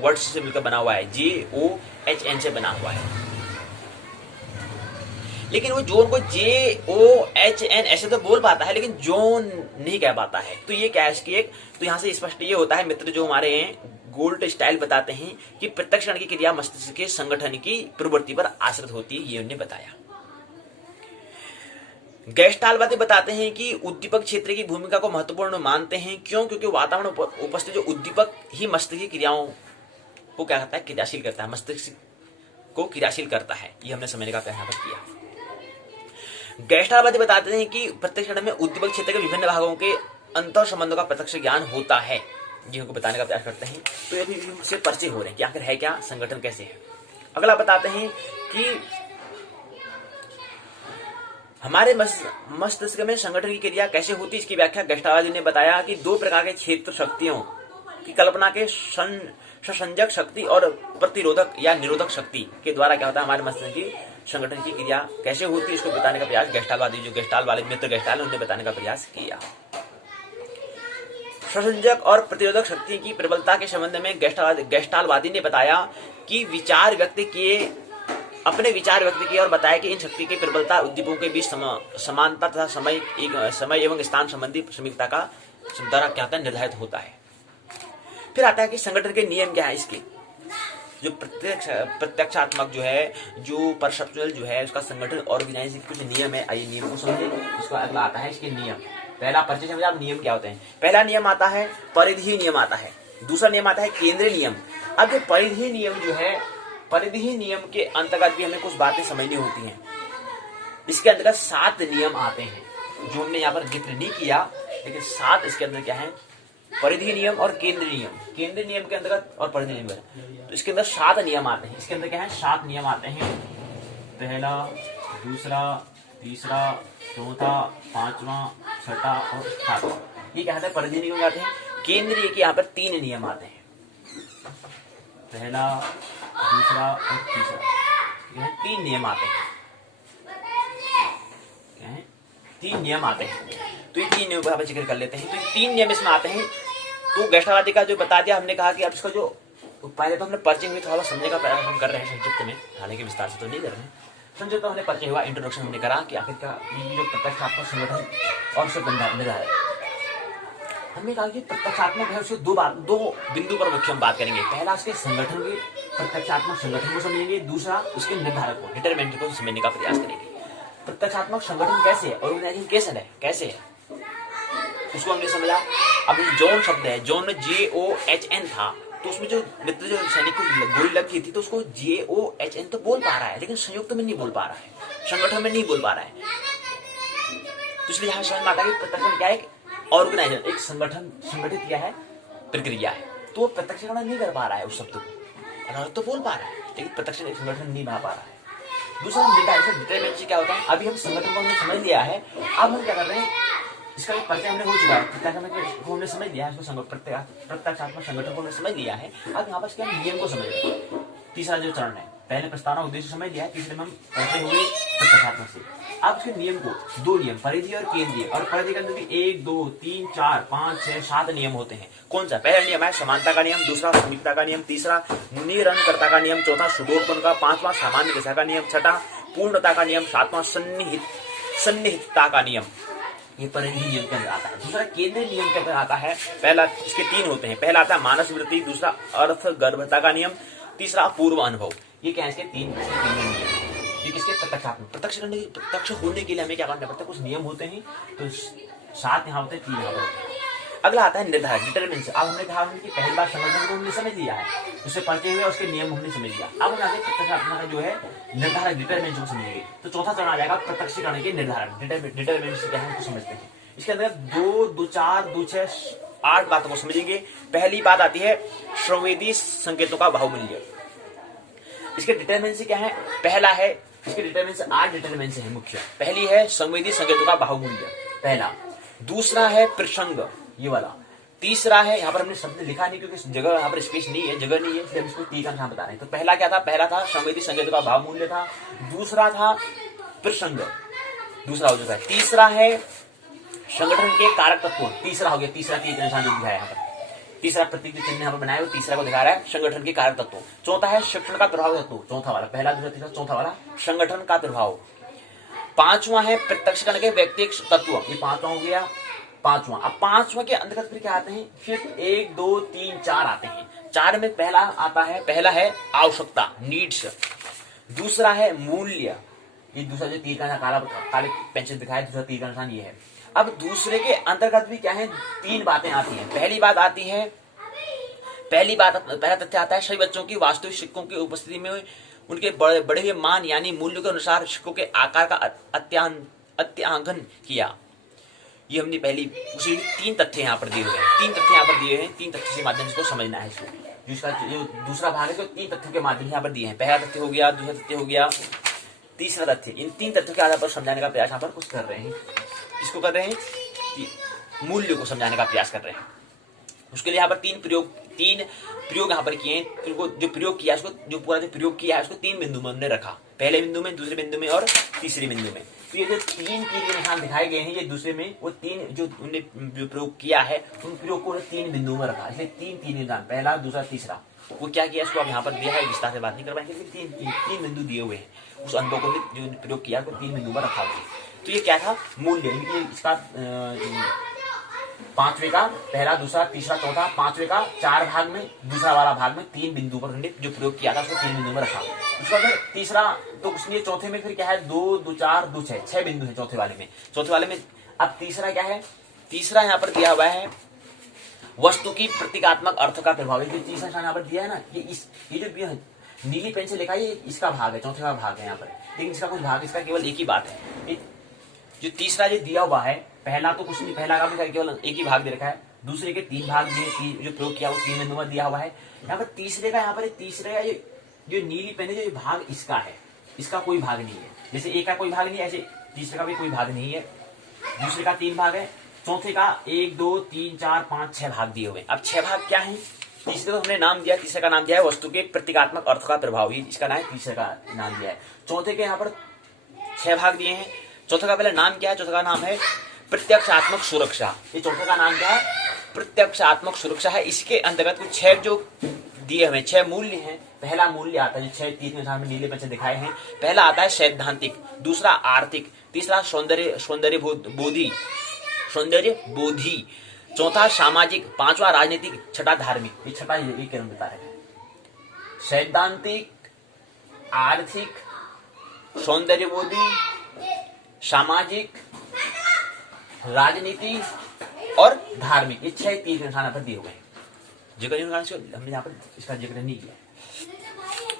वर्ड्स से मिलकर बना हुआ है, JOHN से बना हुआ है। लेकिन वो जोन को JOHN ऐसे तो बोल पाता है, लेकिन जोन नहीं कह पाता है। तो ये क्या है इसकी एक, तो यहाँ से स्पष्ट ये होता है मित्र, जो हमारे गोल्ड स्टाइल बताते हैं कि प्रत्यक्षीकरण की क्रिया मस्तिष्क के संगठन की प्रवृत्ति पर आश्रित होती है, ये उन्होंने बताया। गेस्टालवादी बताते हैं कि उद्दीपक क्षेत्र की भूमिका को महत्वपूर्ण मानते हैं। क्यों? क्योंकि वातावरण उपस्थित जो उद्दीपक ही मस्तिष्क की क्रियाओं को क्या करता है, क्रियाशील करता है, मस्तिष्क को क्रियाशील करता है। ये हमने समझने का प्रयास किया। गेस्टालवादी बताते हैं कि प्रत्यक्षीकरण में उद्दीपक क्षेत्र के विभिन्न भागों के अंतर संबंधों का प्रत्यक्ष ज्ञान होता है, जिनको बताने का प्रयास करते हैं। तो ये भी उससे परिचय हो रहे हैं कि आखिर है क्या, संगठन कैसे है। अगला बताते हैं कि हमारे मस्तिष्क में संगठन की क्रिया कैसे होती है, इसकी व्याख्या गेस्टालवादी ने बताया कि 2 प्रकार के क्षेत्र शक्तियों की कल्पना के संसंजक शक्ति और प्रतिरोधक या निरोधक शक्ति के द्वारा क्या होता है, हमारे मस्तिष्क की संगठन की क्रिया कैसे होती है, इसको बताने का प्रयास गेस्टालवादी, जो गेस्टाल वाले मित्र गेस्टाल, उन्होंने बताने का प्रयास किया। संसंजक और प्रतिरोधक शक्ति की प्रबलता के संबंध में गेस्टालवादी ने बताया कि अपने विचार व्यक्त किए और बताया कि इन शक्ति की प्रबलता उद्दीपकों के बीच समानता तथा समय एवं स्थान संबंधी समीपता का द्वारा क्या होता है, निर्धारित होता है। फिर आता है कि संगठन के नियम क्या है, इसके जो प्रत्यक्षात्मक जो है, जो परसेप्चुअल जो है, उसका संगठन ऑर्गेनाइजेशन कुछ नियम है। आइए नियम को समझे। इसका अगला आता है इसके नियम। पहला परिचय समझे आप, नियम क्या होते हैं। पहला नियम आता है परिधीय नियम आता है, दूसरा नियम आता है केंद्रीय नियम। अब ये परिधीय नियम जो है, परिधीय नियम के अंतर्गत भी हमें कुछ बातें समझनी होती हैं। इसके अंतर्गत 7 नियम आते हैं, जो हमने यहाँ पर जिक्र नहीं किया, लेकिन 7 इसके अंदर क्या है, परिधीय नियम और केंद्रीय नियम। केंद्रीय नियम के अंतर्गत और परिधीय नियम, तो इसके अंदर 7 नियम आते हैं। इसके अंदर क्या है, 7 नियम आते हैं। पहला, दूसरा, तीसरा, चौथा, 5वां, 6वां और 7वां, ये क्या है, परिधीय नियम आते हैं। केंद्रीय के यहाँ पर 3 नियम आते हैं, पहला, दूसरा और तीसरा, यह 3 नियम आते हैं। क्या है, 3 नियम आते हैं। तो ये 3 नियम का जिक्र कर लेते हैं। तो ये 3 नियम इसमें आते हैं। तो गेस्टालवादी का जो बता दिया हमने, कहा कि अब इसका जो पहले तो हमने परिचय हुई, थोड़ा समझने का प्रयास हम कर रहे हैं संक्षिप्त में, हालांकि विस्तार से तो नहीं कर रहे हैं। संक्षिप्त तो हमने परिचय हुआ, इंट्रोडक्शन हमने करा कि आखिरकार जो प्रत्यक्षात्मक संगठन और उससे निर्धारित, हमने कहा कि प्रत्यक्षात्मक है, उससे 2 बिंदु पर मुख्य हम बात करेंगे। पहला उसके संगठन की प्रत्यक्षात्मक संगठन को समझेंगे, दूसरा उसके निर्धारक को, डिटरमिनेंट को समझने का प्रयास करेंगे। प्रत्यक्षात्मक संगठन कैसे है, ऑर्गेनाइजेशन कैसे है उसको हमने समझा। अब जोन शब्द है, जोन में JOHN था, तो उसमें जो मित्र जो सैनिक को गोली लगी थी तो उसको JOHN तो बोल पा रहा है, लेकिन संयुक्त में नहीं बोल पा रहा है, संगठन में नहीं बोल पा रहा है। तो इसलिए यहाँ समझ में आता है कि प्रत्यक्षण क्या है, ऑर्गेनाइजेशन एक संगठन संगठित किया है, प्रक्रिया है, तो वो प्रत्यक्षण नहीं कर पा रहा है उस शब्द को, तो बोल पा रहा है लेकिन प्रत्यक्षण एक संगठन नहीं बना पा रहा है। दूसरा हम डिटरमिनेंट क्या होता है, अभी हम संगठन को हमने समझ लिया है, अब हम क्या कर रहे हैं, इसका एक परिचय हमने हो चुका है, प्रत्यक्षात्मक को हमने समझ लिया है, प्रत्यक्षात्मक संगठन को हमने समझ लिया है। अब यहाँ पर क्या नियम को समझ रहे हैं, तीसरा जो चरण है, पहले प्रस्तावना उद्देश्य समझ लिया है, तीसरे में हम पढ़ते हुए प्रत्यक्षात्मक से। अब उसके नियम को, दो नियम, परिधि और केंद्रीय, और परिधि के अंदर भी 1 2 3 4 5 6 7 नियम होते हैं। कौन सा? पहला नियम है समानता का नियम, दूसरा समीपता का नियम, तीसरा निरंतरता का नियम, चौथा सुडोत्पन्न का, पांचवा सामान्य दिशा का नियम, छठा पूर्णता का नियम, सातवां सन्निहितता का नियम। ये परिधि नियम के अंदर आता है। दूसरा केंद्रीय नियम के अंदर आता है, पहला, इसके 3 होते हैं, पहला आता है मानस वृत्ति, दूसरा अर्थ गर्भता का नियम, तीसरा पूर्व अनुभव। ये क्या है, इसके 3 नियम। ये किसके? प्रत्यक्षात्मक। प्रत्यक्ष होने के लिए हमें क्या करना पड़ता है, कुछ नियम होते हैं, तो 7 यहाँ होते हैं, 3 यहाँ पर होते हैं। अगला आता है निर्धारक, डिटरमिनेंट। अब हमने कहा कि पहली बार संगठन को हमने समझ लिया है, उसे पढ़ते हुए उसके नियम हमने समझ लिया। अब हम आगे प्रत्यक्षात्मक जो है निर्धारक, डिटरमिनेंट को समझेंगे। तो चौथा चरण आ जाएगा प्रत्यक्षीकरण के निर्धारक, डिटरमिनेंट से क्या है उसको समझते हैं। इसके अंदर 2 2 4 2 6 8 बातों को समझेंगे। पहली बात आती है संवेदी संकेतों का बाहुमूल्य। इसके डिटरमिनेंट क्या है? पहला है, इसके डिटरमिनेंट 8 डिटरमिनेंट है मुख्य। पहली है संवेदी संकेतों का बाहुमूल्य, पहला। दूसरा है प्रसंग, ये वाला। तीसरा है, यहाँ पर हमने शब्द लिखा नहीं क्योंकि जगह यहाँ पर स्पेस नहीं है, जगह नहीं है, इसलिए हम इसको तीसरा यहाँ बता रहे हैं। तो पहला क्या था? पहला था संवेदी संकेतों का बाहुमूल्य था, दूसरा था प्रसंग, दूसरा हो चुका है। तीसरा है संगठन के कारक तत्व, तीसरा हो गया, तीसरा तीर निशान जो दिखाया यहाँ पर, तीसरा प्रतीक जो चिन्ह यहाँ पर बनाया वो तीसरा को दिखा रहा है, संगठन के कारक तत्व। चौथा है शिक्षण का प्रभाव तत्व, चौथा वाला, पहला दूसरा तीसरा चौथा वाला संगठन का प्रभाव। पांचवा है प्रत्यक्षकरण के व्यक्तिगत तत्व, ये पांचवा हो गया, पांचवा। अब पांचवा के अंतर्गत फिर क्या आते हैं? फिर 1 2 3 4 आते हैं। 4 में पहला आता है, पहला है आवश्यकता, नीड्स। दूसरा है मूल्य, ये दूसरा जो तीर का काले पेंसिल दिखाया, दूसरा तीर का निशान ये है। अब दूसरे के अंतर्गत भी क्या है? 3 बातें आती हैं। पहली बात आती है, पहला तथ्य आता है सभी बच्चों की वास्तविक शिक्षकों की उपस्थिति में उनके बढ़े हुए मान यानी मूल्य के अनुसार शिक्षकों के आकार का अत्यांकन किया। ये हमने पहली उसी 3 तथ्य यहाँ पर दिए हुए हैं, 3 तथ्य यहाँ पर दिए हैं, 3 तथ्य के माध्यम से इसको समझना है। इसको जिसका जो दूसरा भाग है तो 3 तथ्यों के माध्यम से यहाँ पर दिए हैं। पहला तथ्य हो गया, दूसरा तथ्य हो गया, तीसरा तथ्य। इन 3 तथ्यों के आधार पर समझाने का प्रयास यहाँ पर कुछ कर रहे हैं। इसको कर रहे हैं कि मूल्य को समझाने का प्रयास कर रहे हैं। उसके लिए यहाँ पर 3 प्रयोग यहाँ पर किए हैं। जो प्रयोग किया उसको, जो पूरा जो प्रयोग किया है उसको 3 बिंदु में हमने रखा, पहले बिंदु में, दूसरे बिंदु में और तीसरे बिंदु में। तो ये जो 3 तीर के निशान दिखाए गए हैं, ये दूसरे में, वो 3 जो उन्होंने जो प्रयोग किया है उन प्रयोग को 3 बिंदुओं में रखा, इसलिए 3 निशान, पहला दूसरा तीसरा। वो क्या किया, इसको अब यहाँ पर दिया है, विस्तार से बात नहीं कर पाएंगे, 3 बिंदु दिए हुए हैं। उस अनुभव को जो प्रयोग किया उसको 3 बिंदु में रखा हुआ। तो ये क्या था? मूल्य। इसका 5वें का पहला दूसरा तीसरा चौथा, 5वें का 4 भाग में, दूसरा वाला भाग में 3 बिंदु पर हमने जो प्रयोग किया था उसको 3 बिंदु में रखा। उसका फिर तीसरा, तो उसने चौथे में फिर क्या है? 2 2 4 2 6 बिंदु है चौथे वाले में। चौथे वाले में अब तीसरा क्या है? तीसरा यहाँ पर दिया हुआ है वस्तु की प्रतीकात्मक अर्थ का प्रभाव। ये तीसरा यहाँ पर दिया है ना, ये जो नीली पेन से लिखा है, ये इसका भाग है, चौथे का भाग है यहाँ पर, लेकिन इसका कुछ भाग, इसका केवल एक ही बात है। जो तीसरा जो दिया हुआ है, पहला तो कुछ नहीं, पहला का भी केवल एक ही भाग दे रखा है, दूसरे के 3 भाग दिए, जो प्रयोग किया वो 3 बिंदु में दिया हुआ है। यहाँ पर तीसरे का, यहाँ पर तीसरे का जो नीली पेन है, जो भाग इसका है, इसका कोई भाग नहीं है। जैसे एक का कोई भाग नहीं है, ऐसे तीसरे का भी कोई भाग नहीं है। दूसरे का 3 भाग है, चौथे का 1 2 3 4 5 6 भाग दिए हुए। अब 6 भाग क्या है? तीसरे को हमने नाम दिया, तीसरे का नाम दिया है वस्तु के प्रतीकात्मक अर्थ का प्रभाव, इसका नाम है, तीसरे का नाम दिया है। चौथे के यहाँ पर 6 भाग दिए हैं। चौथे का पहले नाम क्या है? चौथे का नाम है प्रत्यक्षात्मक सुरक्षा। ये चौथे का नाम क्या है? प्रत्यक्षात्मक सुरक्षा है। इसके अंतर्गत कुछ 6 जो दिए हुए 6 मूल्य हैं। पहला मूल्य आता है, जो 6 तीन में नीले पेन से दिखाए हैं। पहला आता है सैद्धांतिक, दूसरा आर्थिक, तीसरा सौंदर्य बोधी, चौथा सामाजिक, 5वां राजनीतिक, छठा धार्मिक। ये छठा ये क्रम बता रहे हैं। सैद्धांतिक, आर्थिक, सौंदर्यबोधी, सामाजिक, राजनीति और धार्मिक, ये 6 तीर्थ स्थान पर दिए हुए हैं। जिक्र हमने यहाँ पर इसका जिक्र नहीं किया,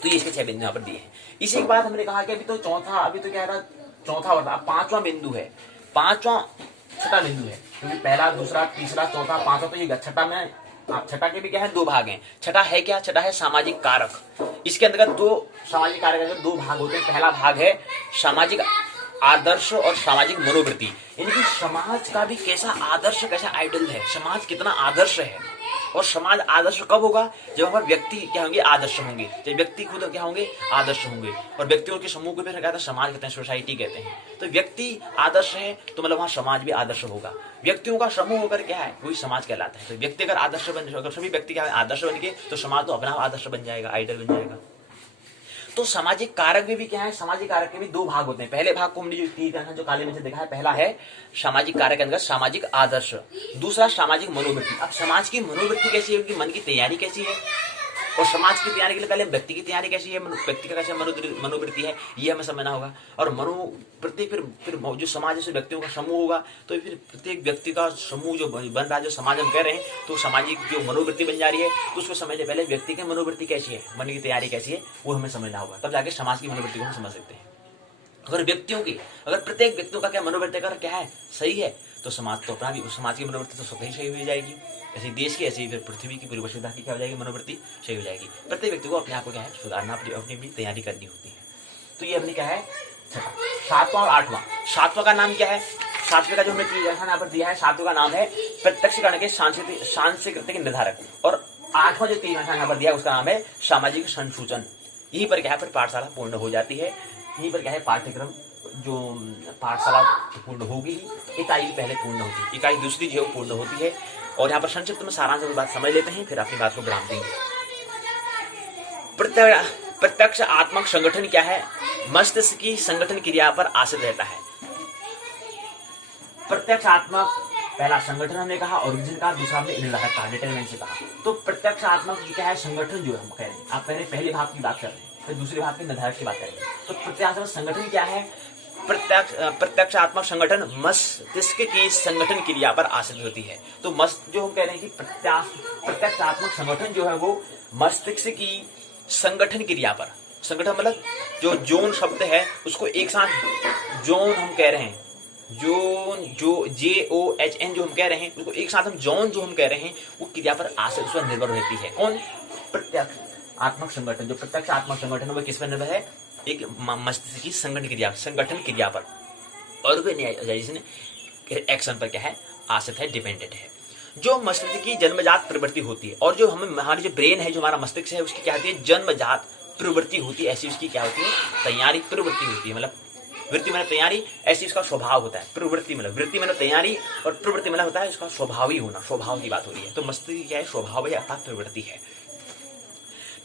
तो ये इसके 6 बिंदु यहाँ पर दिए हैं। इसी के बाद हमने कहा कि अभी तो क्या रहा, चौथा और अब 5वां बिंदु है, छठा बिंदु है, क्योंकि पहला, दूसरा, तीसरा, चौथा, 5वां, तो ये छठा के भी क्या है, 2 भाग हैं। छठा है क्या? छठा है सामाजिक कारक। इसके अंतर्गत 2 सामाजिक कारक के 2 भाग होते हैं। पहला भाग है सामाजिक आदर्श और सामाजिक मनोवृत्ति, यानी कि समाज का भी कैसा आदर्श, कैसा आइडल है, समाज कितना आदर्श है। और समाज आदर्श कब होगा? जब हमारे व्यक्ति क्या होंगे, आदर्श होंगे। जब व्यक्ति खुद क्या होंगे, आदर्श होंगे। और व्यक्तियों के समूह को भी कहते हैं समाज कहते हैं, सोसाइटी कहते हैं। तो व्यक्ति आदर्श है तो मतलब वहां समाज भी आदर्श होगा। व्यक्तियों का समूह होकर क्या है, वही समाज कहलाता है। तो व्यक्ति अगर आदर्श बन, अगर सभी व्यक्ति क्या आदर्श बन गए तो समाज तो अपना आदर्श बन जाएगा, आइडल बन जाएगा। तो सामाजिक कारक भी क्या है, सामाजिक कारक के भी 2 भाग होते हैं। पहले भाग को हमने जो काले में से देखा है, पहला है सामाजिक कारक के अंदर सामाजिक आदर्श, दूसरा सामाजिक मनोवृत्ति। अब समाज की मनोवृत्ति कैसी है, उनकी मन की तैयारी कैसी है, और समाज की तैयारी के लिए पहले व्यक्ति की तैयारी कैसी है, व्यक्ति का कैसे मनोवृत्ति है, ये हमें समझना होगा। और प्रत्येक फिर जो समाज से व्यक्तियों का समूह होगा, तो फिर प्रत्येक व्यक्ति का समूह जो बन रहा है, जो समाज हम कह रहे हैं, तो सामाजिक जो मनोवृत्ति बन जा रही है, तो उसको समझने पहले व्यक्ति की मनोवृत्ति कैसी है, मन की तैयारी कैसी है, वो हमें समझना होगा, तब जाके समाज की मनोवृत्ति को हम समझ सकते हैं। अगर प्रत्येक व्यक्तियों का क्या मनोवृत्ति अगर क्या है, सही है, तो समाज तो अपना भी, समाज की मनोवृत्ति तो स्वतः ही सही हो जाएगी। ऐसी देश की, ऐसी फिर पृथ्वी की पूरी वसुधा की क्या हो जाएगी, मनोवृत्ति सही हो जाएगी। प्रत्येक व्यक्ति को अपने आप को क्या है, सुधारना, अपनी तैयारी करनी होती है। तो ये अपनी क्या है, 7वां और 8वां। 7वां का नाम क्या है, 7वें का जो हमें यहाँ पर दिया है, 7वें का नाम है प्रत्यक्षीकरण के सांस्कृतिक निर्धारक। और 8वां जो तीन यहाँ पर दिया है, उसका नाम है सामाजिक संसूचन। यहीं पर क्या है, पाठशाला पूर्ण हो जाती है। यहीं पर क्या है, पाठ्यक्रम जो पाठशाला पूर्ण होगी, इकाई पहले पूर्ण होती है, इकाई दूसरी जो है पूर्ण होती है। और यहाँ पर संक्षिप्त में सारांश में बात समझ लेते हैं, फिर अपनी बात को विराम देंगे। प्रत्यक्ष आत्मक संगठन क्या है, मस्तिष्क की संगठन क्रिया पर आश्रित रहता है। प्रत्यक्ष आत्मक पहला संगठन हमने कहा, ओरिजिन का, दूसरा हमने निर्धारक कहा, डिटरमिनेंट से कहा। तो प्रत्यक्ष आत्मक क्या है, संगठन जो हम कह रहे हैं, आप पहले भाग की बात कर रहे हैं, फिर दूसरे भाग के निर्धारक की बात करेंगे। तो प्रत्यात्मक संगठन क्या है, प्रत्यक्षात्मक संगठन मस्तिष्क की संगठन क्रिया पर आश्रित होती है। तो जो हम कह रहे हैं कि प्रत्यक्षात्मक संगठन जो है वो मस्तिष्क की संगठन क्रिया पर, संगठन मतलब जो जोन शब्द है उसको एक साथ जोन हम कह रहे हैं, जोन जो JOHN जो हम कह रहे हैं, उसको एक साथ हम जोन जो हम कह रहे हैं, वो क्रिया पर आश्रित, उस पर निर्भर रहती है। कौन? प्रत्यक्षात्मक संगठन। जो प्रत्यक्षात्मक संगठन वो किस पर निर्भर है, एक मस्तिष्क की संगठन क्रिया पर, ऑर्गेनाइजेशन एक्शन पर क्या है, आश्रित है, डिपेंडेंट है। जो मस्तिष्क की जन्मजात प्रवृत्ति होती है, और जो हमारी जो ब्रेन है, जो हमारा मस्तिष्क है, उसकी क्या होती है, जन्मजात प्रवृत्ति होती है। ऐसी उसकी क्या होती है, तैयारी प्रवृत्ति होती है। मतलब वृत्ति मतलब तैयारी, ऐसी उसका स्वभाव होता है। प्रवृत्ति मतलब वृत्ति मतलब तैयारी, और प्रवृत्ति मतलब होता है उसका स्वभाव ही होना, स्वभाव की बात हो रही है। तो मस्तिष्क की क्या है, स्वभाव है अर्थात प्रवृत्ति है,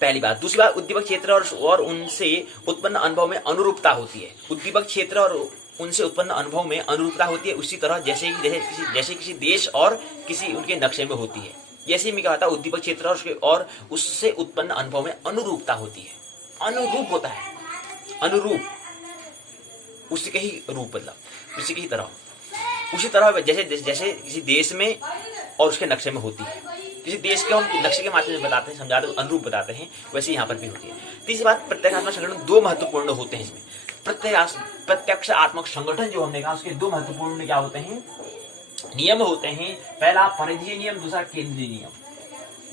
पहली बात। दूसरी बात, उद्दीपक क्षेत्र और उनसे उत्पन्न अनुभव में अनुरूपता होती है। उद्दीपक क्षेत्र और उनसे उत्पन्न अनुभव में अनुरूपता होती है, उसी तरह जैसे किसी देश और किसी उनके नक्शे में होती है। जैसे में क्या होता है, उद्दीपक क्षेत्र और उससे उत्पन्न अनुभव में अनुरूपता होती है। अनुरूप होता है, अनुरूप, उसी के ही रूप, मतलब उसी की तरह, उसी तरह जैसे किसी देश में और उसके नक्शे में होती है। किसी देश के हम नक्शे के माध्यम से बताते हैं, समझाते हैं, अनुरूप बताते हैं, वैसे यहाँ पर भी होती है। तीसरी बात, प्रत्यक्षात्मक संगठन 2 महत्वपूर्ण होते हैं इसमें। प्रत्यक्षात्मक संगठन जो हमने कहा, उसके 2 महत्वपूर्ण क्या होते हैं, नियम होते हैं। पहला परिधीय नियम, दूसरा केंद्रीय नियम।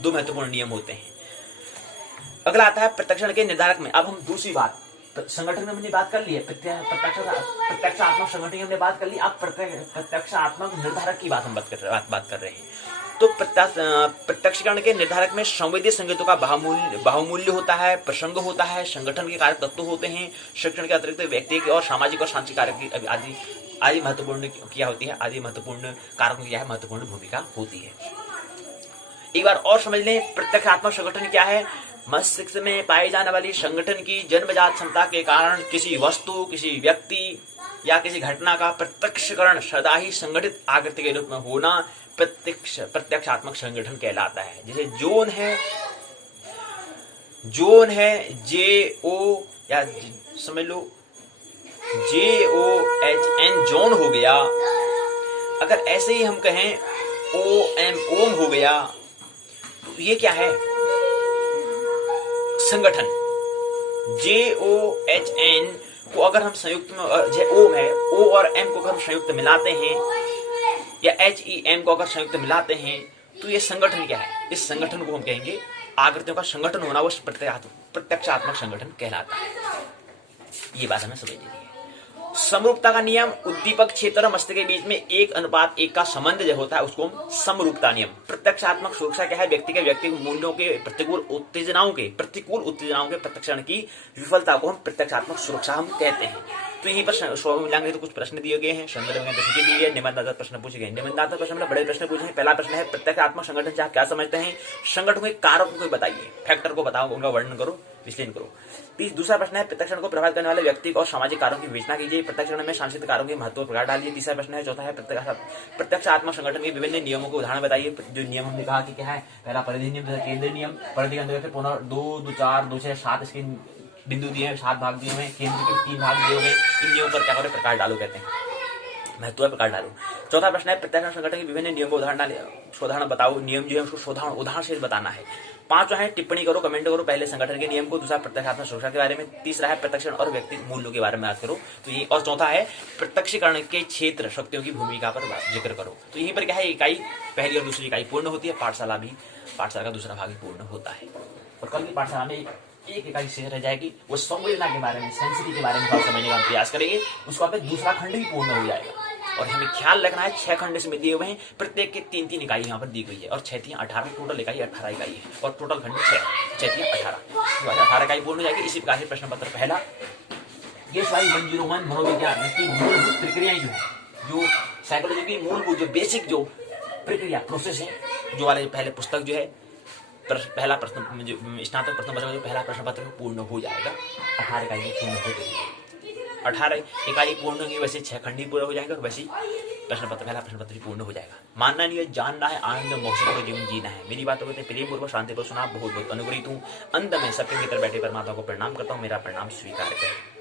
2 महत्वपूर्ण नियम होते हैं। अगला आता है प्रत्यक्षण के निर्धारक में। अब हम दूसरी बात, संगठन में हमने बात कर ली है, प्रत्यक्षात्मक संगठन की हमने बात कर ली। अब प्रत्यक्षात्मक निर्धारक की बात हम बात कर रहे हैं। तो प्रत्यक्षीकरण के निर्धारक में संवेदी संकेतों का बाहुमूल्य होता है, प्रसंग होता है, संगठन के कारक तत्व होते हैं, शिक्षण के अतिरिक्त व्यक्ति के और सामाजिक और सांस्कृतिक कारक आदि महत्वपूर्ण क्या होती है, आदि महत्वपूर्ण कारकों की क्या है, महत्वपूर्ण भूमिका होती है। एक बार और समझ लें, प्रत्यक्षात्मक संगठन क्या है, मस्तिष्क में पाई जाने वाली संगठन की जन्मजात क्षमता के कारण किसी वस्तु, किसी व्यक्ति या किसी घटना का प्रत्यक्षकरण सदा ही संगठित आकृति के रूप में होना प्रत्यक्षात्मक संगठन कहलाता है। जैसे जोन है, जोन है JO या समझ लो JOHN जोन हो गया। अगर ऐसे ही हम कहें OM ओम हो गया, तो ये क्या है? संगठन। JOHN को अगर हम संयुक्त में ओम है, O और M को अगर हम संयुक्त मिलाते हैं या HEM को अगर संयुक्त मिलाते हैं तो ये संगठन क्या है? इस संगठन को हम कहेंगे आकृतियों का संगठन होना, वो प्रत्यक्षात्मक संगठन कहलाता है। ये बात हमें समझनी है। समरूपता का नियम, उद्दीपक क्षेत्र और मस्तिष्क के बीच में 1:1 का संबंध जो होता है उसको हम समरूपता नियम। प्रत्यक्षात्मक सुरक्षा क्या है? व्यक्ति के मूल्यों के प्रतिकूल उत्तेजनाओं के प्रत्यक्षण की विफलता को हम प्रत्यक्षात्मक सुरक्षा हम कहते हैं। तो यहीं पर मिलाएंगे तो कुछ प्रश्न दिए गए हैं, संदर्भ दिए गए, निबंधात्मक प्रश्न पूछे गए। निबंधात्मक प्रश्न में बड़े प्रश्न पूछे हैं। पहला प्रश्न है प्रत्यक्षात्मक संगठन से आप क्या समझते हैं? संगठन के कारकों को बताइए, फैक्टर को बताओ, उनका वर्णन करो, विश्लेषण करो। दूसरा प्रश्न है प्रत्यक्षण को प्रभावित करने वाले व्यक्तिगत और सामाजिक कार्यों की विवेचना कीजिए। प्रत्यक्षण में सांस्कृतिक कार्यों के महत्व प्रकाश डालिए। तीसरा प्रश्न है, चौथा है प्रत्यक्षात्मक संगठन के विभिन्न नियमों के उदाहरण बताइए। जो नियम हमने कहा कि क्या है? पहला परिधि नियम, केंद्रीय नियम, परिधि के अंतर्गत पुनः 2, 2, 4, 2, 6, 7 इसके बिंदु दिए हैं, 7 भाग दिए हुए हैं, केंद्र के 3 भाग दिए हुए। इन नियमों पर क्या करो? प्रकाश डालो कहते हैं, महत्व प्रकाश डालो। चौथा प्रश्न है प्रत्यक्षण संगठन के विभिन्न नियमों को उदाहरण बताओ। नियम जो है उसको उदाहरण से बताना है। पांचवा है टिप्पणी करो, कमेंट करो पहले संगठन के नियम को, दूसरा प्रत्यक्षात्मक सुरक्षा के बारे में, तीसरा है प्रत्यक्षण और व्यक्ति मूल्यों के बारे में बात करो। तो ये, और चौथा है प्रत्यक्षीकरण के क्षेत्र शक्तियों की भूमिका पर जिक्र करो। तो यहीं पर क्या है? इकाई पहली और दूसरी इकाई पूर्ण होती है। पाठशाला का दूसरा भाग पूर्ण होता है। और कल की पाठशाला में एक इकाई शेष रह जाएगी, वो संवेदना के बारे में, सेंसिटी के बारे में समझने का प्रयास करेंगे। उसको आप दूसरा खंड भी पूर्ण हो जाएगा। और हमें ख्याल रखना है 6 खंड इसमें दिए हुए हैं, प्रत्येक के 3-3 इकाई यहाँ पर दी गई है और 6 18 टोटल इकाई 18 इकाई है और टोटल खंड 6 18 इकाई पूर्ण हो जाएगी। इसी प्रकार से प्रश्न पत्र पहला, ये स्लाइड 101 मनोविज्ञान की मूलभूत प्रक्रियाएं जो है, जो साइकोलॉजी की मूलभूत जो बेसिक जो प्रक्रिया प्रोसेस है, जो वाले पहले पुस्तक जो है पहला प्रश्न जो स्नातक प्रश्न पत्र जो पहला प्रश्न पत्र पूर्ण हो जाएगा। 18 इकाई पूर्ण हो जाएगी। 18 इकाई पूर्ण होगी, वैसे 6 खंड ही पूरा हो जाएगा और वैसे पहला प्रश्न पत्र पूर्ण हो जाएगा। मानना नहीं है, जानना है, आनंद मौसम को जीवन जीना है। मेरी बातों को प्रेम पूर्वक शांति को सुना, बहुत बहुत अनुग्रहित हूँ। अंत में सबके भीतर बैठे परमात्मा को प्रणाम करता हूँ। मेरा प्रणाम स्वीकार करें।